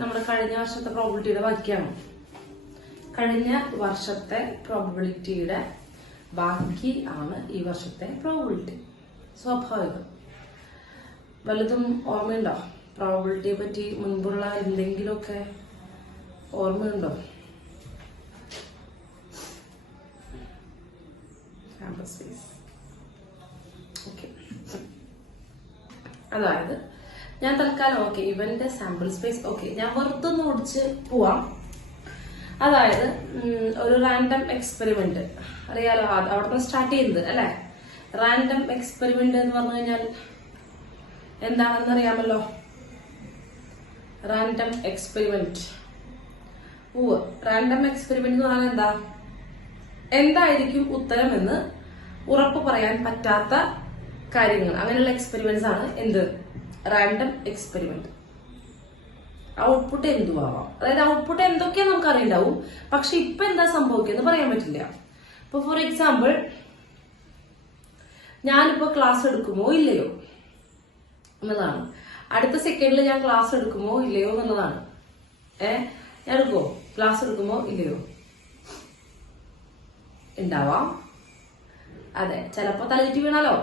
നമ്മുടെ കഴിഞ്ഞ വർഷത്തെ പ്രോബിലിറ്റിയുടെ ബാക്കിയാണ്. കഴിഞ്ഞ വർഷത്തെ പ്രോബിലിറ്റിയുടെ ബാക്കി ആണ് ഈ വർഷത്തെ പ്രോബിലിറ്റി. സ്വാഭാവികം. വല്ലതും ഓർമ്മയുണ്ടോ? പ്രോബിലിറ്റിയെ പറ്റി മുൻപുള്ള എന്തെങ്കിലുമൊക്കെ ഓർമ്മയുണ്ടോ? അതായത് ഞാൻ തൽക്കാലം ഇവന്റെ സാമ്പിൾ സ്പേസ് ഞാൻ വെറുതെ ഓടിച്ച് പോവാം. അതായത് ഒരു റാൻഡം എക്സ്പെരിമെന്റ് അറിയാലോ, അവിടെ സ്റ്റാർട്ട് ചെയ്യുന്നത് അല്ലെ. റാൻഡം എക്സ്പെരിമെന്റ് എന്ന് പറഞ്ഞു കഴിഞ്ഞാൽ എന്താണെന്ന് അറിയാമല്ലോ. റാൻഡം എക്സ്പെരിമെന്റ് റാൻഡം എക്സ്പെരിമെന്റ് എന്ന് പറഞ്ഞാൽ എന്തായിരിക്കും ഉത്തരം എന്ന് ഉറപ്പ് പറയാൻ പറ്റാത്ത കാര്യങ്ങൾ, അങ്ങനെയുള്ള എക്സ്പെരിമെന്റ്സ് ആണ് എന്ത് റാൻഡം എക്സ്പെരിമെന്റ്. ഔട്ട്പുട്ട് എന്തുവാവാം, അതായത് ഔട്ട്പുട്ട് എന്തൊക്കെയാ നമുക്ക് അറിയണ്ടാവും, പക്ഷെ ഇപ്പൊ എന്താ സംഭവിക്കുന്നത് പറയാൻ പറ്റില്ല. ഇപ്പൊ ഫോർ എക്സാമ്പിൾ ഞാനിപ്പോ ക്ലാസ് എടുക്കുമോ ഇല്ലയോ എന്നതാണ്. അടുത്ത സെക്കൻഡിൽ ഞാൻ ക്ലാസ് എടുക്കുമോ ഇല്ലയോ എന്നുള്ളതാണ്. ഞാൻ എടുക്കുമോ, ക്ലാസ് എടുക്കുമോ ഇല്ലയോ? ഉണ്ടാവാം. അതെ, ചിലപ്പോ തലചുറ്റി വീണാലോ.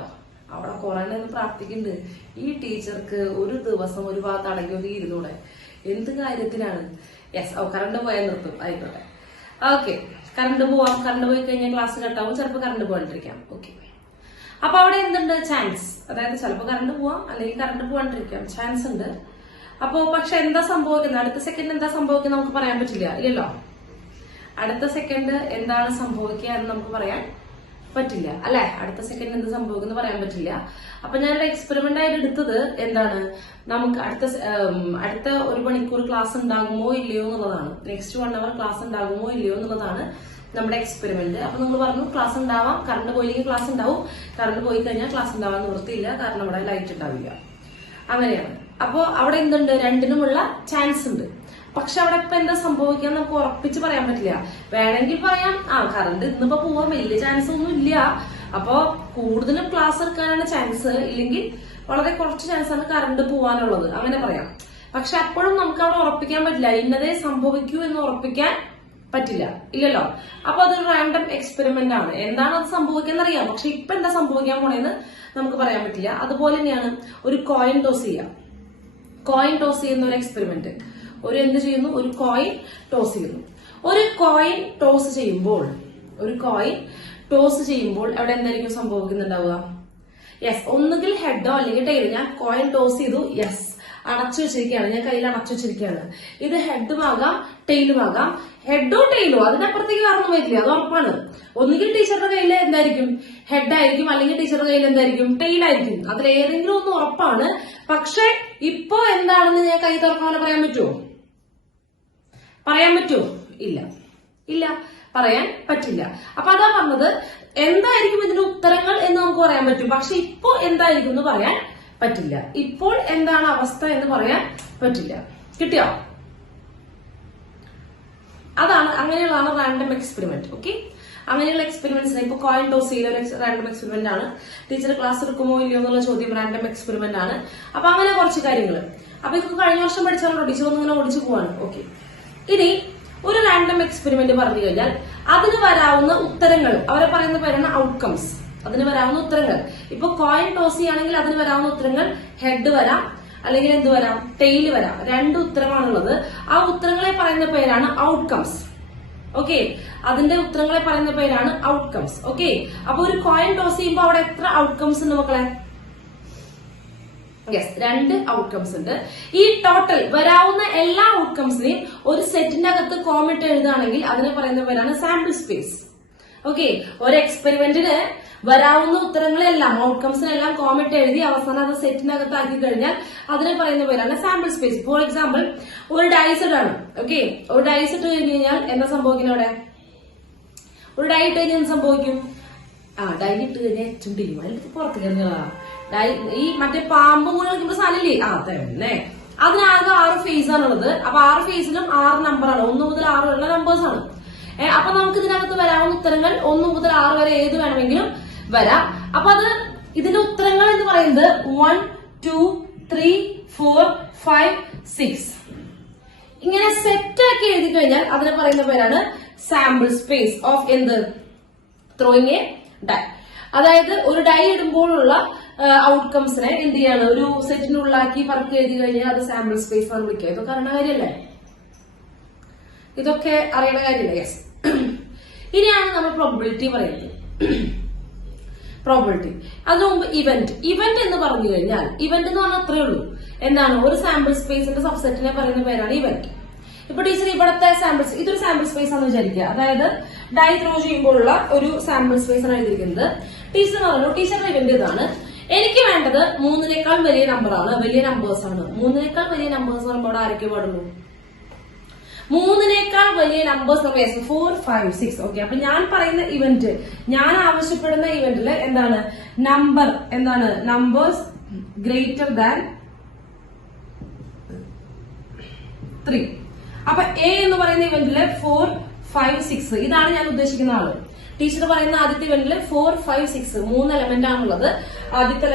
അവിടെ കുറെ പ്രാർത്ഥിക്കുന്നുണ്ട്, ഈ ടീച്ചർക്ക് ഒരു ദിവസം ഒരു ഭാഗത്ത് അടങ്ങി ഒരു ഇരുന്നൂടെ, എന്ത് കാര്യത്തിനാണ്. കറണ്ട് പോയാൽ നിർത്തും, ആയിക്കോട്ടെ. കറണ്ട് പോവാം. കറണ്ട് പോയി കഴിഞ്ഞാൽ ക്ലാസ് കട്ടാവും, ചിലപ്പോൾ കറണ്ട് പോകാണ്ടിരിക്കാം. അപ്പൊ അവിടെ എന്തുണ്ട്? ചാൻസ്. അതായത് ചിലപ്പോൾ കറണ്ട് പോവാം, അല്ലെങ്കിൽ കറണ്ട് പോകാണ്ടിരിക്കാം, ചാൻസ് ഉണ്ട്. അപ്പോ പക്ഷെ എന്താ സംഭവിക്കുന്നത്, അടുത്ത സെക്കൻഡ് എന്താ സംഭവിക്കുന്നത് നമുക്ക് പറയാൻ പറ്റില്ല, ഇല്ലല്ലോ. അടുത്ത സെക്കൻഡ് എന്താണ് സംഭവിക്കുക എന്ന് നമുക്ക് പറയാൻ പറ്റില്ല, അല്ലെ. അടുത്ത സെക്കൻഡ് എന്ത് സംഭവിക്കുന്നു പറയാൻ പറ്റില്ല. അപ്പൊ ഞാനൊരു എക്സ്പെരിമെന്റ് ആയിട്ട് എടുത്തത് എന്താണ്, നമുക്ക് അടുത്ത ഒരു മണിക്കൂർ ക്ലാസ് ഉണ്ടാകുമോ ഇല്ലയോ എന്നുള്ളതാണ്. നെക്സ്റ്റ് 1 hour ക്ലാസ് ഉണ്ടാകുമോ ഇല്ലയോ എന്നുള്ളതാണ് നമ്മുടെ എക്സ്പെരിമെന്റ്. അപ്പൊ നമ്മൾ പറഞ്ഞു ക്ലാസ് ഉണ്ടാവാം, കറണ്ട് പോയില്ലെങ്കിൽ ക്ലാസ് ഉണ്ടാവും, കറണ്ട് പോയി കഴിഞ്ഞാൽ ക്ലാസ് ഉണ്ടാവാൻ നിവൃത്തിയില്ല, കാരണം അവിടെ ലൈറ്റ് ഉണ്ടാവില്ല. അങ്ങനെയാണ്. അപ്പോ അവിടെ എന്തുണ്ട്, രണ്ടിനുമുള്ള ചാൻസ് ഉണ്ട്. പക്ഷെ അവിടെ ഇപ്പൊ എന്താ സംഭവിക്കാൻ നമുക്ക് ഉറപ്പിച്ച് പറയാൻ പറ്റില്ല. വേണമെങ്കിൽ പറയാം കറണ്ട് ഇന്നിപ്പോ പോവാൻ വലിയ ചാൻസ് ഒന്നും ഇല്ല, അപ്പോ കൂടുതലും ക്ലാസ് എടുക്കാനാണ് ചാൻസ്, ഇല്ലെങ്കിൽ വളരെ കുറച്ച് ചാൻസ് ആണ് കറണ്ട് പോവാനുള്ളത്, അങ്ങനെ പറയാം. പക്ഷെ അപ്പോഴും നമുക്ക് അവിടെ ഉറപ്പിക്കാൻ പറ്റില്ല, ഇന്നതേ സംഭവിക്കൂ എന്ന് ഉറപ്പിക്കാൻ പറ്റില്ല, ഇല്ലല്ലോ. അപ്പൊ അതൊരു റാൻഡം എക്സ്പെരിമെന്റ് ആണ്. എന്താണ് അത് സംഭവിക്കാൻ അറിയാം, പക്ഷെ ഇപ്പൊ എന്താ സംഭവിക്കാൻ പോണെന്ന് നമുക്ക് പറയാൻ പറ്റില്ല. അതുപോലെ തന്നെയാണ് ഒരു കോയിൻ ടോസ് ചെയ്യുക. കോയിൻ ടോസ് ചെയ്യുന്ന ഒരു എക്സ്പെരിമെന്റ്. എന്ത് ചെയ്യുന്നു, ഒരു കോയിൻ ടോസ് ചെയ്യുന്നു. ഒരു കോയിൻ ടോസ് ചെയ്യുമ്പോൾ അവിടെ എന്തായിരിക്കും സംഭവിക്കുന്നുണ്ടാവുക? ഒന്നുകിൽ ഹെഡോ അല്ലെങ്കിൽ ടെയിലോ. ഞാൻ കോയിൻ ടോസ് ചെയ്തു, അടച്ചു വെച്ചിരിക്കുകയാണ്, ഞാൻ കയ്യിൽ അടച്ചു വെച്ചിരിക്കുകയാണ്. ഇത് ഹെഡുമാകാം ടെയിലുമാകാം. ഹെഡോ ടെയിലോ, അതിനപ്പുറത്തേക്ക് കാരണം വരില്ല, അത് ഉറപ്പാണ്. ഒന്നുകിൽ ടീച്ചറുടെ കയ്യിൽ എന്തായിരിക്കും, ഹെഡ് ആയിരിക്കും, അല്ലെങ്കിൽ ടീച്ചറുടെ കയ്യിൽ എന്തായിരിക്കും, ടെയിലായിരിക്കും. അതിലേതെങ്കിലും ഒന്ന് ഉറപ്പാണ്. പക്ഷെ ഇപ്പോ എന്താണെന്ന് ഞാൻ കൈ തുറക്കാതെ പറയാൻ പറ്റുമോ? ഇല്ല, പറയാൻ പറ്റില്ല. അപ്പൊ അതാ പറഞ്ഞത്, എന്തായിരിക്കും ഇതിന്റെ ഉത്തരങ്ങൾ എന്ന് നമുക്ക് പറയാൻ പറ്റും, പക്ഷെ ഇപ്പോ എന്തായിരിക്കും എന്ന് പറയാൻ പറ്റില്ല. ഇപ്പോൾ എന്താണ് അവസ്ഥ എന്ന് പറയാൻ പറ്റില്ല. കിട്ടിയോ? അതാണ്, അങ്ങനെയുള്ളതാണ് റാൻഡം എക്സ്പെരിമെന്റ്. അങ്ങനെയുള്ള എക്സ്പെരിമെന്റ്സിന് ഇപ്പൊ കോയിൻ ടോസ് ചെയ്ത ഒരു റാൻഡം എക്സ്പെരിമെന്റ് ആണ്. ടീച്ചർ ക്ലാസ് എടുക്കുമോ ഇല്ലയോ എന്നുള്ള ചോദ്യം റാൻഡം എക്സ്പെരിമെന്റ് ആണ്. അപ്പൊ അങ്ങനെ കുറച്ച് കാര്യങ്ങൾ. അപ്പൊ ഇതൊക്കെ കഴിഞ്ഞ വർഷം പഠിച്ചാണോ, ടീച്ചർ ഒന്നിങ്ങനെ ഓടിച്ചു പോവാണ്. ഇനി ഒരു റാൻഡം എക്സ്പെരിമെന്റ് പറഞ്ഞു കഴിഞ്ഞാൽ അതിന് വരാവുന്ന ഉത്തരങ്ങൾ, അവരെ പറയുന്ന പേരാണ് ഔട്ട്കംസ്. അതിന് വരാവുന്ന ഉത്തരങ്ങൾ, ഇപ്പൊ കോയിൻ ടോസ് ചെയ്യുകയാണെങ്കിൽ അതിന് വരാവുന്ന ഉത്തരങ്ങൾ ഹെഡ് വരാം, അല്ലെങ്കിൽ എന്ത് വരാം, ടെയില് വരാം. 2 ഉത്തരമാണുള്ളത്. ആ ഉത്തരങ്ങളെ പറയുന്ന പേരാണ് ഔട്ട്കംസ്. അതിന്റെ ഉത്തരങ്ങളെ പറയുന്ന പേരാണ് ഔട്ട്കംസ്. അപ്പൊ ഒരു കോയിൻ ടോസ് ചെയ്യുമ്പോൾ അവിടെ എത്ര ഔട്ട്കംസ് ഉണ്ട് മക്കളെ? 2 ഔട്ട്കംസ് ഉണ്ട്. ഈ ടോട്ടൽ വരാവുന്ന എല്ലാ ഔട്ട്കംസിനെയും ഒരു സെറ്റിന്റെ അകത്ത് കോമിട്ട് എഴുതുകയാണെങ്കിൽ അതിനെ പറയുന്ന പേരാണ് സാമ്പിൾ സ്പേസ്. ഒരു എക്സ്പെരിമെന്റിന് വരാവുന്ന ഉത്തരങ്ങളെല്ലാം, ഔട്ട്കംസിനെല്ലാം കോമിട്ട് എഴുതി അവസാനം അത് സെറ്റിനകത്ത് ആക്കി കഴിഞ്ഞാൽ അതിനെ പറയുന്ന പേരാണ് സാമ്പിൾ സ്പേസ്. ഫോർ എക്സാമ്പിൾ ഒരു ഡൈസ് ഇടാണ്. ഒരു ഡൈസ് ഇട്ട് കഴിഞ്ഞ് കഴിഞ്ഞാൽ എന്താ സംഭവിക്കുന്നത്? അവിടെ ഒരു ഡൈ ഇട്ട് കഴിഞ്ഞാൽ എന്ത് സംഭവിക്കും? ഡൈ ഇട്ട് കഴിഞ്ഞാൽ ഏറ്റവും ടീം അതിൽ പുറത്ത് കയറുന്നതാ. ഈ മറ്റേ പാമ്പ് കൂടെ കളിക്കുമ്പോ സാധനല്ലേ, തന്നെ അതിനാകെ 6 ഫേസ് ആണുള്ളത്. അപ്പൊ 6 ഫേസിലും 6 നമ്പറാണ്, 1 മുതൽ 6 വരെയുള്ള നമ്പേഴ്സ് ആണ്. അപ്പൊ നമുക്ക് ഇതിനകത്ത് വരാവുന്ന ഉത്തരങ്ങൾ 1 മുതൽ 6 വരെ ഏത് വേണമെങ്കിലും വരാം. അപ്പൊ ഇതിന്റെ ഉത്തരങ്ങൾ എന്ന് പറയുന്നത് 1, 2, 3, 4, 5, 6. ഇങ്ങനെ സെറ്റ് ആക്കി എഴുതി കഴിഞ്ഞാൽ അതിനെ പറയുന്ന പേരാണ് സാമ്പിൾ സ്പേസ് ഓഫ് എന്ത് ത്രോയിങ് എ ഡൈ. അതായത് ഒരു ഡൈ ഇടുമ്പോഴുള്ള ഔട്ട്കംസിനെ എന്ത് ചെയ്യാണ് ഒരു സെറ്റിനുള്ളിലാക്കി പറക്കി എഴുതി കഴിഞ്ഞാൽ അത് സാമ്പിൾ സ്പേസ് ആണ് വിളിക്കുക. ഇതൊക്കെ അറിയണ കാര്യമല്ലേ? ഇതൊക്കെ അറിയണ കാര്യമില്ല. യെസ്. ഇനിയാണ് നമ്മൾ പ്രോബബിലിറ്റി പറയുന്നത്. പ്രോബബിലിറ്റി അതിനു മുമ്പ് ഇവന്റ് എന്ന് പറഞ്ഞു കഴിഞ്ഞാൽ ഇവന്റ് എന്ന് പറഞ്ഞാൽ അത്രയേ ഉള്ളൂ. എന്താണ്? ഒരു സാമ്പിൾ സ്പേസിന്റെ സബ്സെറ്റിനെ പറയുന്ന പേരാണ് ഇവന്റ്. ഇപ്പൊ ടീച്ചർ ഇവിടുത്തെ സാമ്പിൾസ് ഇതൊരു സാമ്പിൾ സ്പേസ് ആണെന്ന് വിചാരിക്കുക. അതായത് ഡൈ ത്രോ ചെയ്യുമ്പോഴുള്ള ഒരു സാമ്പിൾ സ്പേസ് ആണ് എഴുതിയിരിക്കുന്നത്. ടീച്ചർ പറഞ്ഞു ടീച്ചറുടെ ഇവന്റ് ഇതാണ്. എനിക്ക് വേണ്ടത് 3-നേക്കാൾ വലിയ നമ്പറാണ്, വലിയ നമ്പേഴ്സ് ആണ്. 3-നേക്കാൾ വലിയ നമ്പേഴ്സ് പറയുമ്പോൾ അവിടെ ആരൊക്കെ പാടുള്ളൂ? 3-നേക്കാൾ വലിയ നമ്പേഴ്സ് 4, 5, 6. ഓക്കെ, അപ്പൊ ഞാൻ പറയുന്ന ഇവന്റ്, ഞാൻ ആവശ്യപ്പെടുന്ന ഇവന്റില് എന്താണ് നമ്പേഴ്സ് ഗ്രേറ്റർ ദാൻ 3. അപ്പൊ എ എന്ന് പറയുന്ന ഇവന്റില് 4, 5, 6 ഇതാണ് ഞാൻ ഉദ്ദേശിക്കുന്ന ആള്. ടീച്ചർ പറയുന്ന ആദ്യത്തെ ഇവന്റില് 4, 5, 6 3 എലമെന്റ് ആണുള്ളത്. ആദ്യത്തെ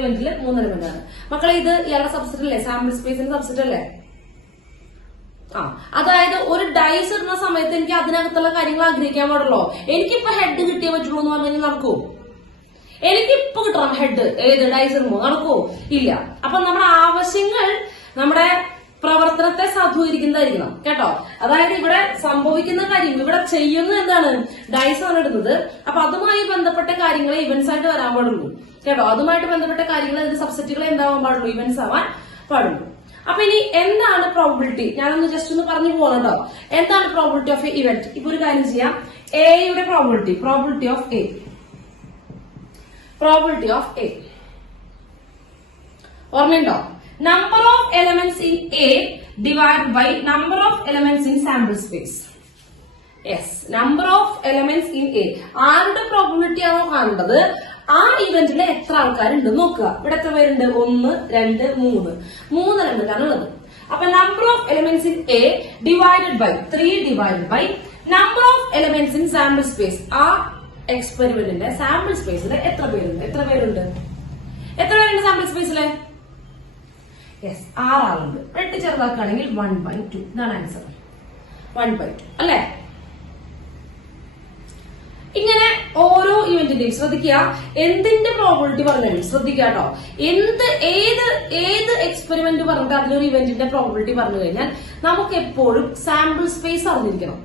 ഇവന്റില് 3 എലമെന്റ് ആണ്. മക്കളെ ഇത് ഇയാളുടെ സബ്സെറ്റ് അല്ലേ? സാമ്പിൾ സ്പേസിന്റെ സബ്സെറ്റ് അല്ലേ? അതായത് ഒരു ഡൈസ് ഇടുന്ന സമയത്ത് എനിക്ക് അതിനകത്തുള്ള കാര്യങ്ങൾ ആഗ്രഹിക്കാൻ പാടുള്ളൂ. എനിക്കിപ്പോ ഹെഡ് കിട്ടിയേ പറ്റുള്ളൂ എന്ന് പറഞ്ഞു കഴിഞ്ഞാൽ നടക്കൂ? എനിക്കിപ്പോ കിട്ടണം ഹെഡ് ഏത് ഡൈസ് ഇടുമ്പോ? നടക്കൂ? ഇല്ല. അപ്പൊ നമ്മുടെ ആവശ്യങ്ങൾ നമ്മുടെ പ്രവർത്തനത്തെ സാധൂകരിക്കുന്നതായിരിക്കണം കേട്ടോ. അതായത് ഇവിടെ സംഭവിക്കുന്ന കാര്യം, ഇവിടെ ചെയ്യുന്നത് എന്താണ്? ഡൈസ് ആണ് ഇടുന്നത്. അപ്പൊ അതുമായി ബന്ധപ്പെട്ട കാര്യങ്ങളെ ഇവന്റ്സ് ആയിട്ട് വരാൻ പാടുള്ളൂ കേട്ടോ. അതുമായിട്ട് ബന്ധപ്പെട്ട കാര്യങ്ങൾ അതിന്റെ സബ്സെറ്റുകൾ എന്താവാൻ പാടുള്ളൂ? ഇവന്റ്സ് ആവാൻ പാടുള്ളൂ. അപ്പൊ ഇനി എന്താണ് പ്രോബബിലിറ്റി? ഞാനൊന്ന് ജസ്റ്റ് ഒന്ന് പറഞ്ഞു പോകണം കേട്ടോ. എന്താണ് പ്രോബബിലിറ്റി ഓഫ് എ ഇവന്റ്? ഇപ്പൊ ഒരു കാര്യം ചെയ്യാം. എയുടെ പ്രോബബിലിറ്റി ഓഫ് എ ഓർമ്മയുണ്ടോ? Number of elements in A divide by number of elements in sample space. Yes, number of elements in A. ആരുടെ പ്രോബബിലിറ്റി ആണോ കാണേണ്ടത്? ആ ഇവന്റിൽ എത്ര ആൾക്കാരുണ്ട് നോക്കുക. ഇവിടെ എത്ര പേരുണ്ട്? 1, 2, 3 എലമെന്റ് ആണ് ഉള്ളത്. അപ്പൊ number of elements in A divided by 3 divided by number of elements in sample space. ആ എക്സ്പെരിമെന്റിന്റെ സാമ്പിൾ സ്പേസിൽ എത്ര പേരുണ്ട് സാമ്പിൾ സ്പേസിലെ? യെസ്, 6 ആളുണ്ട്. 8 ചെറുതാക്കുകയാണെങ്കിൽ 1/2. ഇതാണ് ആൻസർ. 1/2 അല്ലെ? ഇങ്ങനെ ഓരോ ഇവന്റിന്റെയും ശ്രദ്ധിക്കുക. എന്തിന്റെ പ്രോബബിലിറ്റി പറഞ്ഞാലും ശ്രദ്ധിക്കുക കേട്ടോ. ഏത് എക്സ്പെരിമെന്റ് പറഞ്ഞിട്ട് അതിലൊരു ഇവന്റിന്റെ പ്രോബബിലിറ്റി പറഞ്ഞു കഴിഞ്ഞാൽ നമുക്ക് എപ്പോഴും സാമ്പിൾ സ്പേസ് അറിഞ്ഞിരിക്കണം.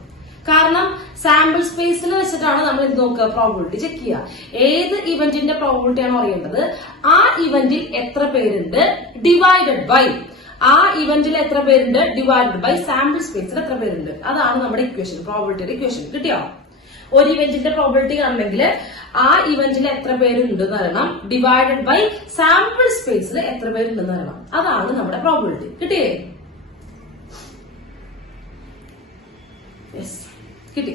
കാരണം സാമ്പിൾ സ്പേസിൽ വെച്ചിട്ടാണ് നമ്മൾ എന്ത് നോക്കുക? പ്രോബബിലിറ്റി ചെക്ക് ചെയ്യുക. ഏത് ഇവന്റിന്റെ പ്രോബബിലിറ്റി ആണോ അറിയേണ്ടത്, ആ ഇവന്റിൽ എത്ര പേരുണ്ട് ഡിവൈഡഡ് ബൈ സാമ്പിൾ സ്പേസിൽ എത്ര പേരുണ്ട്. അതാണ് നമ്മുടെ ഇക്വേഷൻ, പ്രോബബിലിറ്റിയുടെ ഇക്വേഷൻ. കിട്ടിയോ? ഒരു ഇവന്റിന്റെ പ്രോബബിലിറ്റി കാണണമെങ്കിൽ ആ ഇവന്റിൽ എത്ര പേരുണ്ടെന്ന് അറിയണം, ഡിവൈഡഡ് ബൈ സാമ്പിൾ സ്പേസിൽ എത്ര പേരുണ്ടെന്ന് അറിയണം. അതാണ് നമ്മുടെ പ്രോബബിലിറ്റി. കിട്ടിയേ? യെസ്, കിട്ടി.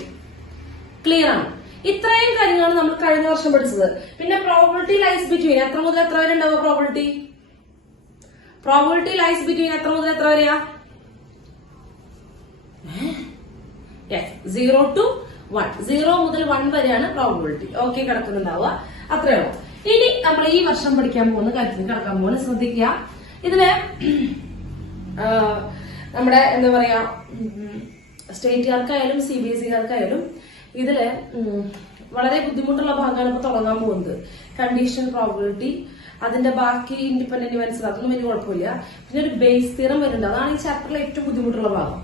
ക്ലിയർ ആണ്? ഇത്രയും കാര്യങ്ങളാണ് നമ്മൾ കഴിഞ്ഞ വർഷം പഠിച്ചത്. പിന്നെ പ്രോബബിലിറ്റി ലൈസ് ബിറ്റ്വീൻ എത്ര മുതൽ എത്ര വരെ ഉണ്ടാവുക? പ്രോബബിലിറ്റി ലൈസ് ബിറ്റ്വീൻ എത്ര മുതൽ എത്ര വരെയാ? 0 to 1. 0 മുതൽ 1 വരെയാണ് പ്രോബബിലിറ്റി. ഓക്കെ, കിടക്കുന്നുണ്ടാവുക. അത്രയോ. ഇനി നമ്മൾ ഈ വർഷം പഠിക്കാൻ പോകുന്ന കാര്യത്തിന് കിടക്കാൻ പോകുന്ന ശ്രദ്ധിക്കുക. ഇതില് നമ്മുടെ എന്താ പറയാ, സ്റ്റേറ്റുകാർക്കായാലും CBSE-കാർക്കായാലും ഇതില് വളരെ ബുദ്ധിമുട്ടുള്ള ഭാഗമാണ് ഇപ്പൊ തുടങ്ങാൻ പോകുന്നത്. കണ്ടീഷൻ പ്രോബബിലിറ്റി, അതിന്റെ ബാക്കി ഇൻഡിപെൻഡന്റ് ഇവന്റ്സ് അതൊന്നും വലിയ കുഴപ്പമില്ല. പിന്നെ ഒരു ബേസ് തിയറം വരുന്നുണ്ട്. അതാണ് ഈ ചാപ്റ്ററിലെ ഏറ്റവും ബുദ്ധിമുട്ടുള്ള ഭാഗം.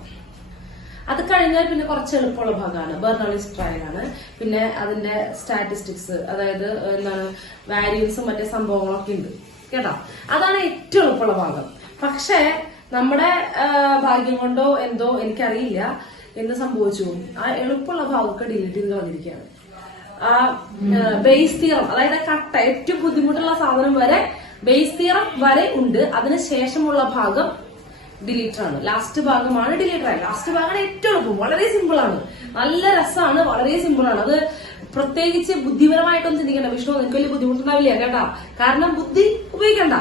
അത് കഴിഞ്ഞാൽ പിന്നെ കുറച്ച് എളുപ്പമുള്ള ഭാഗമാണ് ബെർണോളിസ് ട്രയൽ ആണ്. പിന്നെ അതിന്റെ സ്റ്റാറ്റിസ്റ്റിക്സ്, അതായത് എന്താണ് വാരിയൻസും മറ്റേ സംഭവങ്ങളൊക്കെ ഉണ്ട് കേട്ടോ. അതാണ് ഏറ്റവും എളുപ്പമുള്ള ഭാഗം. പക്ഷേ നമ്മുടെ ഭാഗ്യം കൊണ്ടോ എന്തോ എനിക്കറിയില്ല എന്ത് സംഭവിച്ചു, ആ എളുപ്പമുള്ള ഭാഗമൊക്കെ ഡിലീറ്റ് ചെയ്ത് കളഞ്ഞിരിക്കുകയാണ്. ആ ബേസ് തിയറം, അതായത് കട്ട ഏറ്റവും ബുദ്ധിമുട്ടുള്ള സാധനം വരെ ബേസ് തിയറം വരെ ഉണ്ട്. അതിനുശേഷമുള്ള ഭാഗം ഡിലീറ്റർ ആണ്. ലാസ്റ്റ് ഭാഗമാണ് ഡിലീറ്റർ ആയി. ലാസ്റ്റ് ഭാഗമാണ് ഏറ്റവും എളുപ്പം. വളരെ സിമ്പിൾ ആണ്, നല്ല രസമാണ്, വളരെ സിമ്പിൾ ആണ്. അത് പ്രത്യേകിച്ച് ബുദ്ധിപരമായിട്ടൊന്നും ചിന്തിക്കണ്ട. വിഷ്ണു നിങ്ങൾക്ക് വലിയ ബുദ്ധിമുട്ടുണ്ടാവില്ല കേട്ടാ. കാരണം ബുദ്ധി ഉപയോഗിക്കണ്ട,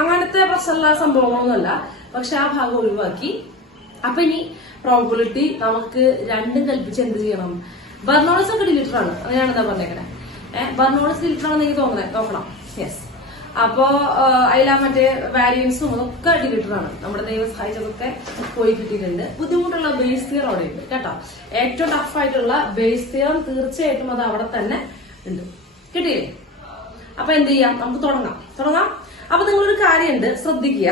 അങ്ങനത്തെ പ്രശ്നമുള്ള സംഭവങ്ങളൊന്നുമല്ല. പക്ഷെ ആ ഭാഗം ഒഴിവാക്കി. അപ്പൊ ഇനി പ്രോബബിലിറ്റി നമുക്ക് രണ്ടും കൽപ്പിച്ച് എന്ത് ചെയ്യണം? ബെർണോളിസ് ഒക്കെ ഡിലീറ്റർ ആണ്. അങ്ങനെയാണ് എന്താ പറഞ്ഞേക്കണേ. ബെർണോളിസ് ഡിലീറ്റർ ആണെന്ന് എനിക്ക് നോക്കണം. യെസ്, അപ്പോ അതിലാ മറ്റേ വാരിയൻസും അതൊക്കെ അടി കിട്ടുന്നതാണ്. നമ്മുടെ ദൈവം സഹായിച്ചതൊക്കെ പോയി കിട്ടിയിട്ടുണ്ട്. ബുദ്ധിമുട്ടുള്ള ബേസ് തിയർ അവിടെ ഉണ്ട് കേട്ടോ. ഏറ്റവും ടഫ് ആയിട്ടുള്ള ബേസ് തിയറും തീർച്ചയായിട്ടും അത് അവിടെ തന്നെ ഉണ്ട്. കിട്ടിയില്ലേ? അപ്പൊ എന്ത് ചെയ്യാം, നമുക്ക് തുടങ്ങാം. അപ്പൊ നിങ്ങളൊരു കാര്യമുണ്ട്, ശ്രദ്ധിക്കുക.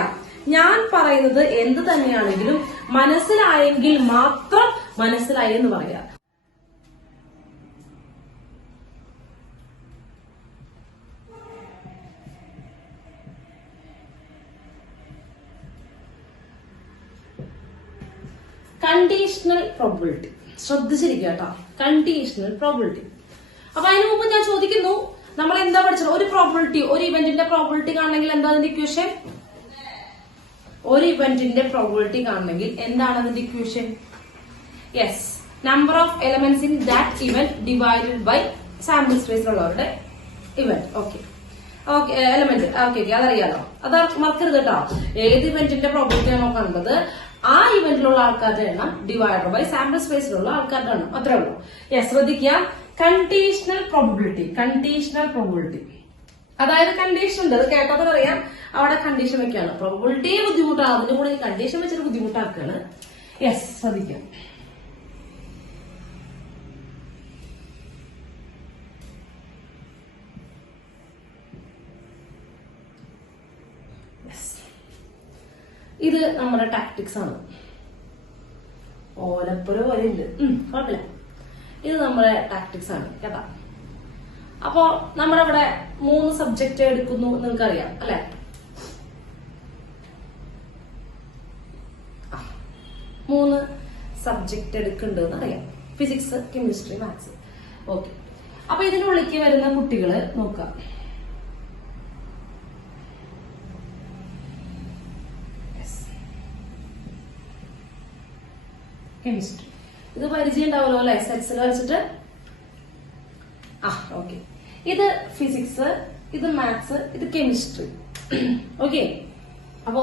ഞാൻ പറയുന്നത് എന്ത് തന്നെയാണെങ്കിലും മനസ്സിലായെങ്കിൽ മാത്രം മനസ്സിലായി എന്ന് പറയാം. കണ്ടീഷണൽ പ്രോബിലിറ്റി ശ്രദ്ധിച്ചിരിക്കുക കേട്ടോ. Conditional probability. അപ്പൊ അതിനു മുമ്പ് ഞാൻ ചോദിക്കുന്നു, നമ്മൾ എന്താ പഠിച്ചത്? ഒരു പ്രോബിലിറ്റി, ഒരു ഇവന്റിന്റെ പ്രോബിലിറ്റി കാണണമെങ്കിൽ എന്താ അതിന്റെ ഇക്വേഷൻ? ഒരു ഇവന്റിന്റെ പ്രോബിലിറ്റി കാണണമെങ്കിൽ എന്താണ് അതിന്റെ equation? Yes, number of elements in that event divided by sample സ്പേസിലുള്ളവരുടെ ഇവന്റ്. Okay, element. ഓക്കെ, അതറിയാലോ. അത് മറക്കരുത് കേട്ടോ. ഏത് ഇവന്റിന്റെ പ്രോബിലിറ്റി ആണോ കണ്ടത്, ആ ഇവന്റിലുള്ള ആൾക്കാരുടെ എണ്ണം ഡിവൈഡഡ് ബൈ സാമ്പിൾ സ്പേസിലുള്ള ആൾക്കാരുടെ എണ്ണം. അത്രേ ഉള്ളൂ. യെസ്, ശ്രദ്ധിക്കുക. കണ്ടീഷണൽ പ്രോബിലിറ്റി അതായത് കണ്ടീഷൻ ഉണ്ട്. അത് കേട്ടത് പറയാം. അവിടെ കണ്ടീഷൻ വെക്കാണ്. പ്രോബിലിറ്റി ബുദ്ധിമുട്ടാണ്, അതിന്റെ കൂടെ കണ്ടീഷൻ വെച്ചിട്ട് ബുദ്ധിമുട്ടാക്കുകയാണ്. യെസ്, ശ്രദ്ധിക്കാം. ഇത് നമ്മുടെ ടാക്ടിക്സ് ആണ്. ഓലപ്പുര പോലെ ഉണ്ട്, കുഴപ്പമില്ല. ഇത് നമ്മുടെ ടാക്ടിക്സ് ആണ് കേട്ടോ. അപ്പോ നമ്മളിവിടെ 3 സബ്ജക്ട് എടുക്കുന്നു, നിങ്ങൾക്കറിയാം അല്ലെ? 3 സബ്ജക്ട് എടുക്കുന്നുണ്ട് അറിയാം. Physics, chemistry, maths. ഓക്കെ, അപ്പൊ ഇതിനുള്ളിലേക്ക് വരുന്ന കുട്ടികള് നോക്കാം. കെമിസ്ട്രി ഇത് പരിചയം ഉണ്ടാവുമല്ലോ അല്ലെ? സെറ്റ്സിൽ വെച്ചിട്ട്. ഓക്കെ, ഇത് ഫിസിക്സ്, ഇത് മാത്സ്, ഇത് കെമിസ്ട്രി. ഓക്കെ, അപ്പോ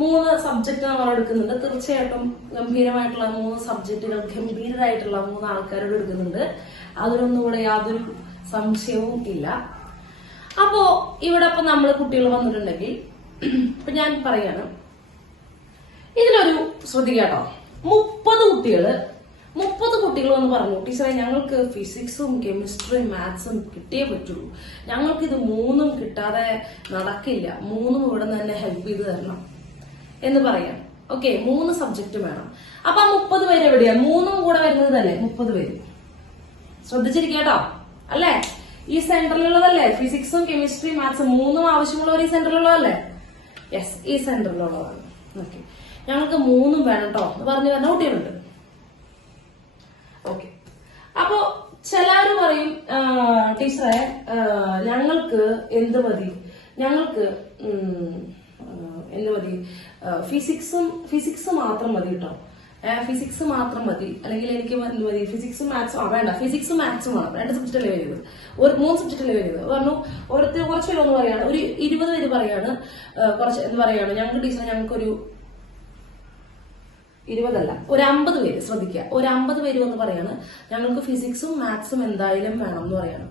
3 സബ്ജക്ട് നമ്മൾ എടുക്കുന്നുണ്ട്. തീർച്ചയായിട്ടും ഗംഭീരമായിട്ടുള്ള 3 സബ്ജക്റ്റുകൾ, ഗംഭീരമായിട്ടുള്ള 3 ആൾക്കാരോട് എടുക്കുന്നുണ്ട്. അതിനൊന്നും കൂടെ യാതൊരു സംശയവും ഇല്ല. അപ്പോ ഇവിടെ ഇപ്പൊ നമ്മള് കുട്ടികൾ വന്നിട്ടുണ്ടെങ്കിൽ ഇപ്പൊ ഞാൻ പറയാണ്, ഇതിലൊരു ശ്രദ്ധിക്കാട്ടോ. 30 കുട്ടികൾ എന്ന് പറഞ്ഞു, ടീച്ചറെ ഞങ്ങൾക്ക് ഫിസിക്സും കെമിസ്ട്രിയും മാത്സും കിട്ടിയേ പറ്റുള്ളൂ, ഞങ്ങൾക്ക് ഇത് 3ഉം കിട്ടാതെ നടക്കില്ല, 3ഉം ഇവിടെ നിന്ന് തന്നെ ഹെൽപ്പ് ചെയ്ത് തരണം എന്ന് പറയാം. ഓക്കെ, 3 സബ്ജക്ട് വേണം. അപ്പൊ 30 പേര് എവിടെയാ? 3ഉം കൂടെ വരുന്നത് തന്നെ 30 പേര്. ശ്രദ്ധിച്ചിരിക്കട്ടോ അല്ലെ? ഈ സെന്ററിലുള്ളതല്ലേ ഫിസിക്സും കെമിസ്ട്രിയും മാത്സും 3ഉം ആവശ്യമുള്ളവർ ഈ സെന്ററിലുള്ളതല്ലേ? യെസ്, ഈ സെന്ററിലുള്ളതാണ്. ഓക്കെ, ഞങ്ങൾക്ക് 3ഉം വേണം കേട്ടോ എന്ന് പറഞ്ഞു വരുന്ന കുട്ടികളുണ്ട്. ഓക്കെ, അപ്പോ ചിലര് പറയും, ടീച്ചറെ ഞങ്ങൾക്ക് എന്ത് മതി, ഞങ്ങൾക്ക് എന്ത് മതി, ഫിസിക്സ് മാത്രം മതി കേട്ടോ, ഫിസിക്സ് മാത്രം മതി, അല്ലെങ്കിൽ എനിക്ക് എന്ത് മതി, ഫിസിക്സും മാത്സും വേണ്ട, ഫിസിക്സും മാത്സും വേണം, 2 സബ്ജക്റ്റല്ലേ വരുന്നത്, 3 സബ്ജക്റ്റല്ലേ വരുന്നത് പറഞ്ഞു. കുറച്ച് പേര് ഒന്ന് പറയാണ്, ഒരു 20 പേര് പറയാണ്, കുറച്ച് എന്ത് പറയാണ്, ഞങ്ങൾക്ക് ടീച്ചറെ ഞങ്ങൾക്കൊരു 20 അല്ല, ഒരു 50 പേര്. ശ്രദ്ധിക്കുക, ഒരു 50 പേര് എന്ന് പറയാണ് ഞങ്ങൾക്ക് ഫിസിക്സും മാത്സും എന്തായാലും വേണം എന്ന് പറയാണ്.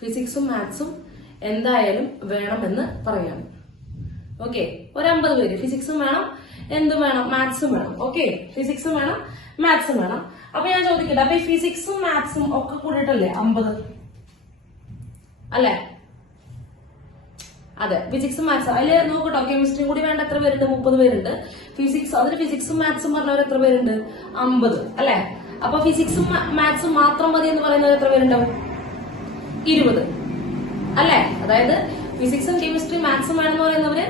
ഫിസിക്സും മാത്സും എന്തായാലും വേണമെന്ന് പറയാണ്. ഓക്കെ, ഒരു 50 പേര് ഫിസിക്സും വേണം, എന്തും വേണം, മാത്സും വേണം. ഓക്കെ, ഫിസിക്സും വേണം, മാത്സും വേണം. അപ്പൊ ഞാൻ ചോദിക്കട്ടെ, അപ്പൊ ഈ ഫിസിക്സും മാത്സും ഒക്കെ കൂടിയിട്ടല്ലേ 50 അല്ലേ? അതെ, ഫിസിക്സും മാത്സും. അതില് നോക്കട്ടോ, കെമിസ്ട്രിയും കൂടി വേണ്ട എത്ര പേരുണ്ട്? 30 പേരുണ്ട്. ഫിസിക്സ്, അതിന് ഫിസിക്സും മാത്സും പറഞ്ഞവർ എത്ര പേരുണ്ട്? 50 അല്ലെ? അപ്പൊ ഫിസിക്സും മാത്സും മാത്രം മതി എന്ന് പറയുന്നവർ എത്ര പേരുണ്ടാവും? 20 അല്ലെ? അതായത് ഫിസിക്സും കെമിസ്ട്രിയും മാത്സും വേണമെന്ന് പറയുന്നവര്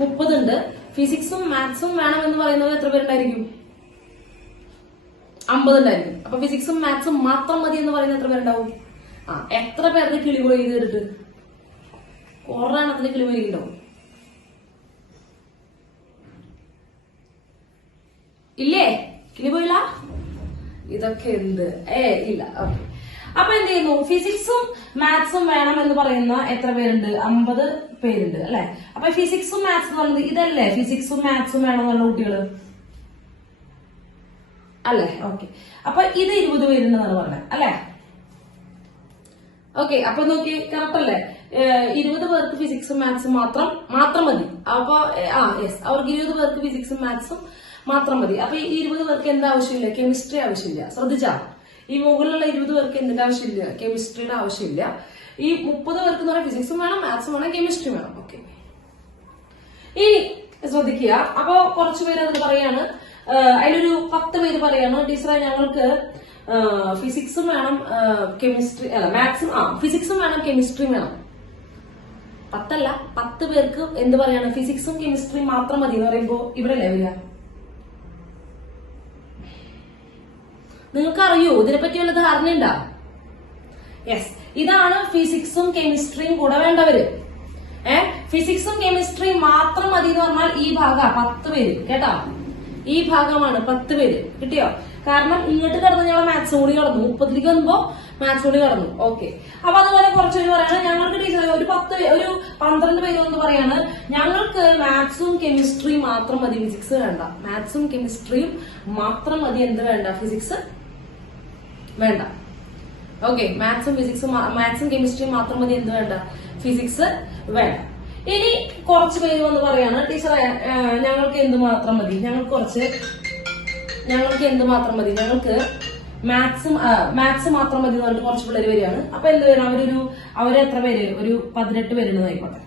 30 ഉണ്ട്. ഫിസിക്സും മാത്സും വേണം എന്ന് പറയുന്നവർ എത്ര പേരുണ്ടായിരിക്കും? 50 ഉണ്ടായിരിക്കും. അപ്പൊ ഫിസിക്സും മാത്സും മാത്രം മതി എന്ന് പറയുന്ന എത്ര പേരുണ്ടാവും? എത്ര പേരുടെ കിളിപോയി ചെയ്തിട്ട്? ഒരെണ്ണത്തിന് കിളിപോയിരിക്കുന്നുണ്ടാവും ഇല്ലേ? കിളിപോയില്ല? ഇതൊക്കെ എന്ത്? ഇല്ല. ഓക്കെ, അപ്പൊ എന്ത് ചെയ്യുന്നു? ഫിസിക്സും മാത്സും വേണം എന്ന് പറയുന്ന എത്ര പേരുണ്ട്? 50 പേരുണ്ട് അല്ലെ? അപ്പൊ ഫിസിക്സും മാത്സും പറയുന്നത് ഇതല്ലേ? ഫിസിക്സും മാത്സും വേണം എന്ന് പറഞ്ഞ കുട്ടികള് അല്ലെ? ഓക്കെ, അപ്പൊ ഇത് 20 പേരുണ്ടെന്നാണ് പറഞ്ഞത് അല്ലെ? ഓക്കെ, അപ്പൊ നോക്കി, കറക്റ്റ് അല്ലേ? 20 പേർക്ക് ഫിസിക്സും മാത്സും മാത്രം മതി. അപ്പൊ അവർക്ക് 20 പേർക്ക് ഫിസിക്സും മാത്സും മാത്രം മതി. അപ്പൊ ഈ 20 പേർക്ക് എന്താ ആവശ്യമില്ല? കെമിസ്ട്രി ആവശ്യമില്ല. ശ്രദ്ധിച്ചാ, ഈ മുകളിലുള്ള 20 പേർക്ക് എന്തിന്റെ ആവശ്യമില്ല? കെമിസ്ട്രിയുടെ ആവശ്യമില്ല. ഈ 30 പേർക്ക് എന്ന് പറഞ്ഞാൽ ഫിസിക്സും വേണം, മാത്സും വേണം, കെമിസ്ട്രി വേണം. ഓക്കെ, ഇനി ശ്രദ്ധിക്കുക. അപ്പൊ കുറച്ചുപേര് അത് പറയാണ്, അതിലൊരു 10 പേര് പറയാണ്, ടീച്ചറെ ഞങ്ങൾക്ക് ഫിസിക്സും വേണം, കെമിസ്ട്രി മാത്സും ഫിസിക്സും വേണം, കെമിസ്ട്രിയും വേണം. 10 അല്ല, 10 പേർക്ക് എന്ത് പറയാണ്? ഫിസിക്സും കെമിസ്ട്രിയും മാത്രം മതി എന്ന് പറയുമ്പോ ഇവിടെ അല്ലേ വരിക? നിങ്ങൾക്ക് അറിയോ ഇതിനെപ്പറ്റി വല്ല ധാരണയുണ്ടാ? യെസ്, ഇതാണ് ഫിസിക്സും കെമിസ്ട്രിയും കൂടെ വേണ്ടവര്. ഫിസിക്സും കെമിസ്ട്രിയും മാത്രം മതി എന്ന് പറഞ്ഞാൽ ഈ ഭാഗം 10 പേര് കേട്ടോ. ഈ ഭാഗമാണ് 10 പേര്. കിട്ടിയോ? കാരണം ഇങ്ങോട്ട് കടന്ന് ഞങ്ങൾ മാത്സ് കൂടി കടന്നു, 30ലേക്ക് വന്നപ്പോ മാത്സ് കൂടി കടന്നു. ഓക്കെ, അപ്പൊ അതുപോലെ കുറച്ചുപേര് പറയാണ് ഞങ്ങൾക്ക് ടീച്ചർ ഒരു 12 പേര് എന്ന് പറയാണ് ഞങ്ങൾക്ക് മാത്സും കെമിസ്ട്രിയും മാത്രം മതി, ഫിസിക്സ് വേണ്ട. മാത്സും കെമിസ്ട്രിയും മാത്രം മതി, എന്ത് വേണ്ട? ഫിസിക്സ് വേണ്ട. ഓക്കെ, മാത്സും കെമിസ്ട്രിയും മാത്രം മതി, എന്ത് വേണ്ട? ഫിസിക്സ് വേണ്ട. ഇനി കുറച്ച് പേര് വന്ന് പറയാണ് ടീച്ചറെ ഞങ്ങൾക്ക് എന്ത് മാത്രം മതി? ഞങ്ങൾക്ക് എന്ത് മാത്രം മതി? ഞങ്ങൾക്ക് മാത്സ് മാത്രം മതി എന്ന് പറഞ്ഞിട്ട് കുറച്ച് പിള്ളേര് വരികയാണ്. അപ്പൊ എന്ത് വരും? അവര് എത്ര പേര്? ഒരു 18 പേരുണ്ടെന്ന് ആയിക്കോട്ടെ.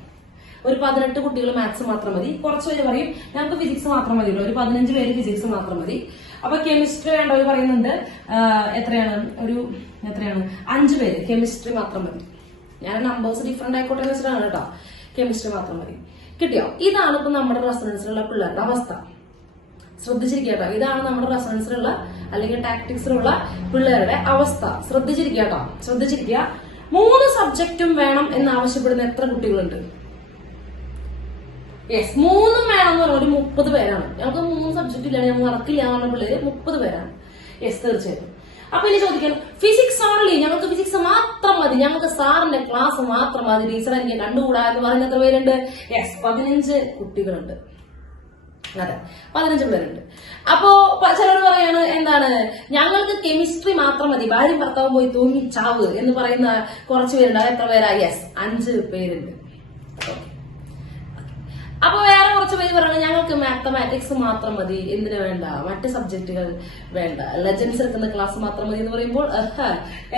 ഒരു 18 കുട്ടികൾ മാത്സ് മാത്രം മതി. കുറച്ച് പേര് പറയും ഞങ്ങൾക്ക് ഫിസിക്സ് മാത്രം മതി. ഒരു 15 പേര് ഫിസിക്സ് മാത്രം മതി. അപ്പൊ കെമിസ്ട്രി വേണ്ടവർ പറയുന്നുണ്ട് എത്രയാണ്? 5 പേര് കെമിസ്ട്രി മാത്രം മതി. ഞാൻ നമ്പേഴ്സ് ഡിഫറെന്റ് ആയിക്കോട്ടെ എന്ന് വെച്ചിട്ടാണ് കേട്ടോ. കെമിസ്ട്രി മാത്രം മതി. കിട്ടിയോ? ഇതാണ് ഇപ്പൊ നമ്മുടെ റെസണൻസിലുള്ള പിള്ളേരുടെ അവസ്ഥ. ശ്രദ്ധിച്ചിരിക്കട്ടോ, ഇതാണ് നമ്മുടെ റെസണൻസിലുള്ള അല്ലെങ്കിൽ ടാക്ടിക്സിലുള്ള പിള്ളേരുടെ അവസ്ഥ. ശ്രദ്ധിച്ചിരിക്കുക. 3 സബ്ജക്റ്റും വേണം എന്ന് ആവശ്യപ്പെടുന്ന എത്ര കുട്ടികളുണ്ട്? യെസ്, 3 വേണം എന്ന് പറഞ്ഞാൽ ഒരു 30 പേരാണ്. ഞങ്ങൾക്ക് 3 സബ്ജക്ട് ഇല്ല, ഞങ്ങൾ നടക്കില്ല എന്ന് പറഞ്ഞ പിള്ളേര് 30 പേരാണ്. യെസ്, തീർച്ചയായിട്ടും. അപ്പൊ ഇനി ചോദിക്കാൻ ഫിസിക്സ് ഓൺലി, ഞങ്ങൾക്ക് ഫിസിക്സ് മാത്രം മതി, ഞങ്ങൾക്ക് സാറിന്റെ ക്ലാസ് മാത്രം മതി, ടീച്ചർ എനിക്ക് കണ്ടുകൂടാ എന്ന് പറയുന്ന എത്ര പേരുണ്ട്? യെസ്, 15 കുട്ടികളുണ്ട്. അതെ, 15 പേരുണ്ട്. അപ്പോ ചിലർ പറയാണ് എന്താണ് ഞങ്ങൾക്ക് കെമിസ്ട്രി മാത്രം മതി, ഭാര്യയും ഭർത്താവും പോയി തൂങ്ങി ചാവ് എന്ന് പറയുന്ന കുറച്ച് പേരുണ്ട്. അത് എത്ര പേരാ? യെസ്, 5 പേരുണ്ട്. അപ്പൊ വേറെ കുറച്ച് പേര് പറയുന്നത് ഞങ്ങൾക്ക് മാത്തമാറ്റിക്സ് മാത്രം മതി, എന്തിനു വേണ്ട, മറ്റ് സബ്ജക്റ്റുകൾ വേണ്ട, ലെജൻസ് എടുക്കുന്ന ക്ലാസ് മാത്രം മതി എന്ന് പറയുമ്പോൾ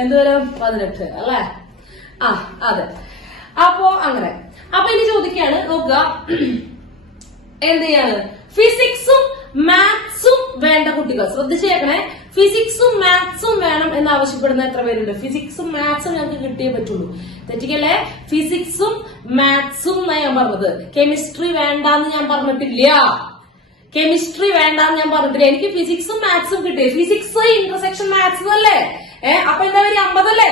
എന്തുവരും? 18 അല്ലേ? അതെ. അപ്പോ അങ്ങനെ. അപ്പൊ ഇനി ചോദിക്കാണ്, നോക്കുക എന്ത് ചെയ്യാണ്? ഫിസിക്സും മാത്സും വേണ്ട കുട്ടികൾ ശ്രദ്ധിച്ചേക്കണേ. ഫിസിക്സും മാത്സും വേണം എന്ന് ആവശ്യപ്പെടുന്ന എത്ര പേരുണ്ട്? ഫിസിക്സും മാത്സും ഞങ്ങൾക്ക് കിട്ടിയേ പറ്റുള്ളൂ. തെറ്റിക്കല്ലേ? ഫിസിക്സും മാത്സും എന്നാ ഞാൻ പറഞ്ഞത്. കെമിസ്ട്രി വേണ്ടാന്ന് ഞാൻ പറഞ്ഞിട്ടില്ല. എനിക്ക് ഫിസിക്സും മാത്സും കിട്ടിയേ. ഫിസിക്സ് ഇന്റർസെക്ഷൻ മാത്സ് അല്ലേ? അപ്പൊ എന്താ വരിക? 50 അല്ലേ?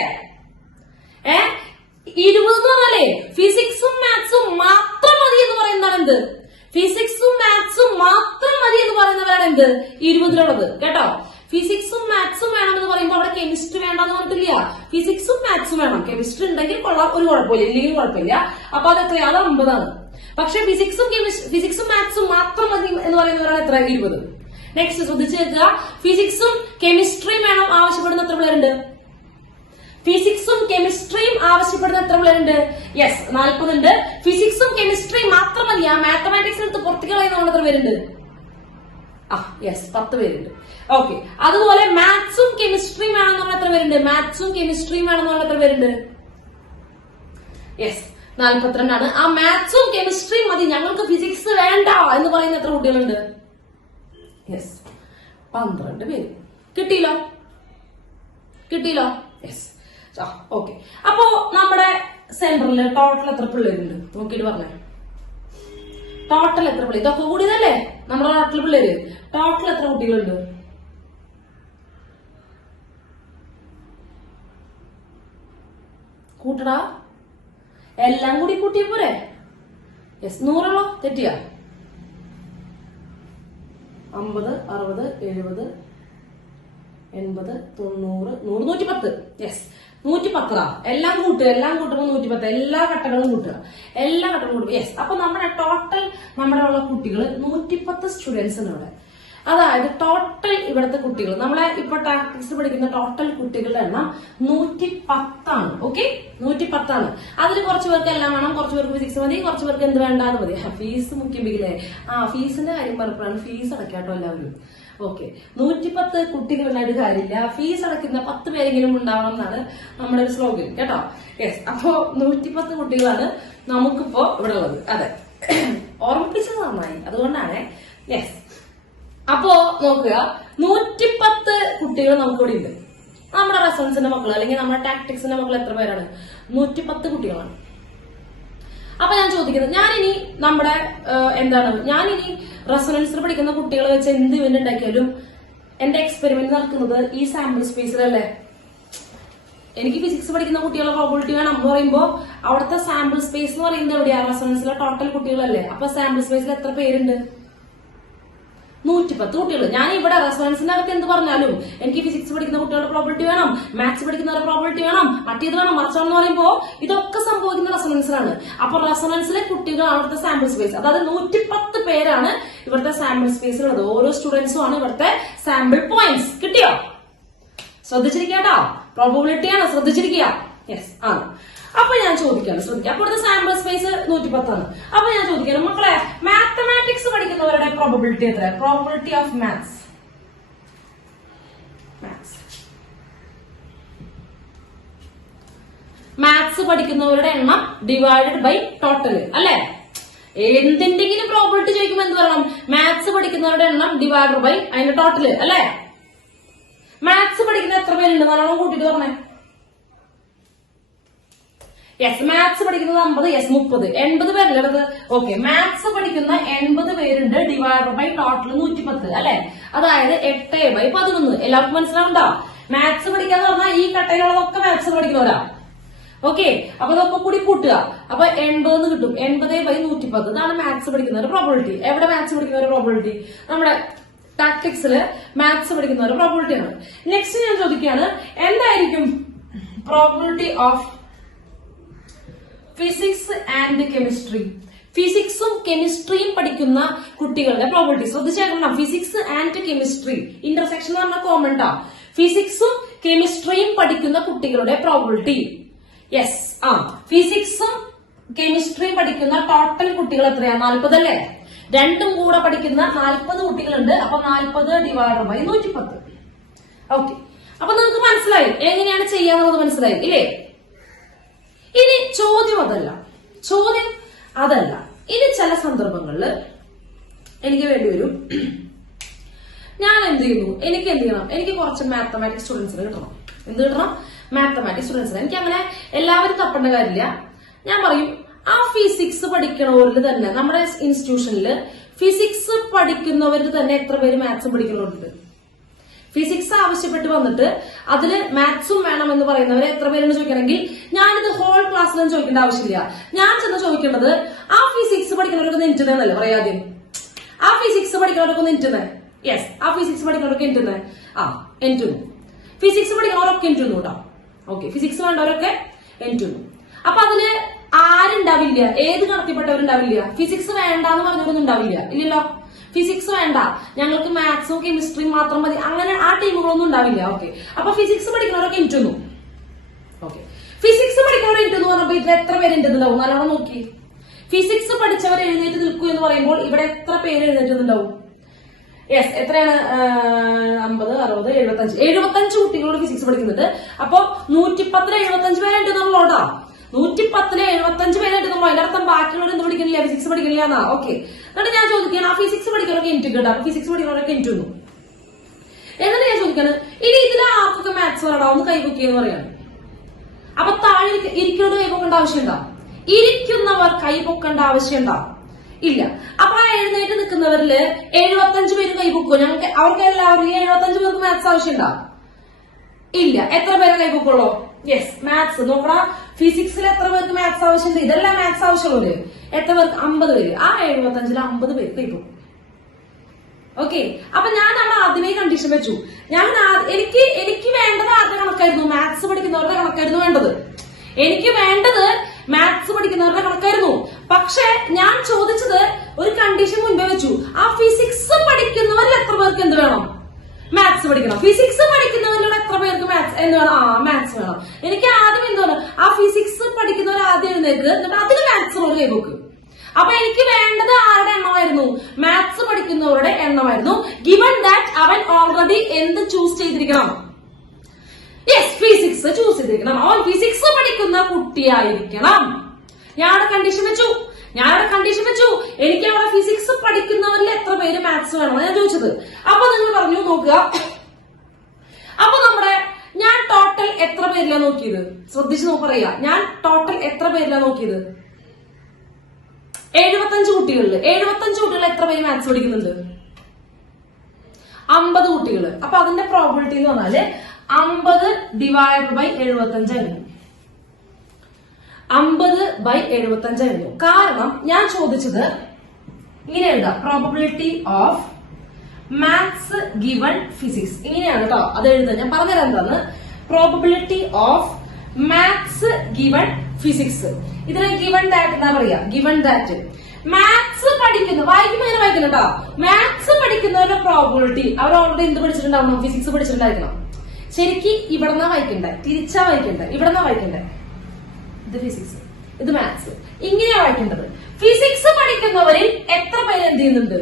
20 എന്ന് പറഞ്ഞാലേ ഫിസിക്സും മാത്സും മാത്രം മതി എന്ന് പറയുന്നതാണ് എന്ത്? ഫിസിക്സും മാത്സും മാത്രം മതി എന്ന് പറയുന്നവരാണ് എന്ത്? 20-ലുള്ളത് കേട്ടോ. ഫിസിക്സും മാത്സും വേണമെന്ന് പറയുമ്പോൾ അവിടെ കെമിസ്ട്രി വേണ്ടെന്ന് പറഞ്ഞിട്ടില്ല. ഫിസിക്സും മാത്സും വേണം. കെമിസ്ട്രി ഉണ്ടെങ്കിൽ കൊള്ളാം, ഒരു കുഴപ്പമില്ല, ഇല്ലെങ്കിൽ കുഴപ്പമില്ല. അപ്പൊ അത് എത്രയാണ്? 50ആണ്. പക്ഷെ ഫിസിക്സും മാത്സും മാത്രം മതി എന്ന് പറയുന്നവരാണ് എത്ര? 20. നെക്സ്റ്റ് ശ്രദ്ധിച്ചു കേൾക്കുക. ഫിസിക്സും കെമിസ്ട്രിയും വേണം ആവശ്യപ്പെടുന്ന എത്ര പിള്ളേരുണ്ട്? ഫിസിക്സും കെമിസ്ട്രിയും ആവശ്യപ്പെടുന്ന എത്ര പിള്ളേരുണ്ട്? യെസ്, 40 ഉണ്ട്. ഫിസിക്സും കെമിസ്ട്രിയും മാത്രം മതി, ആ മാത്തമാറ്റിക്സ് എടുത്ത് പുറത്തേക്ക് കളയുന്ന എത്ര പേരുണ്ട്? യെസ്, 10 പേരുണ്ട്. ഓക്കെ, അതുപോലെ മാത്സും കെമിസ്ട്രിയും വേണമെന്നുള്ള എത്ര പേരുണ്ട്? മാത്സും കെമിസ്ട്രിയും വേണമെന്നുള്ള എത്ര പേരുണ്ട്? യെസ്, 42 ആണ്. ആ മാത്സും കെമിസ്ട്രിയും മതി, ഞങ്ങൾക്ക് ഫിസിക്സ് വേണ്ട എന്ന് പറയുന്ന എത്ര കുട്ടികളുണ്ട്? യെസ്, 12 പേര്. കിട്ടിയില്ലോ? യെസ്. ഓക്കെ, അപ്പോ നമ്മുടെ സെന്ററിൽ ടോട്ടൽ എത്ര പിള്ളേരുണ്ട് നോക്കിയിട്ട് പറഞ്ഞേ. ടോട്ടൽ എത്ര പിള്ളേർ? ഇതൊക്കെ കൂടിയതല്ലേ നമ്മുടെ ടോട്ടൽ പിള്ളേര്. ടോട്ടൽ എത്ര കുട്ടികളുണ്ട്? കൂട്ടടാ, എല്ലാം കൂടി കൂട്ടിയ പോരെ? യെസ്, 100 തെറ്റിയ? 50, 60, 70, 80, 90, 100, 110. യെസ്, 110. എല്ലാം കൂട്ടുമ്പോ 110. എല്ലാ ഘട്ടങ്ങളും കൂട്ടുക. യെസ്. അപ്പൊ നമ്മുടെ ടോട്ടൽ നമ്മുടെ ഉള്ള കുട്ടികൾ 110 സ്റ്റുഡൻസ് ഉണ്ട് ഇവിടെ. അതായത് ടോട്ടൽ ഇവിടുത്തെ കുട്ടികൾ നമ്മളെ ഇപ്പൊ ടാക്ടിക്സ് പഠിക്കുന്ന ടോട്ടൽ കുട്ടികളുടെ എണ്ണം 110 ഓക്കെ 110. അതിൽ കുറച്ച് പേർക്ക് എല്ലാം വേണം, കുറച്ച് പേർക്ക് ഫിസിക്സ് മതി, കുറച്ച് പേർക്ക് എന്ത് വേണ്ടാന്ന് മതി. ഫീസ് മുഖ്യമില്ലേ? ഫീസിന്റെ കാര്യം പറഞ്ഞപ്പോഴാണ് ഫീസ് അടയ്ക്കാട്ടോ എല്ലാവരും. ഓക്കെ 110 കുട്ടികളുണ്ടായിട്ട് കാര്യമില്ല, ഫീസ് അടയ്ക്കുന്ന 10 പേരെങ്കിലും ഉണ്ടാവണം എന്നാണ് നമ്മുടെ ഒരു സ്ലോഗൻ കേട്ടോ. യെസ്, അപ്പോ 110 കുട്ടികളാണ് നമുക്കിപ്പോ ഇവിടെ ഉള്ളത്. അതെ, ഓർമ്മിപ്പിച്ചത് നന്നായി, അതുകൊണ്ടാണ്. യെസ്, അപ്പോ നോക്കുക, 110 കുട്ടികൾ നമുക്കിവിടെ ഉണ്ട്. നമ്മുടെ റെസോൺസിന്റെ മക്കൾ അല്ലെങ്കിൽ നമ്മുടെ ടാക്ടിക്സിന്റെ മക്കൾ എത്ര പേരാണ്? 110 കുട്ടികളാണ്. അപ്പൊ ഞാൻ ചോദിക്കുന്നത്, ഞാനിനി റെസൊണൻസിൽ പഠിക്കുന്ന കുട്ടികളെ വെച്ച് എന്ത് ഇവന്റ് ഉണ്ടാക്കിയാലും എന്റെ എക്സ്പെരിമെന്റ് നടക്കുന്നത് ഈ സാമ്പിൾ സ്പേസിലല്ലേ? എനിക്ക് ഫിസിക്സ് പഠിക്കുന്ന കുട്ടികളുടെ പ്രോബിലിറ്റി വേണം എന്ന് പറയുമ്പോൾ അവിടുത്തെ സാമ്പിൾ സ്പേസ് എന്ന് പറയുന്നത് എവിടെയാ? റെസൊണൻസിലെ ടോട്ടൽ കുട്ടികളല്ലേ? അപ്പൊ സാമ്പിൾ സ്പേസിൽ എത്ര പേരുണ്ട്? 110 കുട്ടികൾ. ഞാൻ ഇവിടെ റെസൊണൻസിന്റെ അകത്ത് എന്ത് പറഞ്ഞാലും എനിക്ക് ഫിസിക്സ് പഠിക്കുന്ന കുട്ടികളുടെ പ്രോബിലിറ്റി വേണം, മാത്സ് പഠിക്കുന്നവരുടെ പ്രോബിലിറ്റി വേണം, മറ്റേത് വേണം, മറിച്ചാണെന്ന് പറയുമ്പോ ഇതൊക്കെ സംഭവിക്കുന്ന റെസൊണൻസിലാണ്. അപ്പൊ റെസൊണൻസിലെ കുട്ടികളാണ് ഇവിടുത്തെ സാമ്പിൾ സ്പേസ്. അതായത് 110 പേരാണ് ഇവിടുത്തെ സാമ്പിൾ സ്പേസിലുള്ളത്. ഓരോ സ്റ്റുഡൻസും ആണ് ഇവിടുത്തെ സാമ്പിൾ പോയിന്റ്സ്. കിട്ടിയോ? ശ്രദ്ധിച്ചിരിക്കാട്ടോ, പ്രോബിലിറ്റിയാണ്, ശ്രദ്ധിച്ചിരിക്കുക. യെസ് ആണ്. അപ്പൊ ഞാൻ ചോദിക്കാണ്, ശ്രദ്ധിക്കുക. അപ്പൊ ഇവിടുത്തെ സാമ്പിൾ സ്പേസ് 110 ആണ്. അപ്പൊ ഞാൻ ചോദിക്കാണ്, മക്കളെ മാത്തമാറ്റിക്സ് പഠിക്കുന്നവരുടെ പ്രോബിലിറ്റി എത്ര? പ്രോബിലിറ്റി ഓഫ് മാത്സ് പഠിക്കുന്നവരുടെ എണ്ണം ഡിവൈഡഡ് ബൈ ടോട്ടൽ അല്ലെ? എന്തിന്റെങ്കിലും പ്രോബിലിറ്റി ചോദിക്കുമ്പോൾ എന്ത് പറയണം? മാത്സ് പഠിക്കുന്നവരുടെ എണ്ണം ഡിവൈഡഡ് ബൈ അതിന്റെ ടോട്ടൽ അല്ലെ? മാത്സ് പഠിക്കുന്ന എത്ര പേരുണ്ട്? നല്ലോണം കൂട്ടിട്ട് പറഞ്ഞേ. യെസ്, മാത്സ് പഠിക്കുന്നത് 50, യെസ് 30, 80 പേരല്ലേ? ഓക്കെ, മാത്സ് പഠിക്കുന്ന 80 പേരുണ്ട് ഡിവൈഡഡ് ബൈ ടോട്ടൽ 110 അല്ലെ? അതായത് 8/11. എല്ലാവർക്കും മനസ്സിലാവുണ്ടോ? മാത്സ് പഠിക്കാന്ന് പറഞ്ഞാൽ ഈ കട്ടയിലുള്ളതൊക്കെ മാത്സ് പഠിക്കുന്നവരാ. ഓക്കെ, അപ്പൊ അതൊക്കെ കൂടി കൂട്ടുക. അപ്പൊ 80 കിട്ടും. 80/110 ഇതാണ് മാത്സ് പഠിക്കുന്നവരുടെ പ്രോബിലിറ്റി. എവിടെ മാത്സ് പഠിക്കുന്നവരുടെ പ്രോബിലിറ്റി? നമ്മുടെ ടാക്ടിക്സില് മാത്സ് പഠിക്കുന്നവരുടെ പ്രോബിലിറ്റി ആണ്. നെക്സ്റ്റ് ഞാൻ ചോദിക്കുകയാണ്, എന്തായിരിക്കും probability of physics and chemistry? ഫിസിക്സും കെമിസ്ട്രിയും പഠിക്കുന്ന കുട്ടികളുടെ പ്രോബിലിറ്റി ശ്രദ്ധിച്ചേക്കണം. ഫിസിക്സ് ആൻഡ് കെമിസ്ട്രി ഇന്റർസെക്ഷൻ എന്ന് പറഞ്ഞ കോമൺ. ഫിസിക്സും കെമിസ്ട്രിയും പഠിക്കുന്ന കുട്ടികളുടെ പ്രോബിലിറ്റി. യെസ്, ഫിസിക്സും കെമിസ്ട്രിയും പഠിക്കുന്ന ടോട്ടൽ കുട്ടികൾ എത്രയാ? 40 അല്ലേ? രണ്ടും കൂടെ പഠിക്കുന്ന 40 കുട്ടികളുണ്ട്. അപ്പൊ 40/110. ഓക്കെ, അപ്പൊ നിങ്ങൾക്ക് മനസ്സിലായി എങ്ങനെയാണ് ചെയ്യാന്നുള്ളത് മനസ്സിലായി ഇല്ലേ? ഇനി ചോദ്യം അതല്ല. ഇനി ചില സന്ദർഭങ്ങളിൽ എനിക്ക് വേണ്ടി വരും, ഞാൻ എന്ത് ചെയ്യുന്നു, എനിക്ക് എന്ത് ചെയ്യണം? എനിക്ക് കുറച്ച് മാത്തമാറ്റിക്സ് സ്റ്റുഡൻസിന് കിട്ടണം. എന്ത് കിട്ടണം? മാത്തമാറ്റിക്സ് സ്റ്റുഡൻസിന്. എനിക്ക് അങ്ങനെ എല്ലാവരും തപ്പേണ്ട കാര്യമില്ല. ഞാൻ പറയും, ആ ഫിസിക്സ് പഠിക്കണവരിൽ തന്നെ നമ്മുടെ ഇൻസ്റ്റിറ്റ്യൂഷനിൽ ഫിസിക്സ് പഠിക്കുന്നവരിൽ തന്നെ എത്ര പേര് മാത്സും പഠിക്കുന്നവരുണ്ട്? ഫിസിക്സ് ആവശ്യപ്പെട്ട് വന്നിട്ട് അതില് മാത്സും വേണമെന്ന് പറയുന്നവരെ എത്ര പേരെന്ന് ചോദിക്കണമെങ്കിൽ ഞാനിത് ഹോൾ ക്ലാസ്സിലും ചോദിക്കേണ്ട ആവശ്യമില്ല. ഞാൻ ചെന്ന് ചോദിക്കേണ്ടത്, ആ ഫിസിക്സ് പഠിക്കുന്നവരൊക്കെ എനിറ്റുന്നല്ലേ പറയാദ്യം? ആ ഫിസിക്സ് പഠിക്കുന്നവരൊക്കെ എനിറ്റുന്നേ. യെസ്, ആ ഫിസിക്സ് പഠിക്കുന്നവരൊക്കെ എനിറ്റുന്നേ. എനിറ്റുന്നു. ഫിസിക്സ് പഠിക്കുന്നവരൊക്കെ എനിറ്റുന്നു കേട്ടോ. ഓക്കെ, ഫിസിക്സ് വേണ്ടവരൊക്കെ എനിറ്റുന്നു. അപ്പൊ അതില് ആരുണ്ടാവില്ല? ഏത് കണക്കിൽപ്പെട്ടവരുണ്ടാവില്ല? ഫിസിക്സ് വേണ്ടാന്ന് പറഞ്ഞവരൊന്നും ഉണ്ടാവില്ല. ഇല്ലല്ലോ, ഫിസിക്സ് വേണ്ട, ഞങ്ങൾക്ക് മാത്സും കെമിസ്ട്രിയും മാത്രം മതി, അങ്ങനെ ആ ടീമുകളൊന്നും ഉണ്ടാവില്ല. ഓക്കെ, അപ്പൊ ഫിസിക്സ് പഠിക്കുന്നവരൊക്കെ എനിറ്റുന്നു. ഓക്കെ, ഫിസിക്സ് പഠിക്കുന്നവർ എനിറ്റെന്ന് പറഞ്ഞപ്പോ ഇതിൽ എത്ര പേര് എനിറ്റുന്നുണ്ടാവും? നല്ലോണം നോക്കി. ഫിസിക്സ് പഠിച്ചവർ എഴുന്നേറ്റ് നിൽക്കൂ എന്ന് പറയുമ്പോൾ ഇവിടെ എത്ര പേര് എഴുന്നേറ്റുന്നുണ്ടാവും? യെസ്, എത്രയാണ്? 50, 60, 75 കുട്ടികളോട് ഫിസിക്സ് പഠിക്കുന്നുണ്ട്. അപ്പൊ 110 75 പേരുണ്ട് നമ്മളോടാ. 110 75 പേരായിട്ട് നമ്മൾ അതിന്റെ അർത്ഥം ബാക്കിയുള്ളവർ എന്ത് പഠിക്കണില്ല? ഫിസിക്സ് പഠിക്കണില്ല എന്നാ. ഓക്കെ, എന്നിട്ട് ഞാൻ ചോദിക്കുകയാണ്, ആ ഫിസിക്സ് പഠിക്കുന്നവരൊക്കെ എനിക്ക് കിട്ടാം, ഫിസിക്സ് പഠിക്കുന്നവരൊക്കെ എനിക്കുന്നു. എന്നിട്ട് ഞാൻ ചോദിക്കാണ്, ഇനി ഇതിൽ ആർക്കൊക്കെ മാത്സ് വേണം? ഒന്ന് കൈപൊക്കിയെന്ന് പറയാണ്. അപ്പൊ താഴെ ഇരിക്കുന്നത് കൈപൊക്കേണ്ട ആവശ്യമുണ്ടോ? ഇരിക്കുന്നവർ കൈപൊക്കേണ്ട ആവശ്യമുണ്ടോ? ഇല്ല. അപ്പൊ ആ എഴുന്നേറ്റ് നിൽക്കുന്നവരില് 75 പേര് കൈപൊക്കുമോ? ഞങ്ങൾക്ക് അവർക്ക് എല്ലാവരും 75 പേർക്ക് മാത്സ് ആവശ്യമുണ്ടോ? ഇല്ല. എത്ര പേരെ കൈപൊക്കുള്ളൂ? യെസ്, മാത്സ് നോക്കടാ. ഫിസിക്സിൽ എത്ര പേർക്ക് മാത്സ് ആവശ്യമുണ്ട്? ഇതെല്ലാം മാത്സ് ആവശ്യമുള്ളവര് എത്ര പേർക്ക്? 50 പേര്. ആ 75-ൽ 50 പേര് കൈപൊക്കും. ഓക്കെ, അപ്പൊ ഞാൻ അവിടെ ആദ്യമേ കണ്ടീഷൻ വെച്ചു. എനിക്ക് വേണ്ടത് ആരുടെ കണക്കായിരുന്നു? മാത്സ് പഠിക്കുന്നവരുടെ കണക്കായിരുന്നു വേണ്ടത്. എനിക്ക് വേണ്ടത് മാത്സ് പഠിക്കുന്നവരുടെ കണക്കായിരുന്നു. പക്ഷെ ഞാൻ ചോദിച്ചത് ഒരു കണ്ടീഷൻ മുൻപേ വെച്ചു, ആ ഫിസിക്സ് പഠിക്കുന്നവരിൽ എത്ര പേർക്ക് എന്ത് വേണം? മാത്സ് മാത്സ് പഠിക്കണം. ഫിസിക്സ് പഠിക്കുന്നവരിലൂടെ എത്ര പേർക്ക് മാത്സ് എന്ന് വേണം? മാത്സ് വേണം. എനിക്ക് ആദ്യം എന്താണ് ആ ഫിസിക്സ് പഠിക്കുന്നവർ ആദ്യം എഴുന്നേക്ക്, എന്നിട്ട് അതിന് മാത്സിനോട് കൈവക്ക്. അപ്പൊ എനിക്ക് വേണ്ടത് ആരുടെ എണ്ണമായിരുന്നു? മാത്സ് പഠിക്കുന്നവരുടെ എണ്ണമായിരുന്നു. ഗിവൺ ദാറ്റ് അവൻ ഓൾറെഡി എന്ത് ചൂസ് ചെയ്തിരിക്കണം? യെസ്, ഫിസിക്സ് ചൂസ് ചെയ്തിരിക്കണം. അവൻ ഫിസിക്സ് പഠിക്കുന്ന കുട്ടിയായിരിക്കണം. ഞാനവിടെ കണ്ടീഷൻ വെച്ചു. എനിക്ക് അവിടെ ഫിസിക്സ് പഠിക്കുന്നവരിൽ എത്ര പേര് മാത്സ് വേണം ഞാൻ ചോദിച്ചത്. അപ്പൊ നിങ്ങൾ പറഞ്ഞു നോക്കുക. അപ്പൊ ഞാൻ ടോട്ടൽ എത്ര പേരിലാണ് നോക്കിയത്? ശ്രദ്ധിച്ചു പറയാ, ഞാൻ ടോട്ടൽ എത്ര പേരിലാണ് നോക്കിയത്? 75 കുട്ടികളിൽ 75 കുട്ടികൾ എത്ര പേര് മാത്സ് പഠിക്കുന്നുണ്ട്? 50 കുട്ടികൾ. അപ്പൊ അതിന്റെ പ്രോബിലിറ്റി എന്ന് പറഞ്ഞാല് 50 ഡിവൈഡ് ബൈ 75 ആയിരുന്നു. 50/75 ആയിരുന്നു. കാരണം ഞാൻ ചോദിച്ചത് ഇങ്ങനെ എഴുതാം, probability of maths given physics. ഇങ്ങനെയാണ് കേട്ടോ അത് എഴുതുന്നത്. ഞാൻ പറഞ്ഞുതരാം എന്താണ് probability of maths given physics. ഇതിനെ ഗിവൺ ദാറ്റ് എന്താ പറയാ? ഗിവൺ ദാറ്റ് മാത്സ് വായിക്കുമ്പോ എങ്ങനെ വായിക്കണം കേട്ടോ? മാത്സ് പഠിക്കുന്നവരുടെ പ്രോബബിലിറ്റി അവർ ഓൾറെഡി എന്ത് പഠിച്ചിട്ടുണ്ടാവണം? ഫിസിക്സ് പഠിച്ചിട്ടുണ്ടായിരിക്കണം. ശരിക്കും ഇവിടെന്നാ വായിക്കണ്ടേ? തിരിച്ചാ വായിക്കണ്ടേ? ഇവിടെന്നാ വായിക്കണ്ടേ? ഇത് ഫിസിക്സ്, ഇത് മാത്സ്, ഇങ്ങനെയാ വായിക്കേണ്ടത്. ഫിസിക്സ് പഠിക്കുന്നവരിൽ എത്ര പേര് എന്ത് ചെയ്യുന്നുണ്ട്?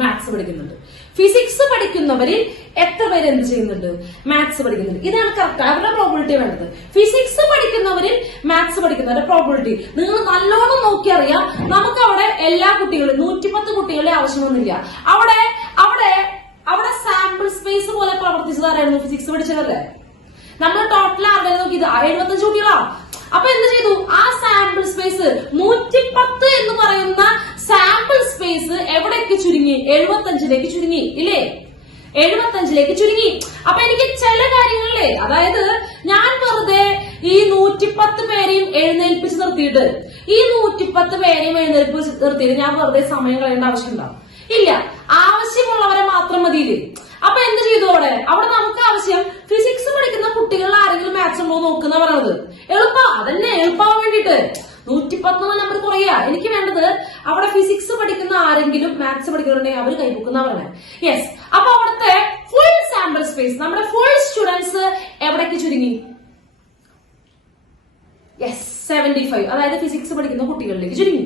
മാത്സ് പഠിക്കുന്നുണ്ട്. ഫിസിക്സ് പഠിക്കുന്നവരിൽ എത്ര പേര് എന്ത് ചെയ്യുന്നുണ്ട്? മാത്സ് പഠിക്കുന്നുണ്ട്. ഇതാണ് കറക്റ്റ് അവരുടെ പ്രോബിലിറ്റി വേണ്ടത്. ഫിസിക്സ് പഠിക്കുന്നവരിൽ മാത്സ് പഠിക്കുന്നവരുടെ പ്രോബിലിറ്റി നിങ്ങൾ നല്ലോണം നോക്കി അറിയാം. നമുക്ക് അവിടെ എല്ലാ കുട്ടികളും 110 കുട്ടികളെ ആവശ്യമൊന്നുമില്ല. അവിടെ സാമ്പിൾ സ്പേസ് പോലെ പ്രവർത്തിച്ചതാരായിരുന്നു? ഫിസിക്സ് പഠിച്ചതല്ലേ. നമ്മൾ ടോട്ടൽ ആരുടെ നോക്കിയത്? 75 കുട്ടികളാ. അപ്പൊ എന്ത് ചെയ്തു? ആ സാമ്പിൾ സ്പേസ് 110 എന്ന് പറയുന്ന സാമ്പിൾ സ്പേസ് എവിടേക്ക് ചുരുങ്ങി? 75ലേക്ക് ചുരുങ്ങി ഇല്ലേ? 75ലേക്ക് ചുരുങ്ങി. അപ്പൊ എനിക്ക് ചില കാര്യങ്ങളിലെ, അതായത് ഞാൻ വെറുതെ ഈ 110 പേരെയും എഴുന്നേൽപ്പിച്ച് നിർത്തിയിട്ട് ഈ 110 പേരെയും എഴുന്നേൽപ്പിച്ച് നിർത്തിയിട്ട് ഞാൻ വെറുതെ സമയം കളയേണ്ട ആവശ്യമുണ്ടോ? ഇല്ല. ആവശ്യമുള്ളവരെ മാത്രം മതിയില്ലേ? അപ്പൊ എന്ത് ചെയ്തു? അവിടെ നമുക്ക് ആവശ്യം ഫിസിക്സ് പഠിക്കുന്ന കുട്ടികളിൽ ആരെങ്കിലും മാത്സ് ഉണ്ടോ നോക്കുന്ന പറയണത്. അതന്നെ എളുപ്പമാവാൻ വേണ്ടിട്ട് 110 നമ്പർ കുറയാ. എനിക്ക് വേണ്ടത് അവിടെ ഫിസിക്സ് പഠിക്കുന്ന ആരെങ്കിലും മാത്സ് പഠിക്കുന്നുണ്ടെങ്കിൽ അവർ കൈപൊക്കുന്ന പറയണേ. യെസ്. അപ്പൊ അവിടുത്തെ ഫുൾ സാമ്പിൾ സ്പേസ്, നമ്മുടെ ഫുൾ സ്റ്റുഡൻസ് എവിടേക്ക് ചുരുങ്ങി? യെസ്, 75. അതായത് ഫിസിക്സ് പഠിക്കുന്ന കുട്ടികളിലേക്ക് ചുരുങ്ങി.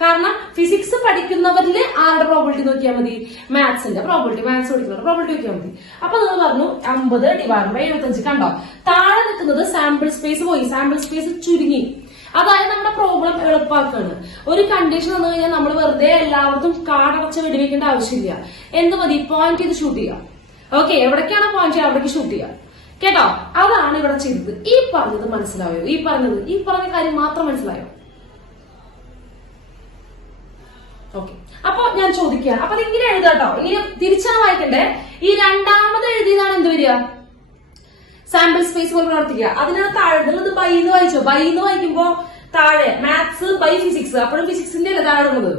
കാരണം ഫിസിക്സ് പഠിക്കുന്നവരിൽ ആരുടെ പ്രോബിലിറ്റി നോക്കിയാൽ മതി? മാത്സിന്റെ പ്രോബിലിറ്റി, മാത്സ് പഠിക്കുന്നവരുടെ പ്രോബിലിറ്റി നോക്കിയാൽ മതി. അപ്പൊ നിങ്ങൾ പറഞ്ഞു 50 ഡിവൈഡ് ബൈ 75. കണ്ടോ, താഴെ നിൽക്കുന്നത് സാമ്പിൾ സ്പേസ് പോയി, സാമ്പിൾ സ്പേസ് ചുരുങ്ങി. അതായത് നമ്മുടെ പ്രോബ്ലം എളുപ്പമാക്കാണ്. ഒരു കണ്ടീഷൻ വന്നു കഴിഞ്ഞാൽ നമ്മൾ വെറുതെ എല്ലാവർക്കും കാടടച്ച് വെടിവെക്കേണ്ട ആവശ്യമില്ല. എന്ത് മതി? പോയിന്റ് ചെയ്ത് ഷൂട്ട് ചെയ്യാം. ഓക്കെ, എവിടേക്കാണ് പോയിന്റ് ചെയ്യുക അവിടേക്ക് ഷൂട്ട് ചെയ്യാം. കേട്ടോ, അതാണ് ഇവിടെ ചെയ്തത്. ഈ പറഞ്ഞത് മനസ്സിലായോ? ഈ പറഞ്ഞ കാര്യം മാത്രം മനസ്സിലായോ? ഓക്കെ. അപ്പൊ ഞാൻ ചോദിക്കുകയാണ്, അപ്പൊ ഇങ്ങനെ എഴുതാട്ടോ. ഇങ്ങനെ തിരിച്ചാണ് വായിക്കണ്ടേ. ഈ രണ്ടാമത് എഴുതിയതാണ് എന്ത് വരിക? സാമ്പിൾ സ്പേസ് പോലെ പ്രവർത്തിക്കുക. അതിനാണ് താഴെ നിങ്ങൾ ബൈ എന്ന് വായിച്ചോ? ബൈ എന്ന് വായിക്കുമ്പോ താഴെ മാത്സ് ബൈ ഫിസിക്സ്, അപ്പോഴും ഫിസിക്സിന്റെ അല്ലേ താഴെ ഉള്ളത്?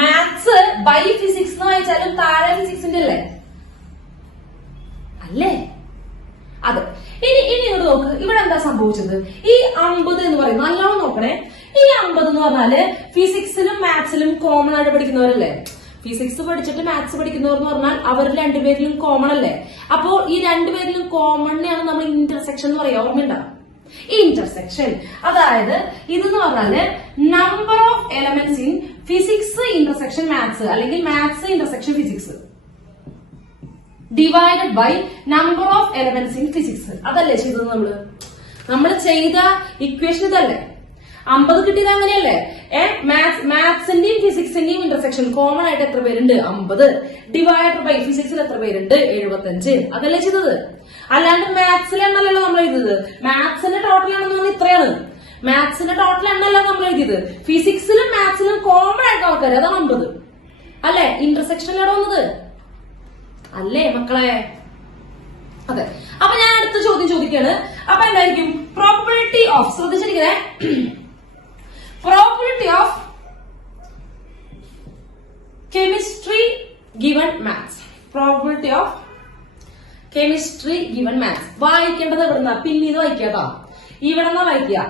മാത്സ് ബൈ ഫിസിക്സ് എന്ന് വായിച്ചാലും താഴെ ഫിസിക്സിന്റെ അല്ലേ? അല്ലേ? അതെ. ഇനി ഇങ്ങോട്ട് നോക്ക്, ഇവിടെ എന്താ സംഭവിച്ചത്? ഈ 50 എന്ന് പറയും, നല്ലോണം നോക്കണേ. ഈ 50 എന്ന് പറഞ്ഞാല് ഫിസിക്സിലും മാത്സിലും കോമൺ ആയിട്ട് പഠിക്കുന്നവരല്ലേ? ഫിസിക്സ് പഠിച്ചിട്ട് മാത്സ് പഠിക്കുന്നവർ എന്ന് പറഞ്ഞാൽ അവർ രണ്ടുപേരിലും കോമൺ അല്ലേ? അപ്പോ ഈ രണ്ടുപേരിലും കോമണിനെയാണ് നമ്മൾ ഇന്റർസെക്ഷൻ എന്ന് പറയാ. ഓർമ്മയുണ്ടാവും ഈ ഇന്റർസെക്ഷൻ? അതായത് ഇതെന്ന് പറഞ്ഞാല് number of elements in physics intersection maths, അല്ലെങ്കിൽ maths intersection physics divided by number of elements in physics. അതല്ലേ ചെയ്തത്? നമ്മൾ ചെയ്ത ഇക്വേഷൻ ഇതല്ലേ? 50 കിട്ടിയത് അങ്ങനെയല്ലേ? മാത്സിന്റെയും ഫിസിക്സിന്റെയും ഇന്റർസെക്ഷൻ കോമൺ ആയിട്ട് എത്ര പേരുണ്ട്? 50 ഡിവൈഡ് ബൈ ഫിസിക്സിൽ എത്ര പേരുണ്ട്? 75. അതല്ലേ ചെയ്തത്? അല്ലാണ്ട് മാത്സിലെ എണ്ണല്ലോ നമ്മൾ എഴുതിയത്. മാത്സിന്റെ ടോട്ടൽ ആണെന്ന് പറഞ്ഞാൽ ഇത്രയാണ്. മാത്സിന്റെ ടോട്ടൽ എണ്ണല്ലോ നമ്മൾ എഴുതിയത്. ഫിസിക്സിലും മാത്സിലും കോമൺ ആയിട്ട് ആൾക്കാർ, അതാണ് 50 അല്ലെ? ഇന്റർസെക്ഷനിലാണ് വന്നത് അല്ലേ മക്കളെ? അതെ. അപ്പൊ ഞാൻ അടുത്ത ചോദ്യം ചോദിക്കുകയാണ്. അപ്പൊ എന്തായിരിക്കും പ്രോബബിലിറ്റി ഓഫ്, ശ്രദ്ധിച്ചിരിക്കണേ, probability of chemistry given maths. Probability of chemistry given maths. വായിക്കേണ്ടത് എവിടുന്ന? പിന്നീട് വായിക്കാട്ടോ. ഇവിടെന്നാ വായിക്കുക.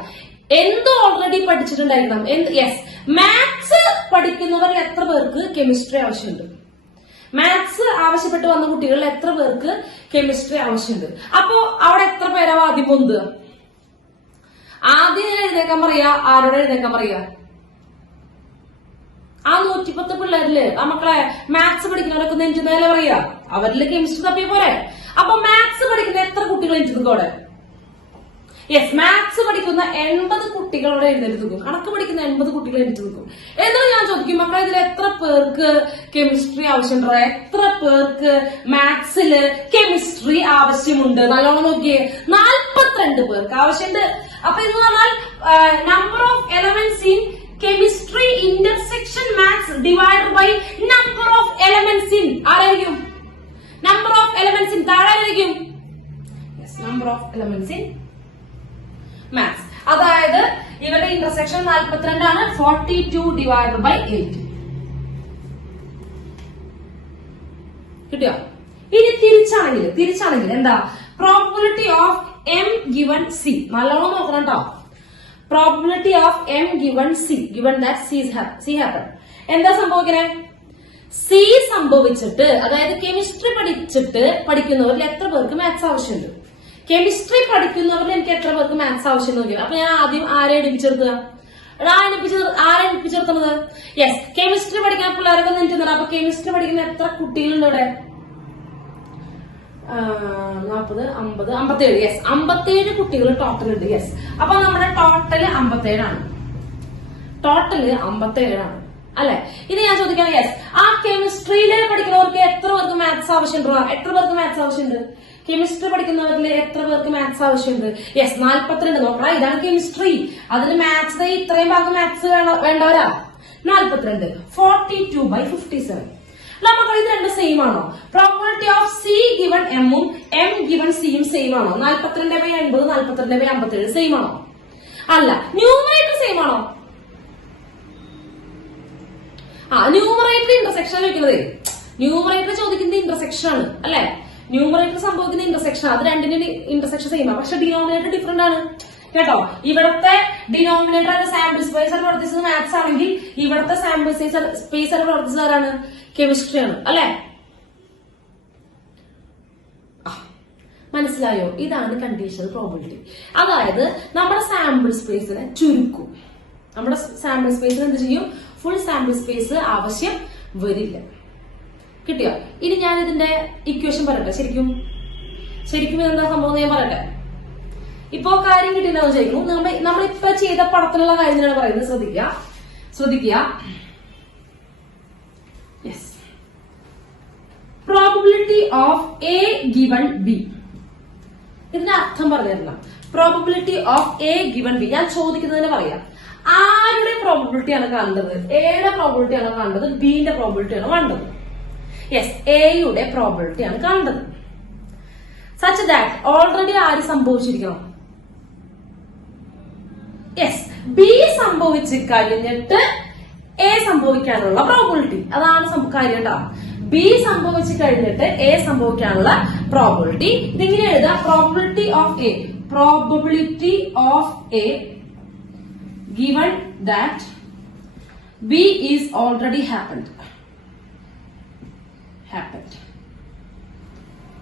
എന്ത് ഓൾറെഡി പഠിച്ചിട്ടുണ്ടായിരിക്കണം? യെസ്, മാത്സ് പഠിക്കുന്നവരിൽ എത്ര പേർക്ക് കെമിസ്ട്രി ആവശ്യമുണ്ട്? മാത്സ് ആവശ്യപ്പെട്ട് വന്ന കുട്ടികളിൽ എത്ര പേർക്ക് കെമിസ്ട്രി ആവശ്യമുണ്ട്? അപ്പോ അവിടെ എത്ര പേരാവും ആദ്യം പൊന്തുക? ആദ്യം എഴുന്നേക്കാൻ പറയാ, ആരോട് എഴുന്നേക്കാൻ പറയാ? ആ 110 പിള്ളേരില് ആ മക്കളെ മാത്സ് പഠിക്കുന്നവരൊക്കെ നെഞ്ചുന്നതല്ലേ പറയാ? അവരില് കെമിസ്ട്രി തപ്പിയ പോലെ. അപ്പൊ മാത്സ് പഠിക്കുന്ന എത്ര കുട്ടികൾ എഴുന്നേൽക്കും അവിടെ? യെസ്, മാത്സ് പഠിക്കുന്ന 80 കുട്ടികളോട് എഴുന്നേറ്റ് നിൽക്കും. കണക്ക് പഠിക്കുന്ന 80 കുട്ടികൾ എഴുന്നേറ്റ് നിൽക്കും. എന്നാൽ ഞാൻ ചോദിക്കും, മക്കളെ ഇതിൽ എത്ര പേർക്ക് കെമിസ്ട്രി ആവശ്യമുണ്ടോ? എത്ര പേർക്ക് മാത്സില് കെമിസ്ട്രി ആവശ്യമുണ്ട്? നല്ലോണം നോക്കിയേ, 42 പേർക്ക് ആവശ്യമുണ്ട്. അപ്പൊ ഇത് പറഞ്ഞാൽ number of elements in chemistry intersection maths divide by number of elements in ആരായിരിക്കും? നമ്പർ ഓഫ് എലമെന്റ്സ് ഇൻ താഴായിരിക്കും. Number of elements in maths. അതായത് ഇവരുടെ ഇന്റർസെക്ഷൻ 42 ആണ്. 42 ഡിവൈഡ് ബൈ 8 കിട്ടിയോ? ഇനി തിരിച്ചാണെങ്കിൽ എന്താ? Probability of M given C. നല്ലോണം നോക്കണം കേട്ടോ. Probability of M given C given that C happen. എന്താ സംഭവിക്കണേ? സി സംഭവിച്ചിട്ട്, അതായത് കെമിസ്ട്രി പഠിക്കുന്നവരിൽ എത്ര പേർക്ക് മാത്സ് ആവശ്യമുണ്ട്? കെമിസ്ട്രി പഠിക്കുന്നവരിൽ എനിക്ക് എത്ര പേർക്ക് മാത്സ് ആവശ്യം നോക്കിയത്? അപ്പൊ ഞാൻ ആദ്യം ആരെ എടുപ്പിച്ചെടുക്കുക? ആരെ എടുപ്പിച്ചെടുക്കുന്നത്? യെസ്, കെമിസ്ട്രി പഠിക്കുന്ന പിള്ളേരൊക്കെ നിൽക്കുന്നത്. അപ്പൊ കെമിസ്ട്രി പഠിക്കുന്ന എത്ര കുട്ടികളുണ്ട് ഇവിടെ? 40, 50, 57. യെസ്, 57 കുട്ടികൾ ടോട്ടൽ ഉണ്ട്. യെസ്, അപ്പൊ നമ്മുടെ ടോട്ടല് 57 ആണ്. ടോട്ടല് 57 ആണ് അല്ലെ? ഇത് ഞാൻ ചോദിക്കാം, യെസ്, ആ കെമിസ്ട്രിയില് പഠിക്കുന്നവർക്ക് എത്ര പേർക്ക് മാത്സ് ആവശ്യമുണ്ടോ? എത്ര പേർക്ക് മാത്സ് ആവശ്യമുണ്ട്? കെമിസ്ട്രി പഠിക്കുന്നവരിൽ എത്ര പേർക്ക് മാത്സ് ആവശ്യമുണ്ട്? യെസ്, 42. നോക്കണം, ഇതാണ് കെമിസ്ട്രി. അതിന് മാത്സ് ഇത്രയും ഭാഗം മാത്സ് വേണ്ടവരാ. 42. 42 by 57. നമുക്ക് ഇത് രണ്ടും സെയിം ആണോ? പ്രോബബിലിറ്റി ഓഫ് സി ഗിവൺ എമ്മും എം ഗിവൺ സിയും സെയിം ആണോ? 42/80, 42/57 സെയിം ആണോ? അല്ല. ന്യൂമറേറ്റർ സെയിം ആണോ? ന്യൂമറേറ്റർ ഇന്റർസെക്ഷൻ വെക്കുന്നത്. ന്യൂമറേറ്റർ ചോദിക്കുന്നത് ഇന്റർസെക്ഷൻ ആണ് അല്ലെ? ന്യൂമറേറ്റർ സംഭവിക്കുന്ന ഇന്റർസെക്ഷൻ, അത് രണ്ടിന്റെ ഇന്റർസെക്ഷൻ സെയിം ആണ്. പക്ഷെ ഡിനോമിനേറ്റർ ഡിഫറെന്റ് ആണ് കേട്ടോ. ഇവിടത്തെ ഡിനോമിനേറ്റർ സാമ്പിൾ സ്പേസ് ആണ് പ്രവർത്തിച്ചത് മാത്സ് ആണെങ്കിൽ, ഇവിടത്തെ സാമ്പിൾ സ്പേസ് ആണ് പ്രവർത്തിച്ചത് ആരാണ്? കെമിസ്ട്രി ആണ് അല്ലെ? മനസ്സിലായോ? ഇതാണ് കണ്ടീഷണൽ പ്രോബബിലിറ്റി. അതായത് നമ്മുടെ സാമ്പിൾ സ്പേസിനെ ചുരുക്കും. നമ്മുടെ സാമ്പിൾ സ്പേസിന് എന്ത് ചെയ്യും? ഫുൾ സാമ്പിൾ സ്പേസ് ആവശ്യം വരില്ല. കിട്ടിയോ? ഇനി ഞാൻ ഇതിന്റെ ഇക്വേഷൻ പറയട്ടെ. ശരിക്കും എന്താ സംഭവം ഞാൻ പറയട്ടെ. ഇപ്പോ കാര്യം കിട്ടിയിട്ടുണ്ടാവും ചോദിക്കുന്നു. നമ്മളിപ്പോ ചെയ്ത പടത്തിലുള്ള കാര്യങ്ങളാണ് പറയുന്നത്. ശ്രദ്ധിക്കുക. Yes, probability of A given B. ഇതിന്റെ അർത്ഥം പറഞ്ഞു തരണം. Probability of A given B. ഞാൻ ചോദിക്കുന്നതിന് പറയാം, ആരുടെ പ്രോബബിലിറ്റി ആണ് കണ്ടത്? എയുടെ പ്രോബബിലിറ്റി ആണ് കണ്ടത്? ബിന്റെ പ്രോബബിലിറ്റി ആണ് കണ്ടത്? യെസ്, എയുടെ പ്രോബബിലിറ്റി ആണ് കണ്ടത്. സച്ച് ദാറ്റ് ഓൾറെഡി ആര് സംഭവിച്ചിരിക്കണം? യെസ്, ബി സംഭവിച്ചു കഴിഞ്ഞിട്ട് എ സംഭവിക്കാനുള്ള പ്രോബബിലിറ്റി. അതാണ് കാര്യം കേട്ടോ. ബി സംഭവിച്ചു കഴിഞ്ഞിട്ട് എ സംഭവിക്കാനുള്ള പ്രോബബിലിറ്റി. ഇതിങ്ങനെ എഴുതാം. Probability of A given that B is already happened.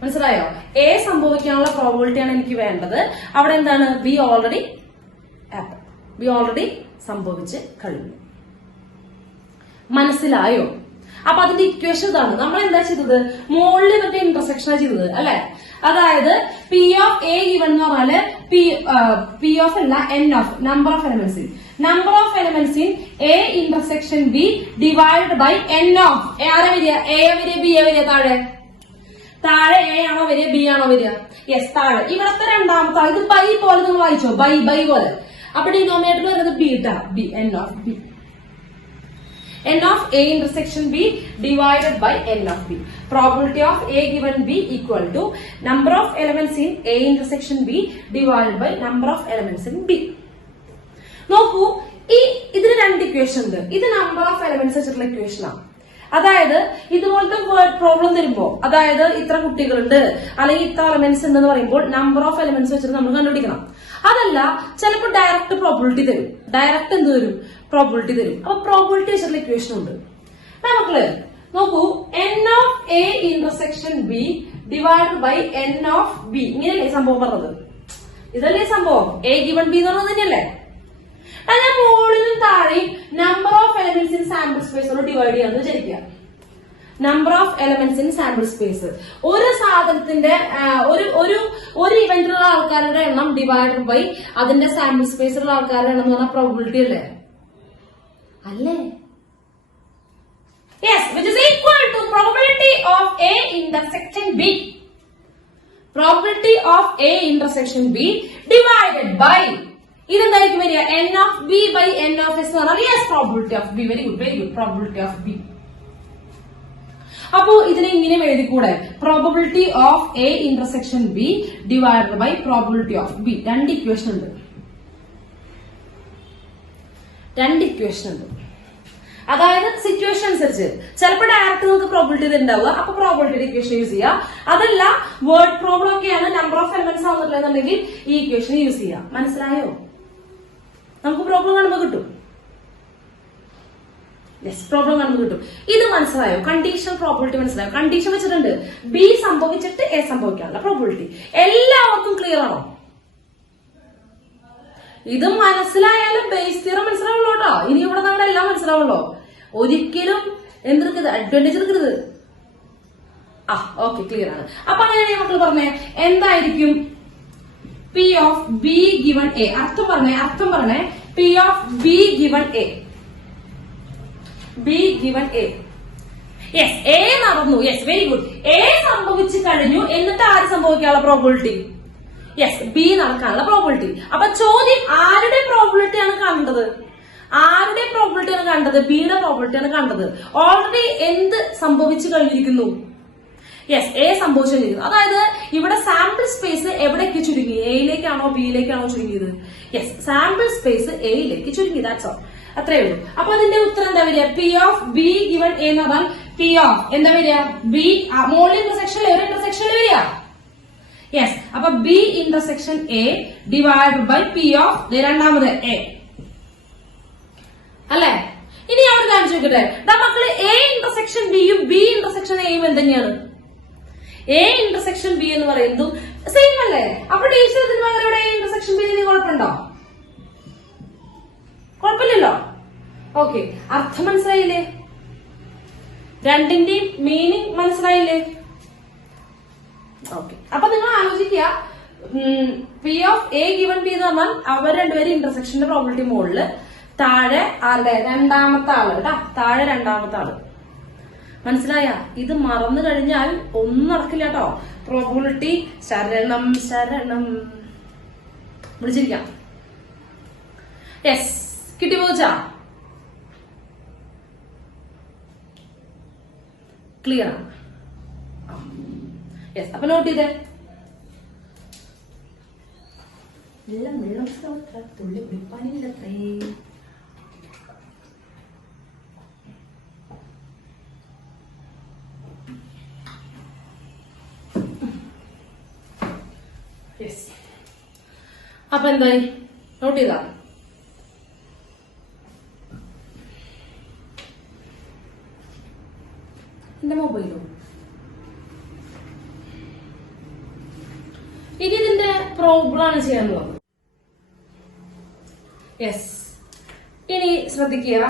മനസ്സിലായോ? എ സംഭവിക്കാനുള്ള പ്രോബബിലിറ്റി ആണ് എനിക്ക് വേണ്ടത്. അവിടെ എന്താണ്? ബി ഓൾറെഡി സംഭവിച്ച് കഴിഞ്ഞു. മനസ്സിലായോ? അപ്പൊ അതിന്റെ ഇക്വേഷൻ ഇതാണ്. നമ്മൾ എന്താ ചെയ്തത്? മുകളിൽ മറ്റേ ഇന്റർസെക്ഷനാണ് ചെയ്തത് അല്ലെ? അതായത് പി ഓഫ് എ ഗിവൺ എന്ന് പറഞ്ഞാല് പി ഓഫ് അല്ല, N of number of elements in A intersection B divide by N of ആരെ വരിക? എ വരിക, ബി വരിക? താഴെ എ ആണോ വരിക, ബി ആണോ വരിക? യെസ്, താഴെ. ഇവിടത്തെ രണ്ടാമത്തെ ഇത് ബൈ പോലെ നിങ്ങൾ വായിച്ചോ, ബൈ പോലെ. അപ്പൊ ഡിനോമിനേറ്റർ വരുന്നത് ബി ട്ടാ. B, N of B. n of a intersection b divided by n of b. Probability of a given b equal to number of elements in a intersection b divided by number of elements in b. നോക്കൂ, ഇതിന് രണ്ട് equation ഉണ്ട്. ഇത് number of elements വെച്ചിട്ടുള്ള ഇക്വേഷനാണ്. അതായത് ഇതുപോലത്തെ word problem തരുമ്പോ, അതായത് ഇത്ര കുട്ടികളുണ്ട് അല്ലെങ്കിൽ ഇത്ര എലമെന്റ്സ് ഉണ്ടെന്ന് പറയുമ്പോൾ നമ്പർ ഓഫ് എലമെന്റ്സ് വെച്ചിട്ട് നമ്മൾ കണ്ടുപിടിക്കണം. അതല്ല, ചിലപ്പോൾ ഡയറക്റ്റ് പ്രോബിലിറ്റി തരും. പ്രോബിലിറ്റി തരും. അപ്പൊ പ്രോബിലിറ്റി വെച്ചിട്ടുള്ള ഇക്വേഷൻ ഉണ്ട്. നമുക്ക് നോക്കൂ, n of A intersection B divide by n of B. ഇങ്ങനെയല്ലേ സംഭവം പറഞ്ഞത്? ഇതല്ലേ സംഭവം? എ ഗിവൺ ബി എന്ന് പറഞ്ഞത് തന്നെയല്ലേ? ഞാൻ മുകളിലും താഴെയും number of elements in sample space കൊണ്ട് ഡിവൈഡ് ചെയ്യാന്ന് വിചാരിക്കുക. Number of elements in sample space, ഒരു സാധനത്തിന്റെ ഒരു ഇവന്റിലുള്ള ആൾക്കാരുടെ എണ്ണം ഡിവൈഡഡ് ബൈ അതിന്റെ സാമ്പിൾ സ്പേസിലുള്ള ആൾക്കാരുടെ എണ്ണം എന്ന് പറഞ്ഞാൽ പ്രോബിലിറ്റി അല്ലേ? അല്ലേ? Yes, which is equal to probability of A intersection B. Probability of A intersection B divided by ഇതെന്തായിരിക്കും വരിക? n of B by n of S എന്ന് പറഞ്ഞാൽ yes, probability of B. Very good, probability of B. അപ്പോ ഇതിനെ ഇങ്ങനെ എഴുതിക്കൂടെ? Probability of A intersection B divided by probability of B. രണ്ട് equation ഉണ്ട്. അതായത് സിറ്റുവേഷൻ അനുസരിച്ച് ചിലപ്പോൾ ഡയറക്റ്റ് നമുക്ക് പ്രോബിലിറ്റി ഉണ്ടാവുക, അപ്പൊ പ്രോബിലിറ്റി ഇക്വേഷൻ യൂസ് ചെയ്യുക. അതല്ല വേർഡ് പ്രോബ്ലം ഒക്കെയാണ്, നമ്പർ ഓഫ് എലമെന്റ്സ് ആവുന്നില്ലെന്നുണ്ടെങ്കിൽ ഈ ഇക്വേഷൻ യൂസ് ചെയ്യുക. മനസ്സിലായോ? നമുക്ക് പ്രോബ്ലം കാണുമ്പോൾ കിട്ടും. പ്രോബ്ലം കാണുമ്പോൾ കിട്ടും. ഇത് മനസ്സിലായോ? കണ്ടീഷണൽ പ്രോബിലിറ്റി മനസ്സിലായോ? കണ്ടീഷൻ വെച്ചിട്ടുണ്ട്, ബി സംഭവിച്ചിട്ട് എ സംഭവിക്കാനുള്ള പ്രോബിലിറ്റി. എല്ലാവർക്കും ക്ലിയർ ആണോ? ഇത് മനസ്സിലായാലും ബേസ് തിയറം മനസ്സിലാവുള്ളൂ കേട്ടോ. ഇനി ഇവിടെ നമ്മുടെ എല്ലാം മനസ്സിലാവുള്ളൂ. ഒരിക്കലും എന്തെടുക്കരുത്, അഡ്വാൻറ്റേജ് എടുക്കരുത്. ഓക്കെ, ക്ലിയർ ആണ്. അപ്പൊ അങ്ങനെയാണെങ്കിൽ മക്കൾ പറഞ്ഞേ, എന്തായിരിക്കും P of B given A? അർത്ഥം പറഞ്ഞേ P of B given A. B given A. Yes, A നടന്നു. Yes, very good. എ സംഭവിച്ചു കഴിഞ്ഞു, എന്നിട്ട് ആര് സംഭവിക്കാനുള്ള പ്രോബിലിറ്റി? യെസ്, ബി നടക്കാനുള്ള പ്രോബിലിറ്റി. അപ്പൊ ചോദ്യം ആരുടെ പ്രോബിലിറ്റി ആണ് കണ്ടത്? ബിയുടെ പ്രോബിലിറ്റി ആണ് കണ്ടത്. ഓൾറെഡി എന്ത് സംഭവിച്ചു കഴിഞ്ഞിരിക്കുന്നു? യെസ്, എ സംഭവിച്ചു കഴിഞ്ഞിരിക്കുന്നു. അതായത് ഇവിടെ സാമ്പിൾ സ്പേസ് എവിടേക്ക് ചുരുങ്ങി? എയിലേക്കാണോ ബിയിലേക്കാണോ ചുരുങ്ങിയത്? യെസ്, സാമ്പിൾ സ്പേസ് എയിലേക്ക് ചുരുങ്ങി. That's all. അത്രേ ഉള്ളൂ. അപ്പൊ അതിന്റെ ഉത്തരം എന്താ വരിക? P of B given A എന്ന് പറഞ്ഞാൽ പി ഓഫ് എന്താ വരിക? ബി മോളിൽ ഇന്റർസെക്ഷനിൽ ഒരു ഇന്റർസെക്ഷനിൽ വരിക. യെസ്, അപ്പൊ B intersection A divide by P of രണ്ടാമത് എ അല്ലെ? ഇനി ഞാൻ ഒരു കാര്യം ചോദിക്കട്ടെ, മക്കള് എ ഇന്റർസെക്ഷൻ ബിയും ബി ഇന്റർസെക്ഷൻ എയും എന്തെന്നെയാണ്? എ ഇന്റർസെക്ഷൻ ബി എന്ന് പറയുന്നത് സെയിം അല്ലേ? അപ്പൊ ടീച്ചർ ഇതിന് പകരം ഇവിടെ എ ഇന്റർസെക്ഷൻ ബി കുഴപ്പമുണ്ടോ? കുഴപ്പമില്ലല്ലോ. ഓക്കെ, അർത്ഥം മനസ്സിലായില്ലേ? രണ്ടിന്റെയും മീനിങ് മനസ്സിലായില്ലേ? ഓക്കെ, അപ്പൊ നിങ്ങൾ ആലോചിക്കുക, P of A given B എന്ന് പറഞ്ഞാൽ അവർ രണ്ടുപേരും ഇന്റർസെക്ഷന്റെ പ്രോബിലിറ്റി മുകളില്, താഴെ ആരുടെ? രണ്ടാമത്തെ ആള് കേട്ടാ, താഴെ രണ്ടാമത്തെ ആള്. മനസ്സിലായ? ഇത് മറന്നു കഴിഞ്ഞാൽ ഒന്നും നടക്കില്ല കേട്ടോ. പ്രോബിലിറ്റി ശരണം വിളിച്ചിരിക്കാം. യെസ്, കിട്ടി പോച്ചാ? ക്ലിയർ ആണ്? യെസ്, അപ്പൊ നോട്ട് ചെയ്തേ. തുള്ളി കുടിപ്പാനില്ലത്രേ. യെസ്, അപ്പൊ എന്തായി? നോട്ട് ചെയ്താ? എന്റെ മൊബൈലോ? ഇനി ഇതിന്റെ പ്രോബ്ലമാണ് ചെയ്യാനുള്ളത്. യെസ്, ഇനി ശ്രദ്ധിക്കുക,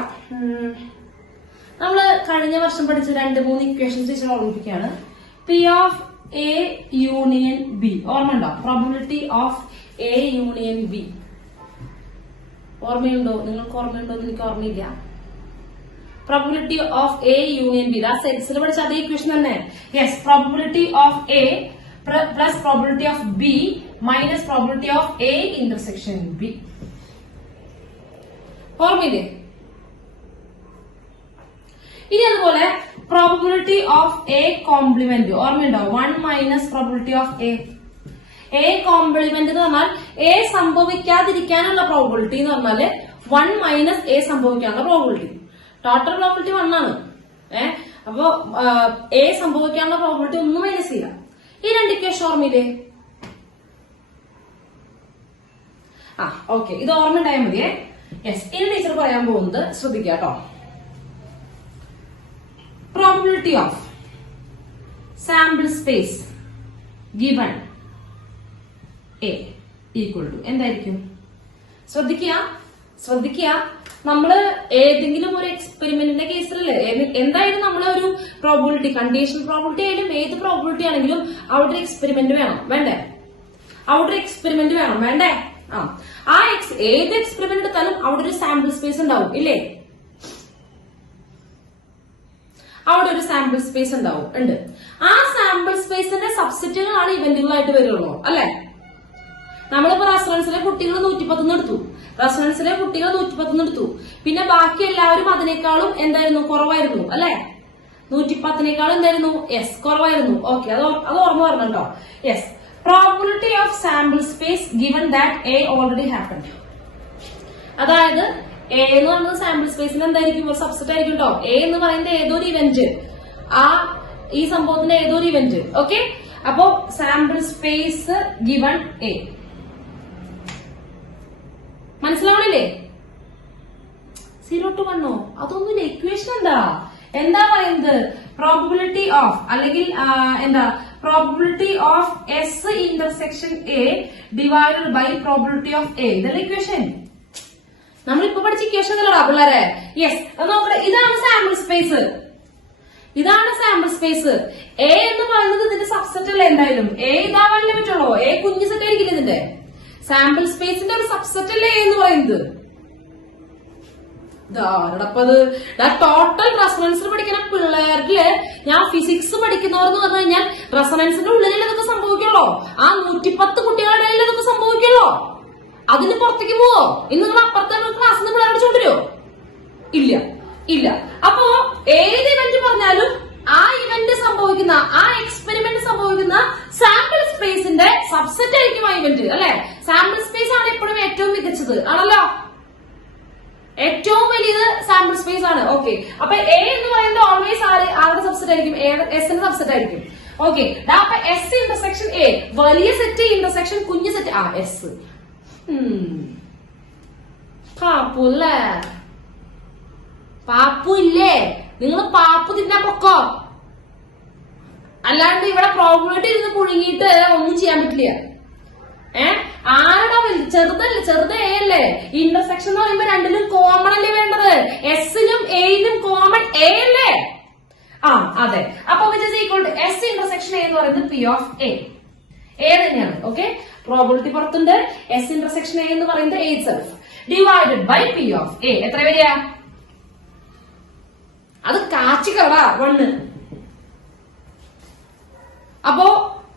നമ്മള് കഴിഞ്ഞ വർഷം പഠിച്ച 2-3 ഇക്വേഷൻസ് ടീച്ചർ ഓർമ്മിപ്പിക്കുകയാണ്. P of A union B ഓർമ്മയുണ്ടോ? Probability of A union B ഓർമ്മയുണ്ടോ? നിങ്ങൾക്ക് ഓർമ്മയുണ്ടോ എന്ന് എനിക്ക് ഓർമ്മയില്ല. Probability of A union B, സെൽസിൽ പഠിച്ച അതേ ഇക്വേഷൻ തന്നെ. Yes, probability of A plus probability of B minus probability of A intersection B. ഓർമ്മയില്ലേ? ഇനി അതുപോലെ പ്രോബിലിറ്റി ഓഫ് എ കോംപ്ലിമെന്റ് ഓർമ്മയുണ്ടോ? 1 minus probability of A. A complement എന്ന് പറഞ്ഞാൽ എ സംഭവിക്കാതിരിക്കാനുള്ള പ്രോബിലിറ്റി എന്ന് പറഞ്ഞാല് 1 മൈനസ് എ സംഭവിക്കാനുള്ള പ്രോബിലിറ്റി. ടോട്ടൽ പ്രോബിലിറ്റി 1 ആണ്. അപ്പൊ എ സംഭവിക്കാനുള്ള പ്രോബിലിറ്റി 1 മൈനസ് ചെയ്യാം. ഈ 2 ഇക്വേഷൻ ഓർമ്മയില്ലേ? ഓക്കെ, ഇത് ഓർമ്മ ഉണ്ടായാൽ മതിയേ. യെസ്, ഇനി ടീച്ചർ പറയാൻ പോകുന്നത് ശ്രദ്ധിക്കുക കേട്ടോ. Probability of sample space given A equal to എന്തായിരിക്കും? ശ്രദ്ധിക്കുക നമ്മള് ഏതെങ്കിലും ഒരു എക്സ്പെരിമെന്റിന്റെ കേസിലല്ലേ എന്തായാലും നമ്മളെ ഒരു പ്രോബിലിറ്റി, കണ്ടീഷൻ പ്രോബിലിറ്റി ആയാലും ഏത് പ്രോബിലിറ്റി ആണെങ്കിലും അവിടെ ഒരു എക്സ്പെരിമെന്റ് വേണം വേണ്ടേ? അവിടെ ഒരു എക്സ്പെരിമെന്റ് വേണം വേണ്ടേ? ഏത് എക്സ്പെരിമെന്റ് എടുത്താലും അവിടെ ഒരു സാമ്പിൾ സ്പേസ് ഉണ്ടാവും ഇല്ലേ? അവിടെ ഒരു സാമ്പിൾ സ്പേസ് ഉണ്ടാവും ഉണ്ട്. ആ സാമ്പിൾ സ്പേസിന്റെ സബ്സെറ്റുകളാണ് ഇവന്റുകളായിട്ട് വരുള്ളൂ അല്ലെ? നമ്മളിപ്പോ റെഫറൻസിലെ കുട്ടികൾ 110 എടുത്തു, റെഫറൻസിലെ കുട്ടികൾ 110 എടുത്തു, പിന്നെ ബാക്കി എല്ലാവരും അതിനേക്കാളും എന്തായിരുന്നു? കുറവായിരുന്നു അല്ലെ? 110നേക്കാളും എന്തായിരുന്നു? യെസ്, കുറവായിരുന്നു. ഓക്കെ, അത് ഓർമ്മ പറഞ്ഞോ. Yes, probability of sample space given that A already happened. അതായത് എ എന്ന് പറയുന്നത് സാമ്പിൾ സ്പേസിൽ എന്തായിരിക്കും? ഒരു സബ്സെറ്റ് ആയിരിക്കും കേട്ടോ. എ എന്ന് പറയുന്നത് ഏതൊരു ഇവന്റ്, ഈ സംഭവത്തിന്റെ ഏതൊരു ഇവന്റ്. ഓക്കെ, അപ്പോ സാമ്പിൾ സ്പേസ് ഗിവൺ എ മനസ്സിലാവണില്ലേ? 0 to 1 അതൊന്നുമില്ല. ഇക്വേഷൻ എന്താ പറയുന്നത്? പ്രോബിലിറ്റി ഓഫ് അല്ലെങ്കിൽ probability of S intersection A divided by probability of A. ഇതല്ല ഇക്വേഷൻ. നമ്മളിപ്പോ പഠിച്ച ഇക്വേഷൻ അല്ലടാ പിള്ളേരെ. യെസ്, നോക്കട്ടെ. ഇതാണ് സാമ്പിൾ സ്പേസ്. എ എന്ന് പറയുന്നത് ഇതിന്റെ സബ്സെറ്റ് അല്ലേ? എന്തായാലും എ ഇതാവാനല്ലേ പറ്റുള്ളൂ. എ കുഞ്ഞു സെറ്റ് ആയിരിക്കില്ല ഇതിന്റെ. സാമ്പിൾ സ്പേസിന്റെ ഒരു സബ്സെറ്റ് അല്ലേ എന്ന് പറയുന്നത്. ടോട്ടൽ റെസൊണൻസിൽ പഠിക്കുന്ന പിള്ളേരില് ഞാൻ ഫിസിക്സ് പഠിക്കുന്നവരെന്ന് പറഞ്ഞു കഴിഞ്ഞാൽ റെസൊണൻസിന്റെ ഉള്ളിൽ ഇതൊക്കെ സംഭവിക്കുള്ളൂ. ആ 110 കുട്ടികളുടെ ഇടയിൽ ഇതൊക്കെ സംഭവിക്കുള്ളൂ. അതിന് പുറത്തേക്ക് പോവോ? ഇന്ന് നിങ്ങൾ അപ്പുറത്തെ ക്ലാസ്സിൽ നിന്ന് പിള്ളേർ ചോദിച്ചോ? ഇല്ല. അപ്പോ ഏത് ഇവന്റ് പറഞ്ഞാലും ആ ഇവന്റ് സംഭവിക്കുന്ന, ആ എക്സ്പെരിമെന്റ് സംഭവിക്കുന്ന സാമ്പിൾ സ്പേസിന്റെ സബ്സെറ്റ് ആയിരിക്കും ആ ഇവന്റ് അല്ലെ? സാമ്പിൾ സ്പേസ് ആണ് എപ്പോഴും ഏറ്റവും മികച്ചത് ആണല്ലോ. ഏറ്റവും വലിയത് സാമ്പിൾ സ്പേസ് ആണ്. ഓക്കെ, അപ്പൊ എ എന്ന് പറയുന്നത് ഓൾവേസ് ആരുടെ സബ്സെറ്റ് ആയിരിക്കും? എസിന്റെ സബ്സെറ്റ് ആയിരിക്കും. ഓക്കെ, അപ്പൊ എസ് ഇന്റർസെക്ഷൻ എ, വലിയ സെറ്റ് ഇന്റർസെക്ഷൻ കുഞ്ഞു സെറ്റ് എസ്. പാപ്പു അല്ലേ? പാപ്പു ഇല്ലേ? നിങ്ങൾ പാപ്പു തിന്നാൻ പൊക്കോ. അല്ലാണ്ട് ഇവിടെ പ്രോബിലിറ്റി ഇരുന്ന് പുഴുങ്ങിയിട്ട് ഒന്നും ചെയ്യാൻ പറ്റില്ല. ആരുടെ ചെറുതല്ലേ? ചെറുത് എ അല്ലേ? ഇന്റർസെക്ഷൻ എന്ന് പറയുമ്പോ രണ്ടിലും കോമൺ അല്ലേ വേണ്ടത്? എസിനും എയിലും കോമൺ എ അല്ലേ? അതെ. അപ്പൊ which is equal to S intersection A എന്ന് പറയുന്നത് പി ഓഫ് എ. എ തന്നെയാണ്. ഓക്കെ, പ്രോബിലിറ്റി പുറത്തുണ്ട്. എസ് ഇന്റർസെക്ഷൻ എ എന്ന് പറയുന്നത് A self divided by P of A. എത്ര വരിക? അത് കാച്ചിക്കടാ 1. അപ്പോ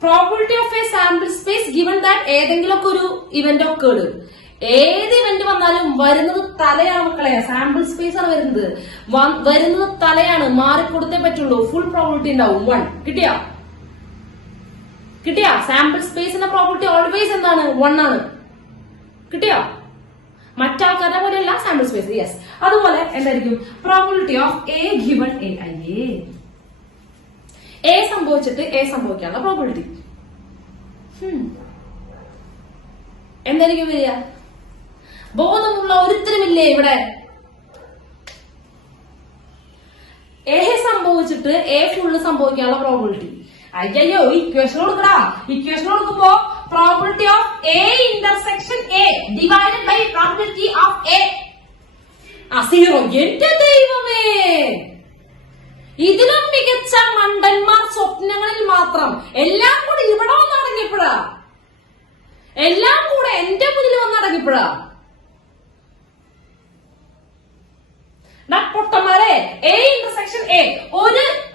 probability of A sample space given that ഏതെങ്കിലുമൊക്കെ ഒരു ഇവന്റ് ഒക്കേർഡ്. ഏത് ഇവന്റ് വന്നാലും വരുന്നത് തലയാണ് മക്കളെ. സാമ്പിൾ സ്പേസ് ആണ് വരുന്നത് തലയാണ്. മാറിക്കൊടുത്തേ പറ്റുള്ളൂ. ഫുൾ പ്രോബിലിറ്റി ഉണ്ടാവും 1. കിട്ടിയാ? സാമ്പിൾ സ്പേസിന്റെ പ്രോബിലിറ്റി ഓൾവേസ് എന്താണ്? 1 ആണ്. കിട്ടിയോ? മറ്റാൾക്കാരുടെ പോലെയല്ല സാമ്പിൾ സ്പേസ്. യെസ്, അതുപോലെ എന്തായിരിക്കും? Probability of A given A. A സംഭവിച്ചിട്ട് എ സംഭവിക്കാനുള്ള പ്രോബിലിറ്റി എന്തായിരിക്കും വരിക? ബോധമുള്ള ഒരുത്തരുമില്ലേ ഇവിടെ? എ സംഭവിച്ചിട്ട് എ ഫുള്ള് സംഭവിക്കാനുള്ള പ്രോബിലിറ്റി. അയ്യോ, ഇക്വേഷൻ കൊടുക്കടാ. ഇക്വേഷൻ കൊടുക്കുമ്പോ probability of A intersection A divided by probability of A 0. എന്റെ ദൈവമേ, ഇതിലും മികച്ച മണ്ടന്മാർ സ്വപ്നങ്ങളിൽ മാത്രം. എല്ലാം കൂടി ഇവിടെ വന്നടങ്ങിയപ്പോഴാ, എല്ലാം കൂടെ എന്റെ മുന്നിൽ വന്നടങ്ങിയപ്പോഴാ. പൊട്ടന്മാരെ, എ ഇന്റർസെക്ഷൻ എ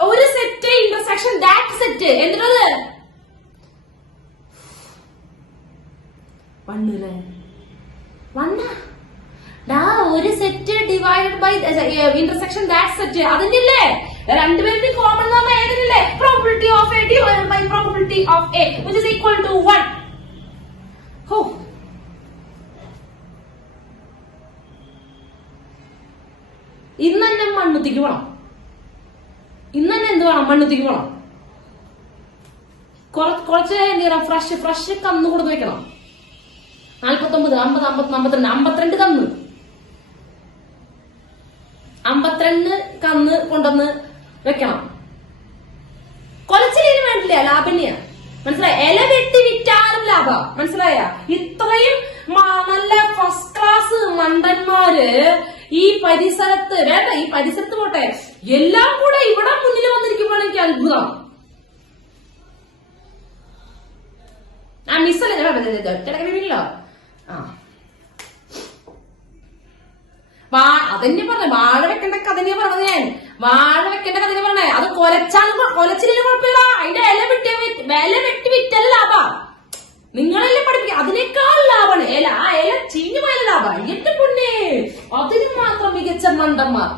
ഒരു സെറ്റ് ഇന്റർസെക്ഷൻ ദാറ്റ് സെറ്റ് എന്തിനത്? 1 ഒരു set divided by intersection that set. അതിനില്ലേ രണ്ടുപേരുടെ കോമൺ എന്ന് പറഞ്ഞാൽ ഏതിനില്ലേ? Probability of A divided by probability of A which is equal to 1. ഇന്ന് തന്നെ മണ്ണുത്തിക്ക് പോണം. ഇന്ന് തന്നെ എന്ത് വേണം? മണ്ണുത്തിക്ക് പോണം. കുറച്ച് എന്ത് ചെയ്യണം? ഫ്രഷ് കന്ന് കൊടുത്ത് വെക്കണം. 49, 50, 52 കന്ന് കൊണ്ടുവന്ന് വെക്കണം. കൊലച്ചിലിന് വേണ്ടില്ല, ലാഭന്യ. മനസ്സിലായ? ഇല വെട്ടി വിറ്റാലും ലാഭ. മനസ്സിലായ? ഇത്രയും നല്ല ഫസ്റ്റ് ക്ലാസ് മണ്ടന്മാര് ഈ പരിസരത്ത് വേണ്ട, ഈ പരിസരത്ത് പോട്ടെ, എല്ലാം കൂടെ ഇവിടെ മുന്നിൽ വന്നിരിക്കുമ്പോൾ എനിക്ക് അത്ഭുതം. ആ മിസ്സല്ലേ കിടക്കില്ല. അതെന്നെ പറഞ്ഞ വാഴ വെക്കേണ്ട കഥനെ പറഞ്ഞത് ഞാൻ. വാഴ വെക്കേണ്ട കഥനെ പറഞ്ഞേ. അത് കൊലച്ചിലും കുഴപ്പമില്ല. അതിന്റെ ഇല വെട്ടി വിറ്റല്ല ലാഭ. നിങ്ങളെല്ലാം പഠിപ്പിക്കുക. അതിനേക്കാൾ ലാഭമാണ് ഇല. ആ ഇല ചീഞ്ഞു പോയാൽ ലാഭ. എന്റെ പൊന്നെ, അതിന് മാത്രം മികച്ച മണ്ടന്മാർ.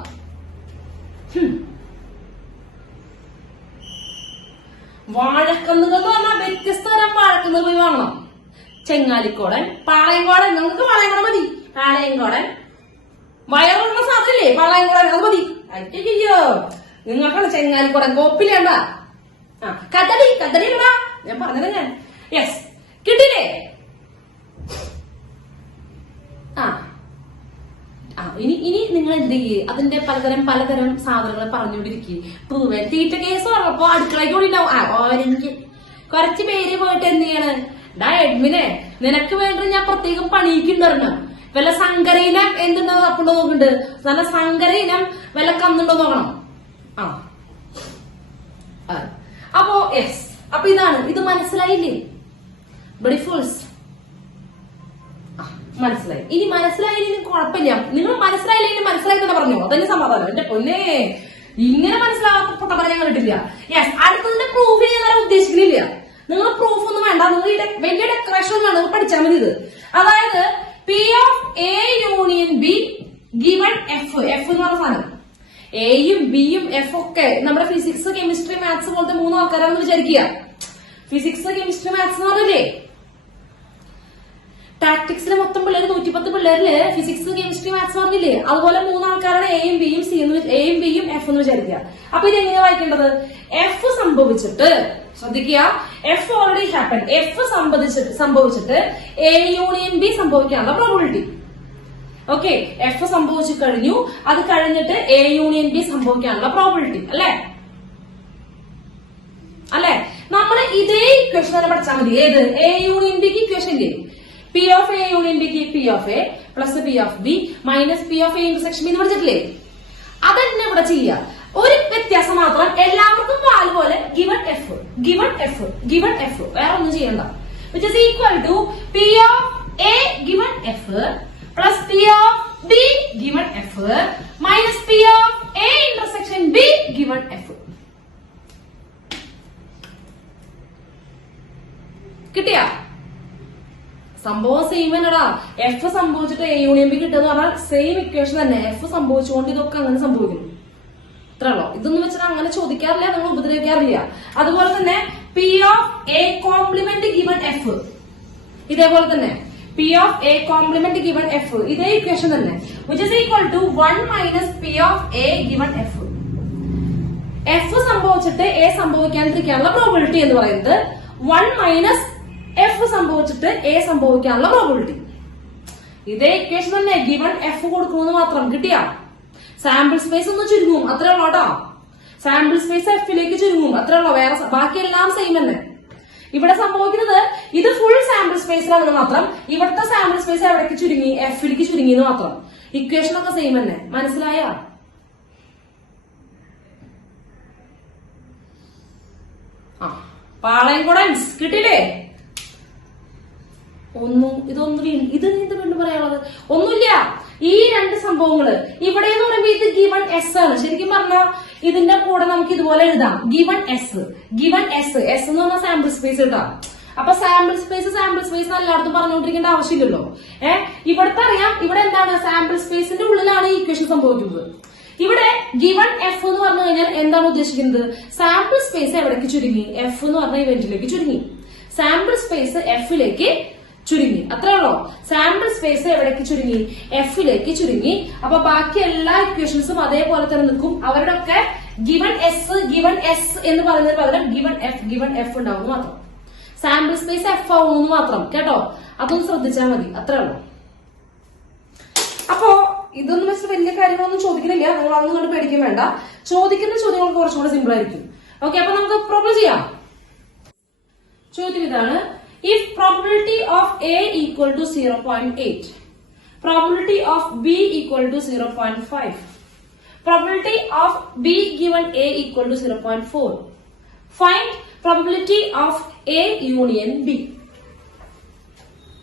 വാഴക്കന്നുകൾ എന്ന് പറഞ്ഞാൽ വ്യത്യസ്ത തരം വാഴക്കന്നുകൾ പോയി വാങ്ങണം. ചെങ്ങാലിക്കോടൻ, പാളയംകോടൻ. നിങ്ങൾക്ക് പാളയംകോടൻ മതി. പാളയംകോടൻ വയറുള്ള സാധനല്ലേ പാളയംകോടൻ, അത് മതി. അയ്യോ, നിങ്ങൾക്കാണ് ചെങ്ങാലിക്കോടൻ. കോപ്പിലേണ്ട. കദളി കദളിടാ, ഞാൻ പറഞ്ഞത് ഞാൻ. യെസ്, കിട്ടില്ലേ? ഇനി നിങ്ങൾ എന്ത് ചെയ്യും? അതിന്റെ പലതരം സാധനങ്ങൾ പറഞ്ഞുകൊണ്ടിരിക്കുക. തീറ്റ കേസ് പറഞ്ഞപ്പോ അടുക്കളയ്ക്ക് കൂടി ഉണ്ടാവും. കുറച്ച് പേര് പോയിട്ട് എന്ത് ചെയ്യണ്? ഡാ എഡ്മിനെ, നിനക്ക് വേണ്ടി ഞാൻ പ്രത്യേകം പണിയിക്കുന്നുണ്ടോ? വല്ല സങ്കര ഇനം എന്തുണ്ടോ അപ്പുണ്ടോ നോക്കുന്നുണ്ട്. നല്ല സങ്കര ഇനം വല്ല കന്നുണ്ടോ നോക്കണം. അപ്പോ യെസ്, അപ്പൊ ഇതാണ്. ഇത് മനസ്സിലായില്ലേ? ബഡി ഫുൾസ് മനസ്സിലായി. ഇനി മനസ്സിലായില്ലെങ്കിൽ കുഴപ്പമില്ല. നിങ്ങൾ മനസ്സിലായില്ലെങ്കിൽ മനസ്സിലായി തന്നെ പറഞ്ഞു. അതന്നെ സമാധാനം. എന്റെ പൊന്നെ, ഇങ്ങനെ മനസ്സിലാക്കപ്പെട്ട പറയാൻ കണ്ടിട്ടില്ല. യെസ്, അടുത്തതിന്റെ പ്രൂഫ് ചെയ്യാൻ ഞാൻ ഉദ്ദേശിക്കുന്നില്ല. നിങ്ങൾ പ്രൂഫ് ഒന്നും വേണ്ട. നിങ്ങൾ വലിയ ഡെക്കറേഷൻ ഒന്നും വേണ്ട. നിങ്ങൾ പഠിച്ചാൽ മതി ഇത്. അതായത് P of A union B given F. F എന്ന് പറഞ്ഞ സാധനം എയും ബിയും എഫ് ഒക്കെ നമ്മുടെ ഫിസിക്സ് കെമിസ്ട്രി മാത്സ് പോലത്തെ 3 ആൾക്കാരാണെന്ന് വിചാരിക്കുക. ഫിസിക്സ് കെമിസ്ട്രി മാത്സ് എന്ന് പറഞ്ഞില്ലേ, ടാക്ടിക്സിലെ മൊത്തം പിള്ളേര് 110 പിള്ളേരില് ഫിസിക്സ് കെമിസ്ട്രി മാത്സ് പറഞ്ഞില്ലേ, അതുപോലെ 3 ആൾക്കാരാണ് എയും ബിയും എയും ബിയും എഫ് എന്ന് വിചാരിക്കുക. അപ്പൊ ഇത് എങ്ങനെയാ വായിക്കേണ്ടത്? എഫ് സംഭവിച്ചിട്ട്, ശ്രദ്ധിക്കുക, എഫ് ഓൾറെഡി ഹാപ്പൻ. എഫ് സംഭവിച്ചിട്ട് എ യൂണിയൻ ബി സംഭവിക്കാനുള്ള പ്രോബിലിറ്റി. ഓക്കെ, എഫ് സംഭവിച്ചു കഴിഞ്ഞു. അത് കഴിഞ്ഞിട്ട് എ യൂണിയൻ ബി സംഭവിക്കാനുള്ള പ്രോബിലിറ്റി. അല്ലെ? നമ്മൾ ഇതേ ഇക്വേഷൻ തന്നെ പഠിച്ചാൽ മതി. ഏത്? എ യൂണിയൻ ബിക്ക് ഇക്വേഷൻ ഇല്ലേ? പി ഓഫ് എ യൂണിയൻ ബിക്ക് P of A plus P of B minus P of A intersection B എന്ന് പഠിച്ചിട്ടില്ലേ? അതന്നെ ഇവിടെ ചെയ്യുക. ഒരു വ്യത്യാസം മാത്രം, എല്ലാവർക്കും പാൽ പോലെ given F given F given F, വേറെ ഒന്നും ചെയ്യണ്ട. Which is equal to P of A given F plus P of B given F minus P of A intersection B given F. കിട്ടിയ സംഭവം സെയിം തന്നെടാ. എഫ് സംഭവിച്ചിട്ട് A union B കിട്ടുക എന്ന് പറഞ്ഞാൽ സെയിം ഇക്വേഷൻ തന്നെ. എഫ് സംഭവിച്ചുകൊണ്ട് ഇതൊക്കെ അങ്ങനെ സംഭവിക്കുന്നു. ഇത്രയുള്ളൂ. ഇതൊന്നും വെച്ചിട്ട് അങ്ങനെ ചോദിക്കാറില്ല, നിങ്ങൾ ഉപദ്രവിക്കാറില്ല. അതുപോലെ തന്നെ P of A complement given F, ഇതേപോലെ തന്നെ P of A complement given F, ഇതേ ഇക്വേഷൻ തന്നെ. Which is equal to 1 minus P of A given F. F സംഭവിച്ചിട്ട് എ സംഭവിക്കാതിരിക്കാനുള്ള പ്രോബിലിറ്റി എന്ന് പറയുന്നത് 1 മൈനസ് എഫ് സംഭവിച്ചിട്ട് എ സംഭവിക്കാനുള്ള പ്രോബിലിറ്റി. ഇതേ ഇക്വേഷൻ തന്നെ. ഗിവൺ എഫ് കൊടുക്കണമെന്ന് മാത്രം. കിട്ടിയ സാമ്പിൾ സ്പേസ് ഒന്ന് ചുരുങ്ങും, അത്രേ ഉള്ളൂ കേട്ടോ. സാമ്പിൾ സ്പേസ് എഫിലേക്ക് ചുരുങ്ങും, അത്രേ ഉള്ളൂ. വേറെ ബാക്കിയെല്ലാം സെയിം തന്നെ. ഇവിടെ സംഭവിക്കുന്നത് ഇത് ഫുൾ സാമ്പിൾ സ്പേസിലാണെന്ന് മാത്രം. ഇവിടുത്തെ സാമ്പിൾ സ്പേസ് എവിടേക്ക് ചുരുങ്ങി? എഫിലേക്ക് ചുരുങ്ങിന്ന് മാത്രം. ഇക്വേഷൻ ഒക്കെ സെയിം തന്നെ. മനസ്സിലായ? പാളയംകോടൻസ് കിട്ടിയില്ലേ? ഇത് വീണ്ടും പറയാനുള്ളത് ഒന്നുമില്ല. ഈ 2 സംഭവങ്ങള് ഇവിടെ എന്ന് പറയുമ്പോ ഇത് ഗിവൺ എസ് ആണ്. ശരിക്കും പറഞ്ഞാൽ ഇതിന്റെ കൂടെ നമുക്ക് ഇതുപോലെ എഴുതാം, given S given S. S എന്ന് പറഞ്ഞാൽ സാമ്പിൾ സ്പേസ് ഇടാം. അപ്പൊ സാമ്പിൾ സ്പേസ് എല്ലായിടത്തും പറഞ്ഞുകൊണ്ടിരിക്കേണ്ട ആവശ്യമില്ലല്ലോ. ഇവിടുത്തെ അറിയാം. ഇവിടെ എന്താണ്? സാമ്പിൾ സ്പേസിന്റെ ഉള്ളിലാണ് ഈ ഇക്വേഷൻ സംഭവിക്കുന്നത്. ഇവിടെ ഗിവൺ എഫ് എന്ന് പറഞ്ഞു കഴിഞ്ഞാൽ എന്താണ് ഉദ്ദേശിക്കുന്നത്? സാമ്പിൾ സ്പേസ് എവിടേക്ക് ചുരുങ്ങി? എഫ് എന്ന് പറഞ്ഞ ഇവന്റിലേക്ക് ചുരുങ്ങി. സാമ്പിൾ സ്പേസ് എഫിലേക്ക് ചുരുങ്ങി, അത്രേ ഉള്ളൂ. സാമ്പിൾ സ്പേസ് എവിടേക്ക് ചുരുങ്ങി? എഫിലേക്ക് ചുരുങ്ങി. അപ്പൊ ബാക്കി എല്ലാ ഇക്വേഷൻസും അതേപോലെ തന്നെ നിൽക്കും. അവരുടെ ഒക്കെ ഗിവൺ എസ് എന്ന് പറയുന്നതിന് പകരം ഗിവൺ എഫ് ഉണ്ടാവുന്നു മാത്രം. സാമ്പിൾ സ്പേസ് എഫ് ആവുന്നു മാത്രം. കേട്ടോ, അതൊന്ന് ശ്രദ്ധിച്ചാൽ മതി, അത്രേ ഉള്ളൂ. അപ്പോ ഇതൊന്നും വെച്ച് വലിയ കാര്യങ്ങളൊന്നും ചോദിക്കുന്നില്ല. നിങ്ങൾ അതൊന്നും കണ്ട് പേടിക്കാൻ വേണ്ട. ചോദിക്കുന്ന ചോദ്യങ്ങൾ കുറച്ചുകൂടെ സിമ്പിൾ ആയിരിക്കും. ഓക്കെ, അപ്പൊ നമുക്ക് പ്രോബ്ലം ചെയ്യാം. ചോദ്യം ഇതാണ്: if probability of A equal to 0.8, probability of B equal to 0.5, probability of B given A equal to 0.4. Find probability of A union B.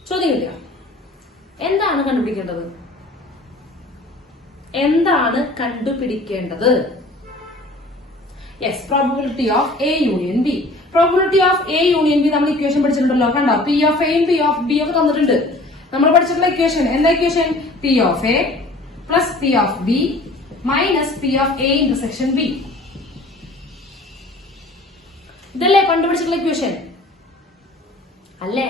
ചോദ്യം കിട്ടിയോ? എന്താണ് കണ്ടുപിടിക്കേണ്ടത്? Yes, probability of A union B. Probability of A union B നമ്മൾ equation പഠിച്ചിട്ടുണ്ടല്ലോ. കണ്ടോ? P of എയും P of B ഒക്കെ തന്നിട്ടുണ്ട്. നമ്മൾ പഠിച്ചിട്ടുള്ള ഇക്വേഷൻ എന്താ? Equation P of A plus P of B minus P of A intersection B. ഇതല്ലേ കണ്ടുപിടിച്ചിട്ടുള്ള equation അല്ലേ?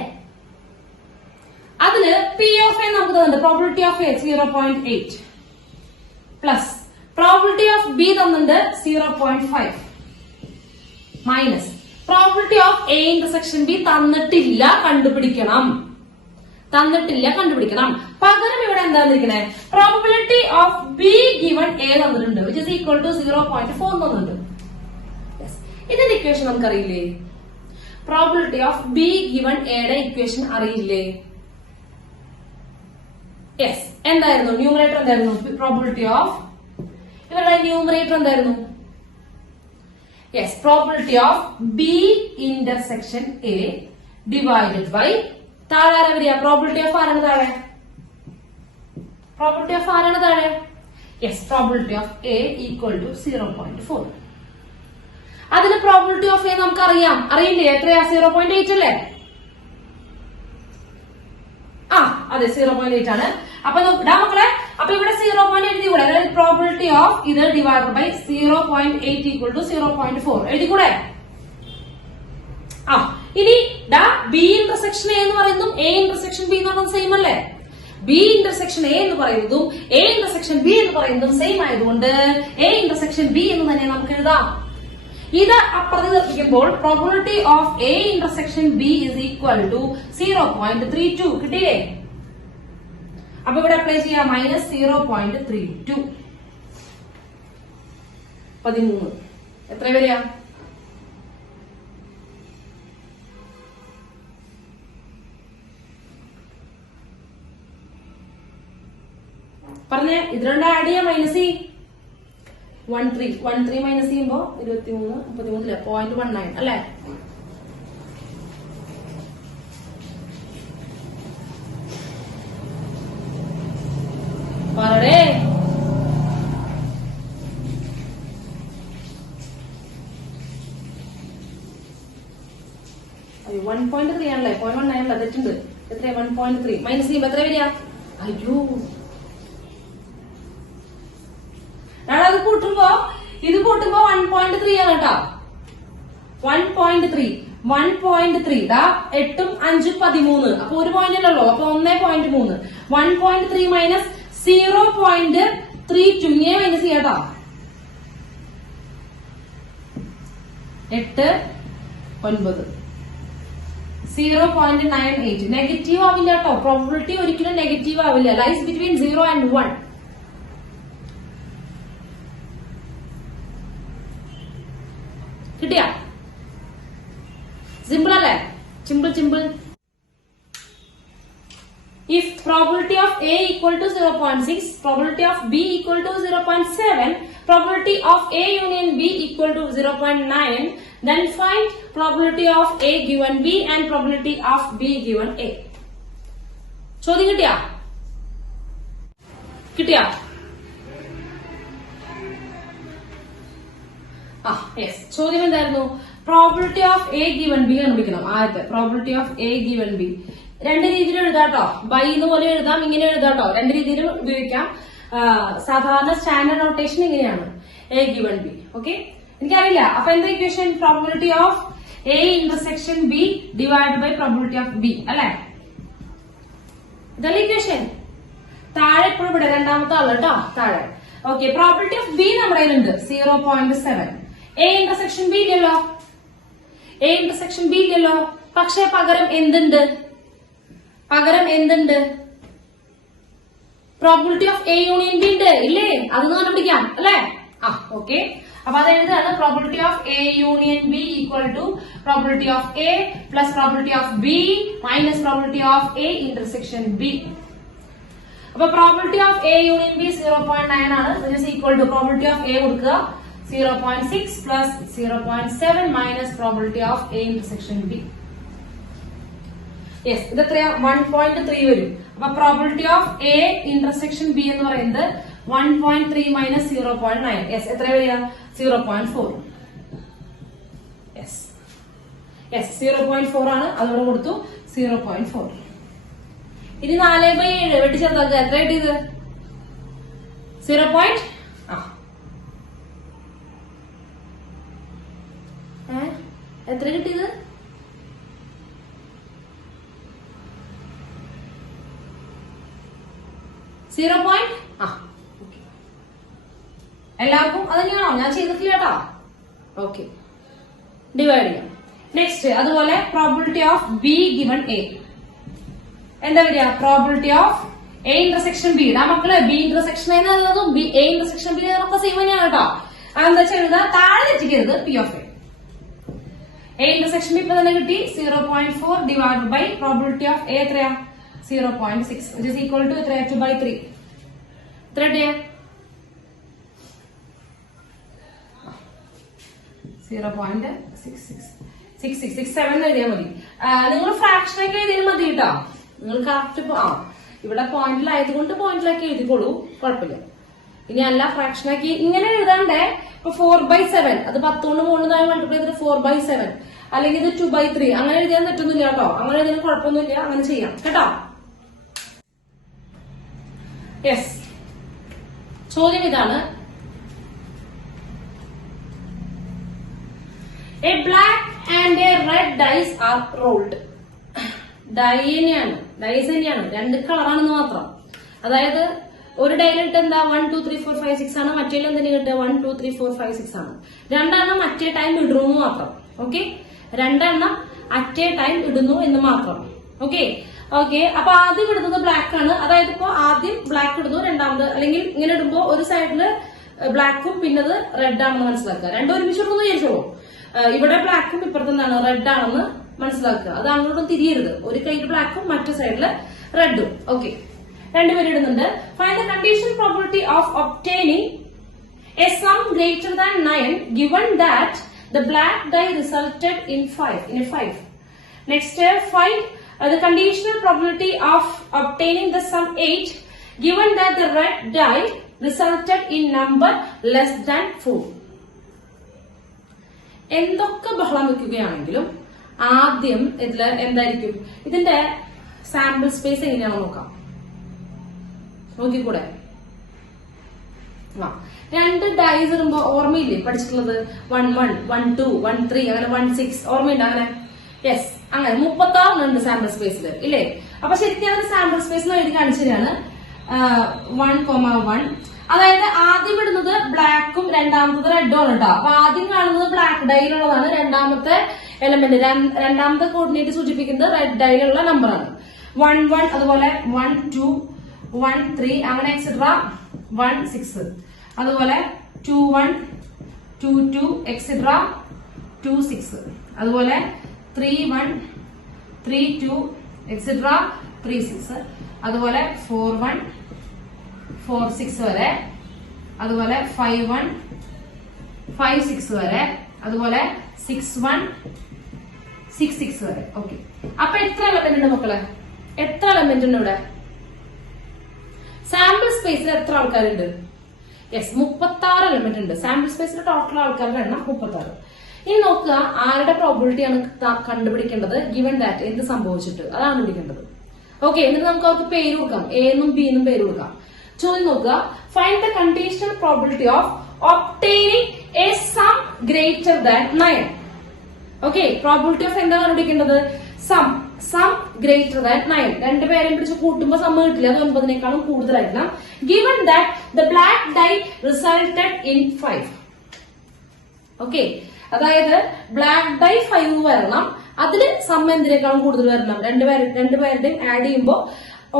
അതില് പി ഓഫ് എ നമുക്ക് തന്നിട്ടുണ്ട്. Probability of A 0.8 plus probability of B തന്നിട്ടുണ്ട് 0.5 minus probability of A intersection B തന്നിട്ടില്ല, കണ്ടുപിടിക്കണം. പകരം ഇവിടെ എന്താ തന്നിരിക്കണേ? Probability of B given A തന്നിട്ടുണ്ട്, വിച്ച് ഇസ് ഈക്വൽ ടു 0.4 തന്നിട്ടുണ്ട്. ഇതിന്റെ ഇക്വേഷൻ നമുക്കറിയില്ലേ? പ്രോബിലിറ്റി ഓഫ് ബി ഗിവൺ എയുടെ ഇക്വേഷൻ അറിയില്ലേ? യെസ്, എന്തായിരുന്നു ന്യൂമറേറ്റർ? എന്തായിരുന്നു പ്രോബിലിറ്റി ഓഫ് ഇവരുടെ ന്യൂമറേറ്റർ എന്തായിരുന്നു? Yes, probability of B intersection A divided by താഴെ ആരാ വരിക? പ്രോബിലിറ്റി ഓഫ് ആരാണ് താഴെ? Yes, probability of A equal to 0.4. അതിന് പ്രോബിലിറ്റി ഓഫ് എ നമുക്ക് അറിയില്ലേ? എത്രയാ? 0.8 അല്ലേ? അതെ, 0.8 ആണ്. അപ്പൊ മക്കളെ, അപ്പൊ ഇവിടെ 0.8 എഴുതിക്കൂടെ? അതായത് പ്രോബിലിറ്റി ഓഫ് ഇത് ഡിവൈഡ് ബൈ 0.8 ഈക്വൽ ടു 0.4 എഴുതിക്കൂടെ? ഇനി ബി ഇന്റർസെക്ഷൻ എ എന്ന് പറയുന്നതും എ ഇന്റർസെക്ഷൻ ബി എന്ന് പറയുന്നത് സെയിം അല്ലേ? ബി ഇന്റർസെക്ഷൻ എ എന്ന് പറയുന്നതും എ ഇന്റർസെക്ഷൻ ബി എന്ന് പറയുന്നതും സെയിം ആയതുകൊണ്ട് എ ഇന്റർസെക്ഷൻ ബി എന്ന് തന്നെ നമുക്ക് എഴുതാം. ഇത് അപ്പുറത്ത് നിർത്തിക്കുമ്പോൾ probability of A intersection B is equal to 0.32 കിട്ടിയേ? അപ്പൊ ഇവിടെ അപ്ലൈ ചെയ്യാം. മൈനസ് 0.32 13 എത്ര വരിക? പറഞ്ഞേ, ഇത് രണ്ടും ആഡ് ചെയ്യാം. മൈനസ് 13 മൈനസ് ചെയ്യുമ്പോ 23 33 0.19 അല്ലേ? പറയേ. 1.3 ആണല്ലേ? 0.19 അല്ല, തെറ്റുണ്ട്. എത്രയാ? 1.3 മൈനസ് ചെയ്യുമ്പോ എത്ര വരിക? അയ്യോ, ഇത് കൂട്ടുമ്പോ 1.3 ആണ് കേട്ടോ. 1.3 8ഉം 5ഉം 13. അപ്പൊ ഒരു പോയിന്റ് അല്ലല്ലോ, അപ്പൊ 1.3. 1.3 മൈനസ് 0.32 ഇങ്ങനെ മൈനസ് ചെയ്യാട്ടോ. 8 9 0.98. നെഗറ്റീവ് ആവില്ല കേട്ടോ. പ്രോബിലിറ്റി ഒരിക്കലും നെഗറ്റീവ് ആവില്ല. Lies between 0 and 1. കിട്ടിയ? സിമ്പിൾ അല്ലേ? Simple. If probability of A equal to 0.6, probability of B equal to 0.7, probability of A union B equal to 0.9, then find probability of A given B and probability of B given A. ചോദ്യം കിട്ടിയാ? Yes. ചോദ്യം എന്തായിരുന്നു? Probability of A given B കണ്ടുപിടിക്കണം. ആദ്യത്തെ probability of A given B രണ്ട് രീതിയിൽ എഴുതാട്ടോ. By എന്ന് പോലെ എഴുതാം, ഇങ്ങനെ എഴുതാട്ടോ. രണ്ട് രീതിയിലും ഉപയോഗിക്കാം. സാധാരണ സ്റ്റാൻഡേർഡ് നോട്ടേഷൻ ഇങ്ങനെയാണ്, എ ഗിവൺ ബി. ഓക്കെ, എനിക്കറിയില്ല. അപ്പൊ എന്താ equation? Probability of A intersection B divide by probability of B അല്ലെ? ഇതല്ലേ ഇക്വേഷൻ? താഴെ ഇപ്പോഴും ഇവിടെ രണ്ടാമത്തെ ആള് കേട്ടോ, താഴെ. ഓക്കെ, പ്രോബിലിറ്റി ഓഫ് ബി നമ്മുടെ കയ്യിലുണ്ട് 0.7. എ ഇന്റർസെക്ഷൻ ബി ഇല്ലല്ലോ. പക്ഷെ പകരം എന്തുണ്ട്? Probability of A union B ഉണ്ട് ഇല്ലേ? അതൊന്ന് കണ്ടുപിടിക്കാം അല്ലെ? ഓക്കെ. അപ്പൊ അത് എഴുതാണ് probability of A union B equal to probability of A plus probability of B minus probability of A intersection B. അപ്പൊ probability of A union B 0.9 ആണ്. Equal to probability of A കൊടുക്കുക 0.6 plus 0.7 minus probability of A intersection B. Yes, ഇത് എത്രയാ? 1.3 വരും. അപ്പൊ probability of A intersection B എന്ന് പറയുന്നത് 1.3 minus 0.9. Yes, എത്ര വരിക? 0.4. യെസ്, 0.4 ആണ്. അതോടെ കൊടുത്തു 0.4. ഇനി 4/7 വെട്ടിച്ചേർത്താക്കുക. എത്ര കിട്ടിയത്? 0. എത്ര കിട്ടിയത്? 0. എല്ലാവർക്കും അത് തന്നെയാണോ? ഞാൻ ചെയ്തിട്ടില്ല കേട്ടോ. ഓക്കെ, ഡിവൈഡ് ചെയ്യാം. നെക്സ്റ്റ് അതുപോലെ probability of B given A എന്താ വരിക? Probability of A intersection B. മക്കള് ബി ഇന്റർസെക്ഷൻ എന്നതും ബി എ ഇന്റർസെക്ഷൻ ബി ഒക്കെ സെയിം തന്നെയാണ് കേട്ടോ. അതെന്താ വെച്ചാൽ എഴുതുക, താഴെ തെറ്റിക്കരുത്. P of A intersection B ഇപ്പൊ തന്നെ കിട്ടി 0.4 divide by probability of A എത്രയാ? 0.6 which is equal to 2/3. എത്ര കിട്ടിയ? 0.6667 എഴുതിയാൽ മതി. നിങ്ങൾ ഫ്രാക്ഷനൊക്കെ എഴുതിയാൽ മതി കേട്ടോ. നിങ്ങൾ കറക്റ്റ് ഇവിടെ പോയിന്റിലായതുകൊണ്ട് പോയിന്റിലാക്കി എഴുതിക്കോളൂ, കുഴപ്പമില്ല. ഇനി അല്ല ഫ്രാക്ഷനാക്കി ഇങ്ങനെ എഴുതാണ്ടേ. ഇപ്പൊ 4/7 അത് 10 കൊണ്ട് 3 മൾട്ടിപ്ലൈ ചെയ്തിട്ട് 4/7 അല്ലെങ്കിൽ ഇത് 2/3 അങ്ങനെ എഴുതിയാൻ തെറ്റൊന്നുമില്ല കേട്ടോ. അങ്ങനെ എഴുതിയാൽ കുഴപ്പമൊന്നുമില്ല, അങ്ങനെ ചെയ്യാം കേട്ടോ. യെസ്, ചോദ്യം ഇതാണ്. A black and a red dice are rolled. Dice തന്നെയാണ്, രണ്ട് കളറാണെന്ന് മാത്രം. അതായത് ഒരു ഡൈയിലിട്ട് എന്താ 1 2 3 4 5 6 ആണ്, മറ്റേലും എന്തിനു കിട്ടുക 1 2 3 4 5 6 ആണ്. രണ്ടെണ്ണം മറ്റേ ടൈം ഇടുന്നു മാത്രം. ഓക്കെ, രണ്ടെണ്ണം അറ്റേ ടൈം ഇടുന്നു എന്ന് മാത്രം. ഓക്കെ. അപ്പൊ ആദ്യം ഇടുന്നത് ബ്ലാക്ക് ആണ്. അതായത് ഇപ്പൊ ആദ്യം ബ്ലാക്ക് ഇടുന്നു, രണ്ടാമത് അല്ലെങ്കിൽ ഇങ്ങനെ ഇടുമ്പോ ഒരു സൈഡില് ബ്ലാക്കും പിന്നത് റെഡ് ആണെന്ന് മനസ്സിലാക്കുക. രണ്ടും ഒരുമിച്ച് ഇടുന്നു വിചാരിച്ചോളൂ. ഇവിടെ ബ്ലാക്കും ഇപ്പുറത്ത് എന്താണ് റെഡ് ആണെന്ന് മനസ്സിലാക്കുക. അത് അങ്ങോട്ടും തിരിയരുത്. ഒരു കയ്യിൽ ബ്ലാക്കും മറ്റു സൈഡില് റെഡും. ഓക്കെ, രണ്ടുപേരും ഇടുന്നുണ്ട്. Find the condition probability of obtaining a sum greater than 9 given that the black die resulted in 5. Next, find the conditional probability of obtaining the sum 8 given that the red die resulted in number less than 4. എന്തൊക്കെ ബഹളം വെക്കുകയാണെങ്കിലും ആദ്യം ഇതില് എന്തായിരിക്കും? ഇതിന്റെ sample space എങ്ങനെയാണോ നോക്കാം. നോക്കിക്കൂടെ? രണ്ട് dyes ഇടുമ്പോ ഓർമ്മയില്ലേ പഠിച്ചിട്ടുള്ളത്? 1 1 1 2 1 3 അങ്ങനെ 1 6 ഓർമ്മയുണ്ട് അങ്ങനെ? യെസ്, അങ്ങനെ 36 ഉണ്ട് സാമ്പിൾ സ്പേസിൽ ഇല്ലേ? അപ്പൊ ശരിക്കും അതിന് സാമ്പിൾ സ്പേസ് എഴുതി കാണിച്ചതാണ് 1,1. അതായത് ആദ്യം ഇടുന്നത് ബ്ലാക്കും രണ്ടാമത്തത് റെഡും ആണ് കേട്ടോ. അപ്പൊ ആദ്യം കാണുന്നത് ബ്ലാക്ക് ഡൈയിലുള്ളതാണ്. രണ്ടാമത്തെ എലമെന്റ് രണ്ടാമത്തെ കോർഡിനേറ്റ് സൂചിപ്പിക്കുന്നത് റെഡ് ഡൈയിലുള്ള നമ്പറാണ്. 1 1 അതുപോലെ 1 2 1 3 അങ്ങനെ എക്സെട്ര 1 6 അതുപോലെ 2 1 2 2 എക്സെട്ര 2 6 അതുപോലെ 3 1 3 2 എക്സെട്ര 3 6 അതുപോലെ 4 1 4 6 വരെ അതുപോലെ 5 1 5 6 വരെ അതുപോലെ 6 1 6 6 വരെ. ഓക്കെ, അപ്പൊ എത്ര എലമെന്റ് ഉണ്ട് മക്കളെ? എത്ര എലമെന്റ് ഉണ്ട് ഇവിടെ? സാമ്പിൾ സ്പേസിൽ എത്ര ആൾക്കാരുണ്ട്? യെസ്, 36 എലമെന്റ് ഉണ്ട്. സാമ്പിൾ സ്പേസിൽ ടോട്ടൽ ആൾക്കാരുടെ എണ്ണം 36. ഇനി നോക്കുക, ആരുടെ പ്രോബിലിറ്റി ആണ് കണ്ടുപിടിക്കേണ്ടത്? ഗിവൻ ദാറ്റ് എന്ത് സംഭവിച്ചിട്ട് അതാണ് കണ്ടുപിടിക്കേണ്ടത്. ഓക്കെ, എന്നിട്ട് നമുക്ക് അവർക്ക് പേര് കൊടുക്കാം. എ എന്നും ബി എന്നും പേര് കൊടുക്കാം. ചോദ്യം നോക്കുക, find the conditional probability of obtaining a sum greater than 9. Okay, probability of എന്താ കണ്ടുപിടിക്കേണ്ടത്? Sum greater than 9. രണ്ടുപേരെയും പിടിച്ച് കൂട്ടുമ്പോ സം കിട്ടില്ല, അത് 9നേക്കാളും കൂടുതലായിരിക്കണം. Given that the black die resulted in 5. Okay, അതായത് ബ്ലാക്ക് ഡൈ 5 വരണം, അതില് സം എന്തിനേക്കാളും കൂടുതൽ വരണം? രണ്ടുപേരുടെയും ആഡ് ചെയ്യുമ്പോൾ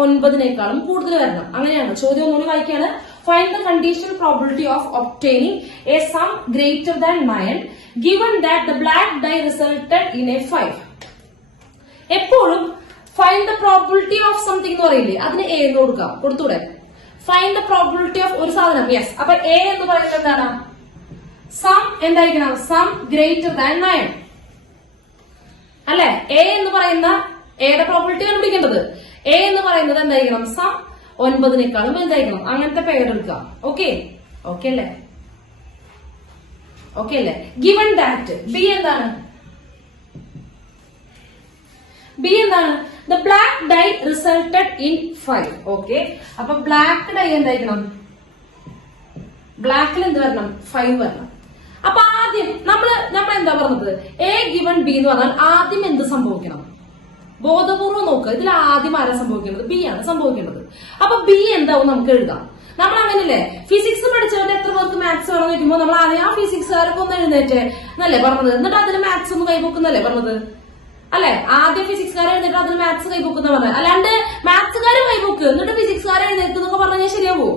9നേക്കാളും കൂടുതൽ വരണം. അങ്ങനെയാണ് ചോദ്യം. ഒന്നുകൂടി വായിക്കാണ്. find the conditional probability of obtaining a sum greater than 9 given that the black die resulted in a 5. എപ്പോഴും find the probability of something എന്ന് പറയില്ലേ, അതിന് എ എന്ന് കൊടുക്കാം, കൊടുത്തൂടെ. ഫൈൻഡ് ദ പ്രോബിലിറ്റി ഓഫ് ഒരു സാധനം. യെസ്, അപ്പൊ എ എന്ന് പറയുന്നത് എന്താണ്? സം എന്തായിരിക്കണം? സം ഗ്രേറ്റർ ദാൻ 9 അല്ലെ. എ എന്ന് പറയുന്ന എയുടെ പ്രോബിലിറ്റി കണ്ടുപിടിക്കേണ്ടത്. എ എന്ന് പറയുന്നത് എന്തായിരിക്കണം? സം 9 എന്തായിരിക്കണം? അങ്ങനത്തെ പേരെടുക്കുക. ഓക്കെ, ഓക്കെ അല്ലേ? ഓക്കെ അല്ലേ? ഗിവൺ ദാറ്റ് ബി എന്താണ്? ബി എന്താണ്? The black die resulted in 5. Okay, അപ്പൊ ബ്ലാക്ക് ഡൈ എന്തായിരിക്കണം? ബ്ലാക്കിൽ എന്ത് വരണം? 5 വരണം. അപ്പൊ ആദ്യം നമ്മൾ എന്താ പറഞ്ഞത്? എ ഗിവൺ ബി എന്ന് പറഞ്ഞാൽ ആദ്യം എന്ത് സംഭവിക്കണം? ബോധപൂർവ്വം നോക്കുക. ഇതിൽ ആദ്യം ആരാ സംഭവിക്കേണ്ടത്? ബി ആണ് സംഭവിക്കേണ്ടത്. അപ്പൊ ബി എന്താവും നമുക്ക് എഴുതാം. നമ്മൾ അങ്ങനെയല്ലേ ഫിസിക്സ് പഠിച്ചവരുടെ എത്ര പേർക്ക് മാത്സ് വേണം നോക്കുമ്പോൾ നമ്മൾ ആദ്യം ആ ഫിസിക്സുകാരൊക്കെ ഒന്ന് എഴുന്നേറ്റ് എന്നല്ലേ പറഞ്ഞത്, എന്നിട്ട് അതിന് മാത്സ് ഒന്ന് കൈപൊക്കുന്നല്ലേ പറഞ്ഞത് അല്ലെ. ആദ്യം ഫിസിക്സുകാരെ എഴുന്നേറ്റ് അതിന് മാത്സ് കൈപൊക്കുന്ന പറഞ്ഞത്, അല്ലാണ്ട് മാത്സുകാരെ കൈപൊക്ക് എന്നിട്ട് ഫിസിക്സുകാരെ എഴുന്നേറ്റ് എന്നൊക്കെ പറഞ്ഞാൽ ശരിയാവോ?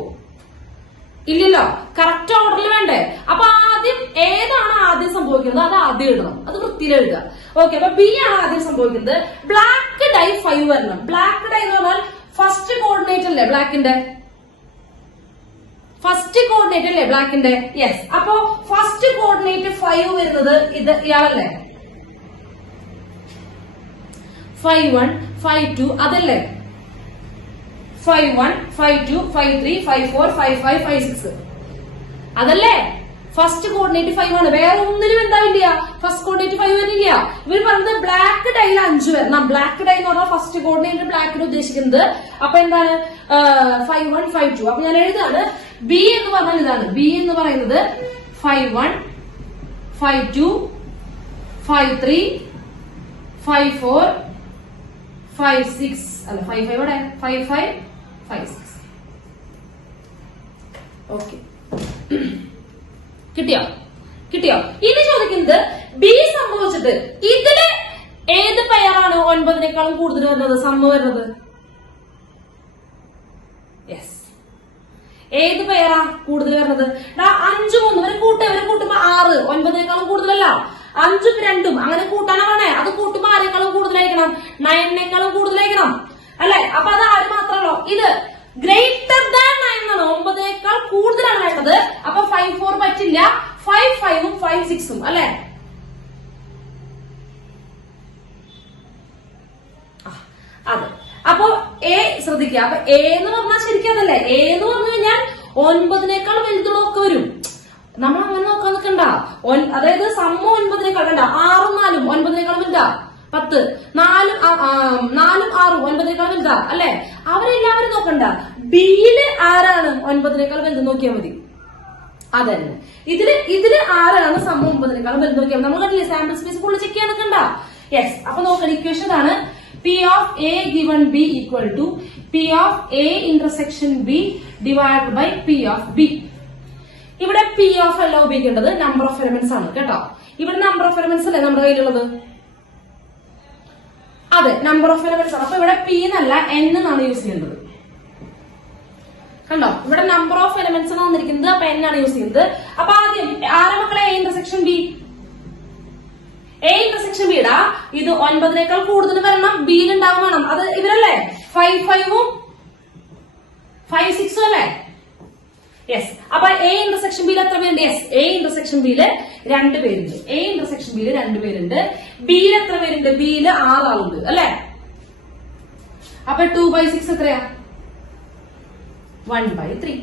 ഇല്ലല്ലോ, കറക്റ്റ് ഓർഡറിൽ വേണ്ടേ. അപ്പൊ ആദ്യം ഏതാണ് ആദ്യം സംഭവിക്കുന്നത് അത് ആദ്യം എഴുതണം, അത് വൃത്തിയിൽ എഴുതുക. ഓക്കെ, അപ്പൊ ബി ആണ് ആദ്യം സംഭവിക്കുന്നത്. ബ്ലാക്ക് ഡൈ 5 വരണം. ബ്ലാക്ക് ഡൈ എന്ന് പറഞ്ഞാൽ ഫസ്റ്റ് കോർഡിനേറ്റ് അല്ലേ ബ്ലാക്കിന്റെ? ഫസ്റ്റ് കോർഡിനേറ്റ് അല്ലേ ബ്ലാക്കിന്റെ? യെസ്, അപ്പോ ഫസ്റ്റ് കോർഡിനേറ്റ് 5 വരുന്നത് ഇത് ഇയാളല്ലേ? 5-1 5-2 അതല്ലേ? 5-1 5-2 5-3 5-4 5-5 5-6 അതല്ലേ? ഫസ്റ്റ് കോർഡിനേറ്റ് 5 ആണ്. വേറെ ഒന്നിനും എന്താവില്ല, ഫസ്റ്റ് കോർഡിനേറ്റ് 5 വരില്ല. ഇവർ പറഞ്ഞത് ബ്ലാക്ക് ഡൈയിൽ 5 വരണം. ബ്ലാക്ക് ഡൈ എന്ന് പറഞ്ഞാൽ ഫസ്റ്റ് കോർഡിനേറ്റ് ബ്ലാക്കിന് ഉദ്ദേശിക്കുന്നത്. അപ്പൊ എന്താണ്? 5-1 5-2. അപ്പൊ ഞാൻ എഴുതാണ് ബി എന്ന് പറഞ്ഞാൽ ഇതാണ്. ബി എന്ന് പറയുന്നത് 5-1 5-2 5-3 5-4 5-6 അല്ല 5-5 ഇവിടെ 5-5 5-6. ഓക്കെ, കിട്ടിയോ? ഇനി ചോദിക്കുന്നത് ബി സംഭവിച്ചിട്ട് ഇതില് ഏത് പെയറാണ് 9 കൂടുതൽ വരുന്നത്? സമ്മ് വരുന്നത്? യെസ്, ഏത് പെയറാ കൂടുതൽ വരുന്നത്? 5 3 ഇവരെ കൂട്ടുമ്പോ 6 9 കൂടുതലല്ല. 5ഉം 2ഉം അങ്ങനെ കൂട്ടാനാണേ. അത് കൂട്ടുമ്പോ ആരെക്കാളും കൂടുതലായിരിക്കണം? 9 കൂടുതലായിരിക്കണം അല്ലെ. അപ്പൊ അത് ആര് മാത്രമല്ലോ? ഇത് ഗ്രേറ്റർ ദാൻ 9 ആണ്. 9 കൂടുതലാണ് വേണ്ടത്. അപ്പൊ 5-4 പറ്റില്ല. 5-5ഉം 5-6ഉം അല്ലെ. അതെ, അപ്പൊ എ ശ്രദ്ധിക്കുക. അപ്പൊ എ എന്ന് പറഞ്ഞാൽ ശരിക്കും അതല്ലേ? എ എന്ന് പറഞ്ഞു കഴിഞ്ഞാൽ 9 വലുതുള്ളതൊക്കെ വരും. നമ്മൾ അങ്ങനെ നോക്കാൻ നിൽക്കണ്ട. അതായത് സമ്മ 9 കണ്ട 6ഉം 4ഉം 9 വലുതാ. 10 4ഉം 6ഉം 9 വലുതാ അല്ലെ. അവരെല്ലാവരും നോക്കണ്ട. ബിയില് ആരാണ് 9 വലുത് നോക്കിയാൽ മതി. അതന്നെ ഇതില് ആരാണ് സമ്മ 9 വലുത് നോക്കിയാൽ മതി. നമ്മൾ കണ്ടില്ലേ സാമ്പിൾ സ്പേസ് ഫുള്ള് ചെക്ക് ചെയ്യാൻ നിൽക്കണ്ട. യെസ്, അപ്പൊ നോക്കണം. ഇക്വേഷൻ ആണ് P of A given B equal to P of A intersection B divided by P of B. ഇവിടെ P of അല്ല ഉപയോഗിക്കേണ്ടത്, നമ്പർ ഓഫ് എലമെന്റ്സ് ആണ് കേട്ടോ. ഇവിടെ നമ്പർ ഓഫ് എലമെന്റ്സ് അല്ലേ നമ്മുടെ കയ്യിലുള്ളത്? അതെ, നമ്പർ ഓഫ് എലമെന്റ്സ് ആണ്. അപ്പൊ ഇവിടെ P എന്നല്ല N എന്നാണ് യൂസ് ചെയ്യേണ്ടത്. കണ്ടോ, ഇവിടെ നമ്പർ ഓഫ് എലമെന്റ്സ് ആണ് വന്നിരിക്കുന്നത്. അപ്പൊ N ആണ് യൂസ് ചെയ്യുന്നത്. അപ്പൊ ആദ്യം ആരെ മക്കളെ? A intersection B. A intersection B ഇടാ. ഇത് 9 കൂടുതൽ വരണം. ബിയിൽ ഉണ്ടാവും വേണം. അത് ഇവരല്ലേ 5-5ഉം 5-6ഉം അല്ലേ? യെസ്, അപ്പൊ A ഇന്റർസെക്ഷൻ ബിയിൽ എത്ര പേരുണ്ട്? യെസ്, A ഇന്റർസെക്ഷൻ ബിയില് 2 പേരുണ്ട്. A ഇന്റർസെക്ഷൻ ബിയില് 2 പേരുണ്ട്. ബിയിൽ എത്ര പേരുണ്ട്? ബിയില് 6 ആളുണ്ട് അല്ലെ. അപ്പൊ 2/6 എത്രയാ? 1/3.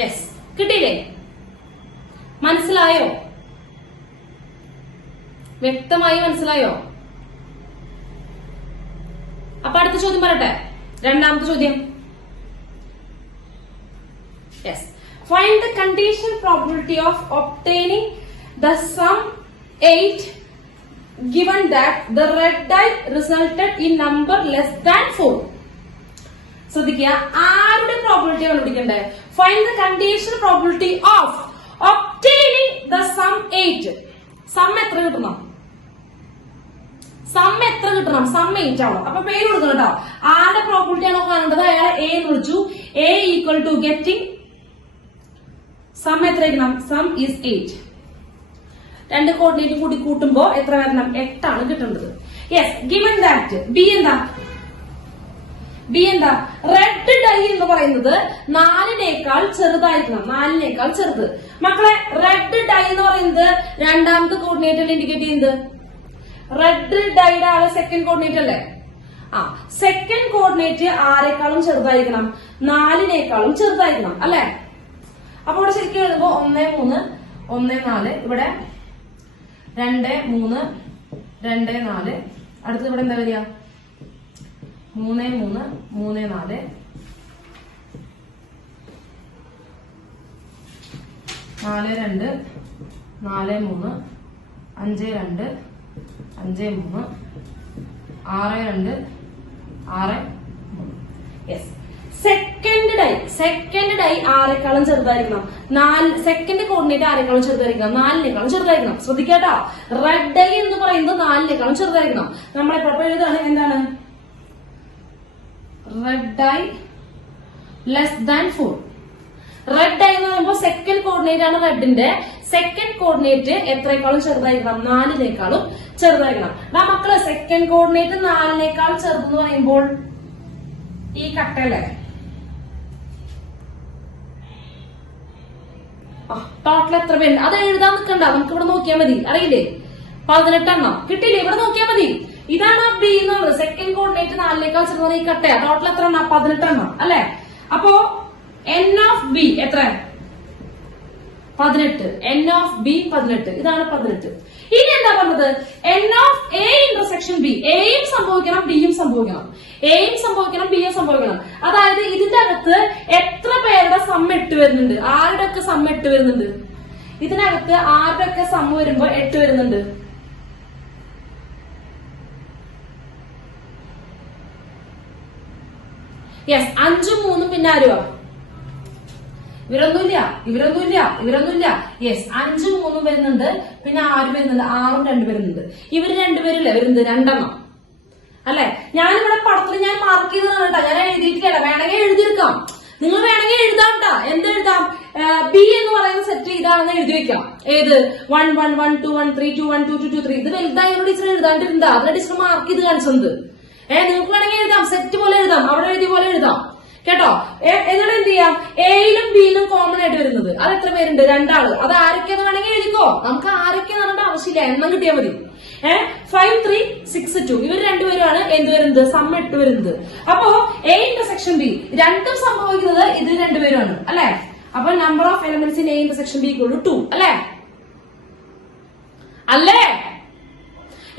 യെസ്, കിട്ടിയില്ലേ? മനസ്സിലായോ? വ്യക്തമായി മനസ്സിലായോ? അപ്പൊ അടുത്ത ചോദ്യം പറയട്ടെ. രണ്ടാമത്തെ ചോദ്യം. Yes, find the condition probability of obtaining the sum 8 given that the red die resulted in number less than 4. ശ്രദ്ധിക്കുക, ആരുടെ പ്രോബിലിറ്റി കണ്ടുപിടിക്കണ്ടേ? Find the condition probability of obtaining the sum 8. Sum എത്ര കിട്ടണം? സം 8 ആവണം. അപ്പൊ പേര് കൊടുക്കണം കേട്ടോ. ആരുടെ പ്രോബിലിറ്റി ആണോ കാണേണ്ടത് അയാളെ എ എന്ന് വിളിച്ചു. A equal to getting sum എത്ര വരണം? Sum is 8. രണ്ട് കോർഡിനേറ്റ് കൂടി കൂട്ടുമ്പോ എത്ര വരണം? 8 ആണ് കിട്ടേണ്ടത്. യെസ്, ഗിവൻ ദാറ്റ് ബി എന്താ? റെഡ് ഡൈ എന്ന് പറയുന്നത് 4നേക്കാൾ ചെറുതായിരിക്കണം. 4നേക്കാൾ ചെറുത്. മക്കളെ, റെഡ് ഡൈ എന്ന് പറയുന്നത് രണ്ടാമത്തെ കോർഡിനേറ്റ് ഇൻഡിക്കേറ്റ് ചെയ്യുന്നത്. റെഡ് ഡൈയുടെ ആള് സെക്കൻഡ് കോർഡിനേറ്റ് അല്ലേ? സെക്കൻഡ് കോർഡിനേറ്റ് ആരെക്കാളും ചെറുതായിരിക്കണം? 4നേക്കാളും ചെറുതായിരിക്കണം അല്ലെ? അപ്പൊ ഇവിടെ ശരിക്കും എഴുതുമ്പോ 1 3 1 4, ഇവിടെ 2 3 2 4, അടുത്തത് ഇവിടെ എന്താ വരിക? 3 3 3 4, 4 2 4 3 5 2 5 3 6 2 6 3. യെസ്, സെക്കൻഡ് ഡൈ ആരെക്കാളും ചെറുതായിരിക്കണം? സെക്കൻഡ് കോർഡിനേറ്റ് ആരെക്കാളും ചെറുതായിരിക്കണം? 4നേക്കാളും ചെറുതായിരിക്കണം. ശ്രദ്ധിക്കാട്ടോ, റെഡ് ഡൈ എന്ന് പറയുന്നത് 4നേക്കാളും ചെറുതായിരിക്കണം. നമ്മളെപ്പോഴും എഴുതാണ് എന്താണ്? Red die less than 4. Red die എന്ന് പറയുമ്പോൾ സെക്കൻഡ് കോർഡിനേറ്റ് ആണ് റെഡിന്റെ. സെക്കൻഡ് കോർഡിനേറ്റ് എത്രയെക്കാളും ചെറുതായിരിക്കണം? 4നേക്കാളും ചെറുതായിരിക്കണം. മക്കള്, സെക്കൻഡ് കോർഡിനേറ്റ് 4നേക്കാൾ ചെറുതെന്ന് പറയുമ്പോൾ ഈ കട്ടല്ലേ? ടോട്ടൽ എത്ര പേര്? അത് എഴുതാൻ നിൽക്കണ്ട, നമുക്ക് ഇവിടെ നോക്കിയാൽ മതി. അറിയില്ലേ? 18 എണ്ണം കിട്ടിയില്ലേ? ഇവിടെ നോക്കിയാൽ മതി. ഇതാണ് ബി എന്നുള്ളത്. സെക്കൻഡ് കോർഡിനേറ്റ് 4നേക്കാൾ ചെറുതാണ് ഈ കട്ടയാ. ടോട്ടൽ എത്ര എണ്ണം? 18 എണ്ണം അല്ലെ? അപ്പോ എൻ ഓഫ് ബി എത്ര? 18. N of B 18. ഇതാണ് 18. ഇനി എന്താ പറഞ്ഞത്? N of A intersection B. എയും സംഭവിക്കണം, ബിയും സംഭവിക്കണം. എയും സംഭവിക്കണം, ബിയും സംഭവിക്കണം. അതായത് ഇതിന്റെ അകത്ത് എത്ര പേരുടെ സം 8 വരുന്നുണ്ട്? ആരുടെയൊക്കെ സം 8 വരുന്നുണ്ട്? ഇതിനകത്ത് ആരുടെയൊക്കെ സം വരുമ്പോ 8 വരുന്നുണ്ട്? യെസ്, 5 3 പിന്നെ ആരുവാ? ഇവരൊന്നുമില്ല. യെസ്, 5 3 വരുന്നുണ്ട്. പിന്നെ 6 വരുന്നുണ്ട്. 6 2 വരുന്നുണ്ട്. ഇവര് രണ്ടുപേരില്ലേ വരുന്നത്? 2 എണ്ണം അല്ലെ? ഞാനിവിടെ പടത്തിൽ ഞാൻ മാർക്ക് ചെയ്തതാണ് കേട്ടോ. ഞാൻ എഴുതിയിട്ടില്ല. വേണമെങ്കിൽ എഴുതിയെടുക്കാം. നിങ്ങൾ വേണമെങ്കിൽ എഴുതാം കേട്ടോ. എന്തെഴുതാം? ബി എന്ന് പറയുന്ന സെറ്റ് ഇതാണെന്ന് എഴുതി വെക്കാം. ഏത്? 1 1 1 2 1 3 2 1 2 2 2 3. ഇത് വലുതായി ടീച്ചർ എഴുതാണ്ടിരുന്നാ അതിന്റെ ടീച്ചർ മാർക്ക് ചെയ്ത് കാണിച്ചത്. നിങ്ങൾക്ക് വേണമെങ്കിൽ എഴുതാം. സെറ്റ് പോലെ എഴുതാം. അവിടെ എഴുതിയ പോലെ എഴുതാം കേട്ടോ. എന്നിട്ട് എന്ത് ചെയ്യാം? എയിലും ബിയിലും കോമൺ ആയിട്ട് വരുന്നത് അത് എത്ര പേരുണ്ട്? 2 ആള്. അത് ആരൊക്കെയെന്ന് വേണമെങ്കിൽ എഴുതിക്കോ. നമുക്ക് ആരൊക്കെയെന്ന് പറഞ്ഞിട്ട് ആവശ്യമില്ല, എണ്ണം കിട്ടിയാൽ മതി. 5 3 6 2 ഇവർ രണ്ടുപേരുമാണ് എന്ത് വരുന്നത്? സം 8 വരുന്നത്. അപ്പോ എ ഇന്റർസെക്ഷൻ ബി രണ്ടും സംഭവിക്കുന്നത് ഇത് രണ്ടുപേരുമാണ് അല്ലെ? അപ്പൊ number of elements in A intersection B equal to 2 അല്ലേ?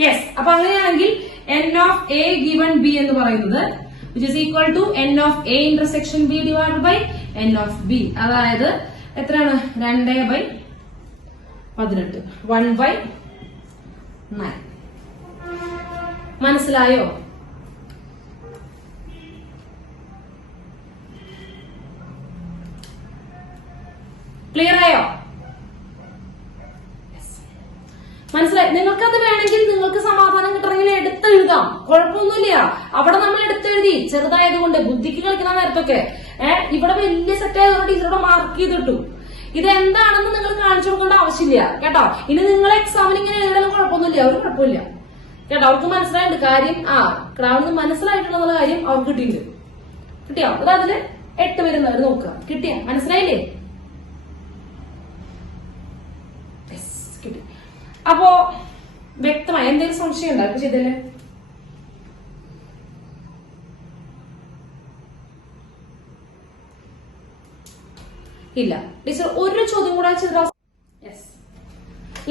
യെസ്. അപ്പൊ അങ്ങനെയാണെങ്കിൽ N of A given B എന്ന് പറയുന്നത് which is equal to n of a intersection b divided by n of b. അതായത് എത്രയാണ്? 2/18 1/9. മനസ്സിലായോ? ക്ലിയർ ആയോ? മനസ്സിലായി? നിങ്ങൾക്കത് വേണമെങ്കിൽ നിങ്ങൾക്ക് സമാധാനം കിട്ടണമെങ്കിൽ എടുത്തെഴുതാം, കുഴപ്പമൊന്നുമില്ല. അവിടെ നമ്മൾ എടുത്തെഴുതി ചെറുതായതുകൊണ്ട് ബുദ്ധിക്ക് കളിക്കുന്ന നേരത്തൊക്കെ ഇവിടെ വലിയ സെറ്റ് ആയതുകൊണ്ട് ടീച്ചറോട് മാർക്ക് ചെയ്തിട്ടു. ഇതെന്താണെന്ന് നിങ്ങൾ കാണിച്ചു കൊടുക്കേണ്ട ആവശ്യമില്ല കേട്ടോ. ഇനി നിങ്ങൾ എക്സാമിന് ഇങ്ങനെ എഴുതാനും കുഴപ്പമൊന്നുമില്ല, ഒരു കുഴപ്പമില്ല കേട്ടോ. അവർക്ക് മനസ്സിലായിട്ടുണ്ട് കാര്യം. ക്രാവിന് മനസ്സിലായിട്ടുള്ള കാര്യം അവർക്ക് കിട്ടിയിട്ടുണ്ട്. കിട്ടിയോ? അത് അതില് 8 വരുന്നവർ നോക്കുക. കിട്ടിയ? മനസ്സിലായില്ലേ? കിട്ടി. അപ്പോ വ്യക്തമായി എന്തെങ്കിലും സംശയം ഉണ്ടാക്കും ചെയ്തല്ലേ? ഇല്ല. ടീച്ചർ ഒരു ചോദ്യം കൂടെ ചെയ്ത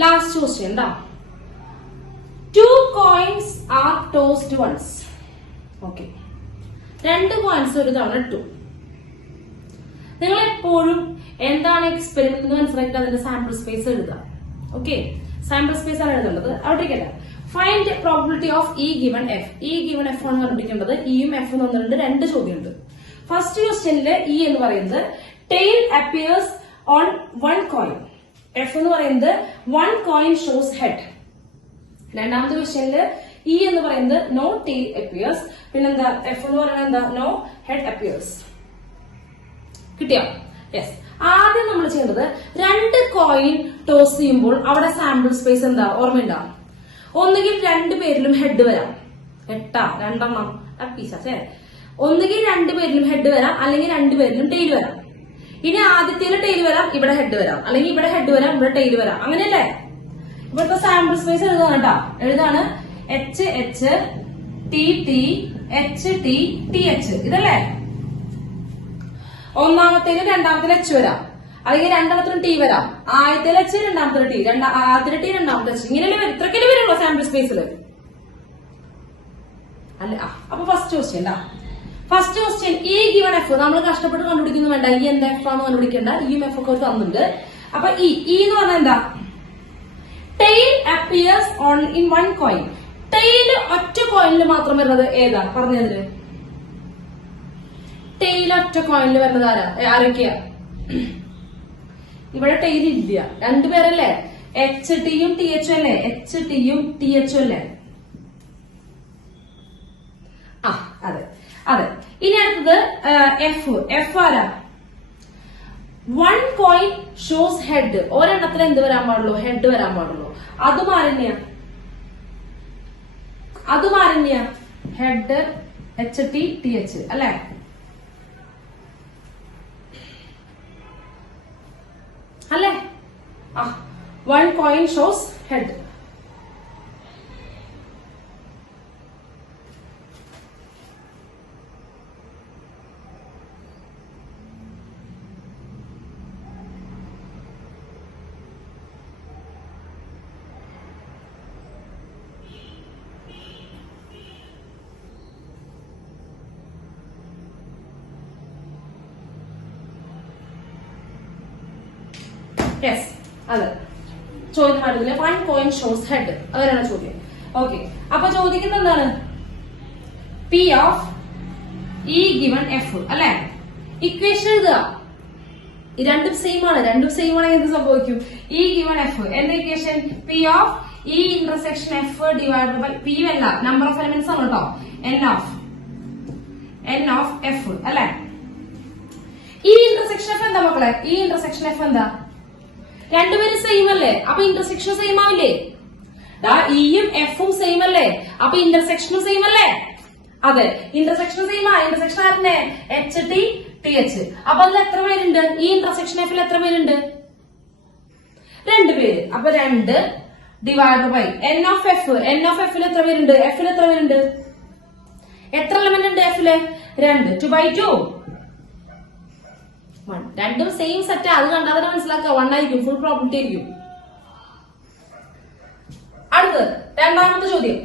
ലാസ്റ്റ് ക്വസ്റ്റ്യൻ എന്താ? 2 coins are tossed once. Okay, 2 coins ഒരു തവണ ഇട്ടു. നിങ്ങൾ എപ്പോഴും എന്താണ് എക്സ്പെരിമെന്റ് മനസ്സിലാക്കിയിട്ട് അതിന്റെ സാമ്പിൾ സ്പേസ് എഴുതുക. ഓക്കെ, സാമ്പിൾ സ്പേസ് ആണ് എഴുതേണ്ടത്. അവിടേക്കല്ല. Find probability of E given F. E given F ആണ് കണ്ടുപിടിക്കേണ്ടത്. ഇയും എഫ് എന്ന് പറഞ്ഞിട്ട് 2 ചോദ്യമുണ്ട്. ഫസ്റ്റ് ക്വസ്റ്റ്യനില് ഇ എന്ന് പറയുന്നത് tail appears on 1 coin. F എന്ന് പറയുന്നത് 1 coin shows head. രണ്ടാമത്തെ ക്വസ്റ്റ്യനില് ഇ എന്ന് പറയുന്നത് നോ ടെയിൽ അപ്പിയേഴ്സ്. പിന്നെന്താ എഫ് എന്ന് പറയുന്നത് എന്താ നോ ഹെഡ് അപ്പിയേഴ്സ്. കിട്ടിയോ? യെസ്. ആദ്യം നമ്മൾ ചെയ്യേണ്ടത് 2 കോയിൻ ടോസ് ചെയ്യുമ്പോൾ അവിടെ സാമ്പിൾ സ്പേസ് എന്താ ഓർമ്മയുണ്ടോ? ഒന്നുകിൽ 2 പേരിലും ഹെഡ് വരാം. 8 രണ്ടെണ്ണം പീസേ. ഒന്നുകിൽ 2 പേരിലും ഹെഡ് വരാം, അല്ലെങ്കിൽ 2 പേരിലും ടെയിൽ വരാം. ഇനി ആദ്യത്തേല് ടെയിൽ വരാം, ഇവിടെ ഹെഡ് വരാം, അല്ലെങ്കിൽ ഇവിടെ ഹെഡ് വരാം, ഇവിടെ ടെയിൽ വരാം. അങ്ങനെയല്ലേ? ഇവിടുത്തെ സാമ്പിൾ സ്പേസ് എഴുതാണ് കേട്ടോ. എഴുതാണ് H H T T H T T H. ഇതല്ലേ? ഒന്നാമത്തേലും രണ്ടാമത്തേലും എച്ച് വരാം, അല്ലെങ്കിൽ രണ്ടാമത്തിലും ടി വരാം. ആദ്യത്തേലും എച്ച്, രണ്ടാമത്തെ ടി, ആദ്യത്തെ ടി, രണ്ടാമത്തെ എച്ച്. ഇങ്ങനെയല്ലേ വരും? ഇത്രക്കല്ലേ വരുള്ളൂ സാമ്പിൾ സ്പേസിൽ അല്ലെ? അപ്പൊ first question first question E given F. നമ്മൾ കഷ്ടപ്പെട്ട് കണ്ടുപിടിക്കുന്നു വേണ്ട. ഇ എന്താ എഫ് ആണെന്ന് കണ്ടുപിടിക്കേണ്ട. ഇയും എഫ് ഒക്കെ തന്നിട്ടുണ്ട്. അപ്പൊ ഇ എന്ന് പറഞ്ഞാൽ എന്താ? Tail appears on in 1 coin. Tail ഒറ്റ കോയിനിൽ മാത്രം വരുന്നത് ഏതാ? പറഞ്ഞതില് ടെയിൽ ഒറ്റ കോയിനിൽ വരുന്നത് ആരൊക്കെയാ? ഇവിടെ ടെയിൽ ഇല്ല. 2 പേരല്ലേ? എച്ച് ടിയും ടി എച്ചും അല്ലേ? എച്ച് ടിയും ടി എച്ചും അല്ലേ? അതെ അതെ. ഇനി അടുത്തത് എഫ്. എഫ് ആരാ? 1 coin ഷോസ് ഹെഡ്. ഒരെണ്ണത്തിൽ എന്ത് വരാൻ പാടുള്ളൂ? ഹെഡ് വരാൻ പാടുള്ളൂ. അതും ആരന്നെയാ? Head H T T H അല്ലെ? അല്ലേ? 1 coin ഷോസ് ഹെഡ്. യെസ്, അതെ. ചോദ്യം അടുത്തില്ല. 1 coin ഷോസ് ഹെഡ്. അതാണ് ചോദ്യം. ഓക്കെ. അപ്പൊ ചോദിക്കുന്നത് എന്താണ്? P of E given F അല്ലെ? ഇക്വേഷൻ എഴുതുക. രണ്ടും സെയിം ആണ്. എന്ത് സംഭവിക്കും? ഇ ഗിവൺ എഫ് എന്ന equation P of E intersection F divided by P അല്ല, നമ്പർ ഓഫ് എലിമെന്റ്സ് ആണ് കേട്ടോ. എൻ ഓഫ് എഫ് അല്ലെ? ഈ ഇന്റർസെക്ഷൻ എഫ് എന്താ മക്കളെ? ഈ ഇന്റർസെക്ഷൻ എഫ് എന്താ? രണ്ടുപേരും സെയിം അല്ലേ? അപ്പൊ ഇന്റർസെക്ഷൻ സെയിം ആവില്ലേ? ഇയും എഫും സെയിം അല്ലേ? അപ്പൊ ഇന്റർസെക്ഷനും സെയിം അല്ലേ? അതെ, ഇന്റർസെക്ഷൻ സെയിം ആണ്. ഇന്റർസെക്ഷൻ ആരുടെ? H T T H. അപ്പൊ അതിൽ എത്ര പേരുണ്ട്? ഈ ഇന്റർസെക്ഷൻ എഫിൽ എത്ര പേരുണ്ട്? 2 പേര്. അപ്പൊ 2 divide by N of F. N of എഫിൽ എത്ര പേരുണ്ട്? എഫിൽ എത്ര പേരുണ്ട്? എത്ര എലമെന്റ് ഉണ്ട് എഫില്? 2. 2/2. 1. രണ്ടും സെയിം സെറ്റ്. അത് കണ്ടാൽ തന്നെ മനസ്സിലാക്കുക 1 ആയിരിക്കും. ഫുൾ പ്രോബിലിറ്റി ആയിരിക്കും. അടുത്തത് രണ്ടാമത്തെ ചോദ്യം.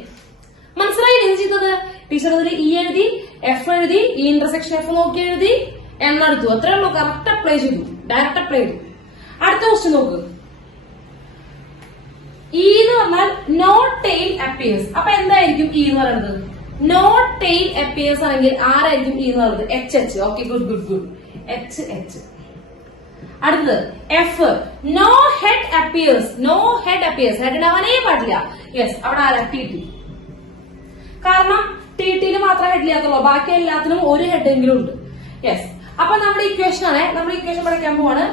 മനസ്സിലായി എന്ത് ചെയ്തത്? ടീച്ചർ അതിൽ ഇ എഴുതി, എഫ് എഴുതി, ഈ ഇന്റർസെക്ഷൻ എഫ് നോക്കി എഴുതി, എന്നെടുത്തു. അത്രേ ഉള്ളൂ. കറക്റ്റ് അപ്ലൈ ചെയ്തു. ഡയറക്റ്റ് അപ്ലൈ ചെയ്തു. അടുത്ത ക്വസ്റ്റ്യൻ നോക്ക്. ഇ എന്ന് പറഞ്ഞാൽ നോ ടെയിൽ അപ്പിയേഴ്സ്. അപ്പൊ എന്തായിരിക്കും ഇ എന്ന് പറയുന്നത്? നോ ടെയിൽ അപ്പിയേഴ്സ് ആണെങ്കിൽ ആരായിരിക്കും ഇ എന്ന് പറയുന്നത്? H H. Okay, good. H H. അടുത്തത് F. No head appears. Head ഉണ്ടാവാനേ പാടില്ല. യെസ്, അവിടെ ആരാ? T T. കാരണം ടി ടിയിൽ മാത്രമേ ഹെഡ് ഇല്ലാത്തുള്ളൂ. ബാക്കി എല്ലാത്തിനും ഒരു ഹെഡ് എങ്കിലും ഉണ്ട്. യെസ്. അപ്പൊ നമ്മുടെ ഇക്വേഷൻ ആണ്. നമ്മൾ ഇക്വേഷൻ പഠിക്കാൻ പോവാണ്.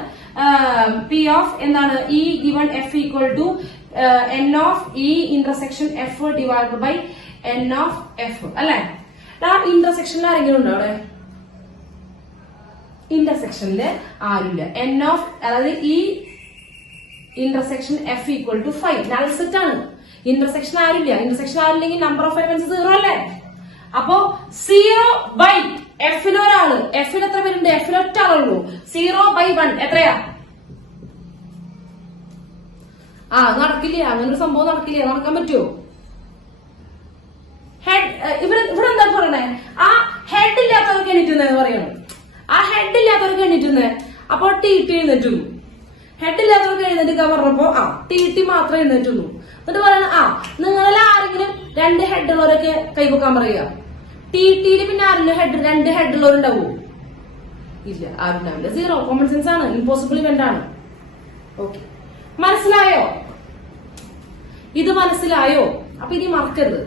പി ഓഫ് എന്താണ്? E given F equal to N of E intersection F divide by N of F അല്ലെ? ഇന്റർസെക്ഷനിൽ ആരെങ്കിലും ഉണ്ടോ അവിടെ? ഇന്റർസെക്ഷനില് ആരില്ല. എൻ ഓഫ് അതായത് ഈ intersection F equal to 5. Null set ആണ്. ഇന്റർസെക്ഷൻ ആരില്ല. ഇന്റർസെക്ഷൻ ആരില്ലെങ്കിൽ നമ്പർ ഓഫ് എലമെന്റ്സ് 0 അല്ലേ? അപ്പോ 0 ബൈ എഫിൽ ഒരാള്. എഫിൽ എത്ര പേരുണ്ട്? എഫിൽ ഒറ്റ ആളുള്ളൂ. 0/1 എത്രയാ? നടക്കില്ല. അങ്ങനൊരു സംഭവം നടക്കില്ല. നടക്കാൻ പറ്റുമോ? ഹെഡ് ഇവിടെ എന്താ പറയണേ? ആ ഹെഡ് ഇല്ലാത്തവർക്ക് എണീറ്റുന്നത് പറയണം. ആ ഹെഡ് ഇല്ലാത്തവർക്ക് എണീറ്റുന്നത്. അപ്പൊ ടി ടി എഴുന്നേറ്റുള്ളൂ. ഹെഡ് ഇല്ലാത്തവർക്ക് എഴുന്നേറ്റിക്കാൻ പറഞ്ഞപ്പോ ടി ടി മാത്രമേ എഴുന്നേറ്റുള്ളൂ. എന്നിട്ട് പറയണ നിങ്ങളിൽ ആരെങ്കിലും 2 ഹെഡ് ഉള്ളവരൊക്കെ കൈവക്കാൻ പറയുക. ടി ടിയിൽ പിന്നെ ആരെങ്കിലും 2 ഹെഡ് ഉള്ളവരുണ്ടാവോ? ഇല്ല, ആരുണ്ടാവില്ല. 0. കോമൺ സെൻസ് ആണ്. ഇമ്പോസിബിൾ ഇവന്റ് ആണ്. ഓക്കെ, മനസ്സിലായോ? ഇത് മനസ്സിലായോ? അപ്പൊ ഇനി മറക്കരുത്.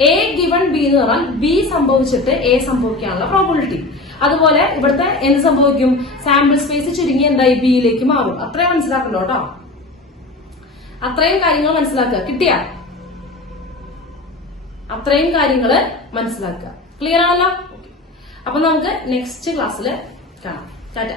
എ ഗിവൺ ബി എന്ന് പറഞ്ഞാൽ ബി സംഭവിച്ചിട്ട് എ സംഭവിക്കാനുള്ള പ്രോബിലിറ്റി. അതുപോലെ ഇവിടുത്തെ എന്ത് സംഭവിക്കും? സാമ്പിൾ സ്പേസ് ചുരുങ്ങി എന്തായി ബിയിലേക്ക് മാറും. അത്രയും മനസ്സിലാക്കണ്ടോ കേട്ടോ. അത്രയും കാര്യങ്ങൾ മനസ്സിലാക്കുക. കിട്ടിയ അത്രയും കാര്യങ്ങള് മനസ്സിലാക്കുക. ക്ലിയർ ആണല്ലോ? അപ്പൊ നമുക്ക് നെക്സ്റ്റ് ക്ലാസ്സിൽ കാണാം. ടാറ്റ.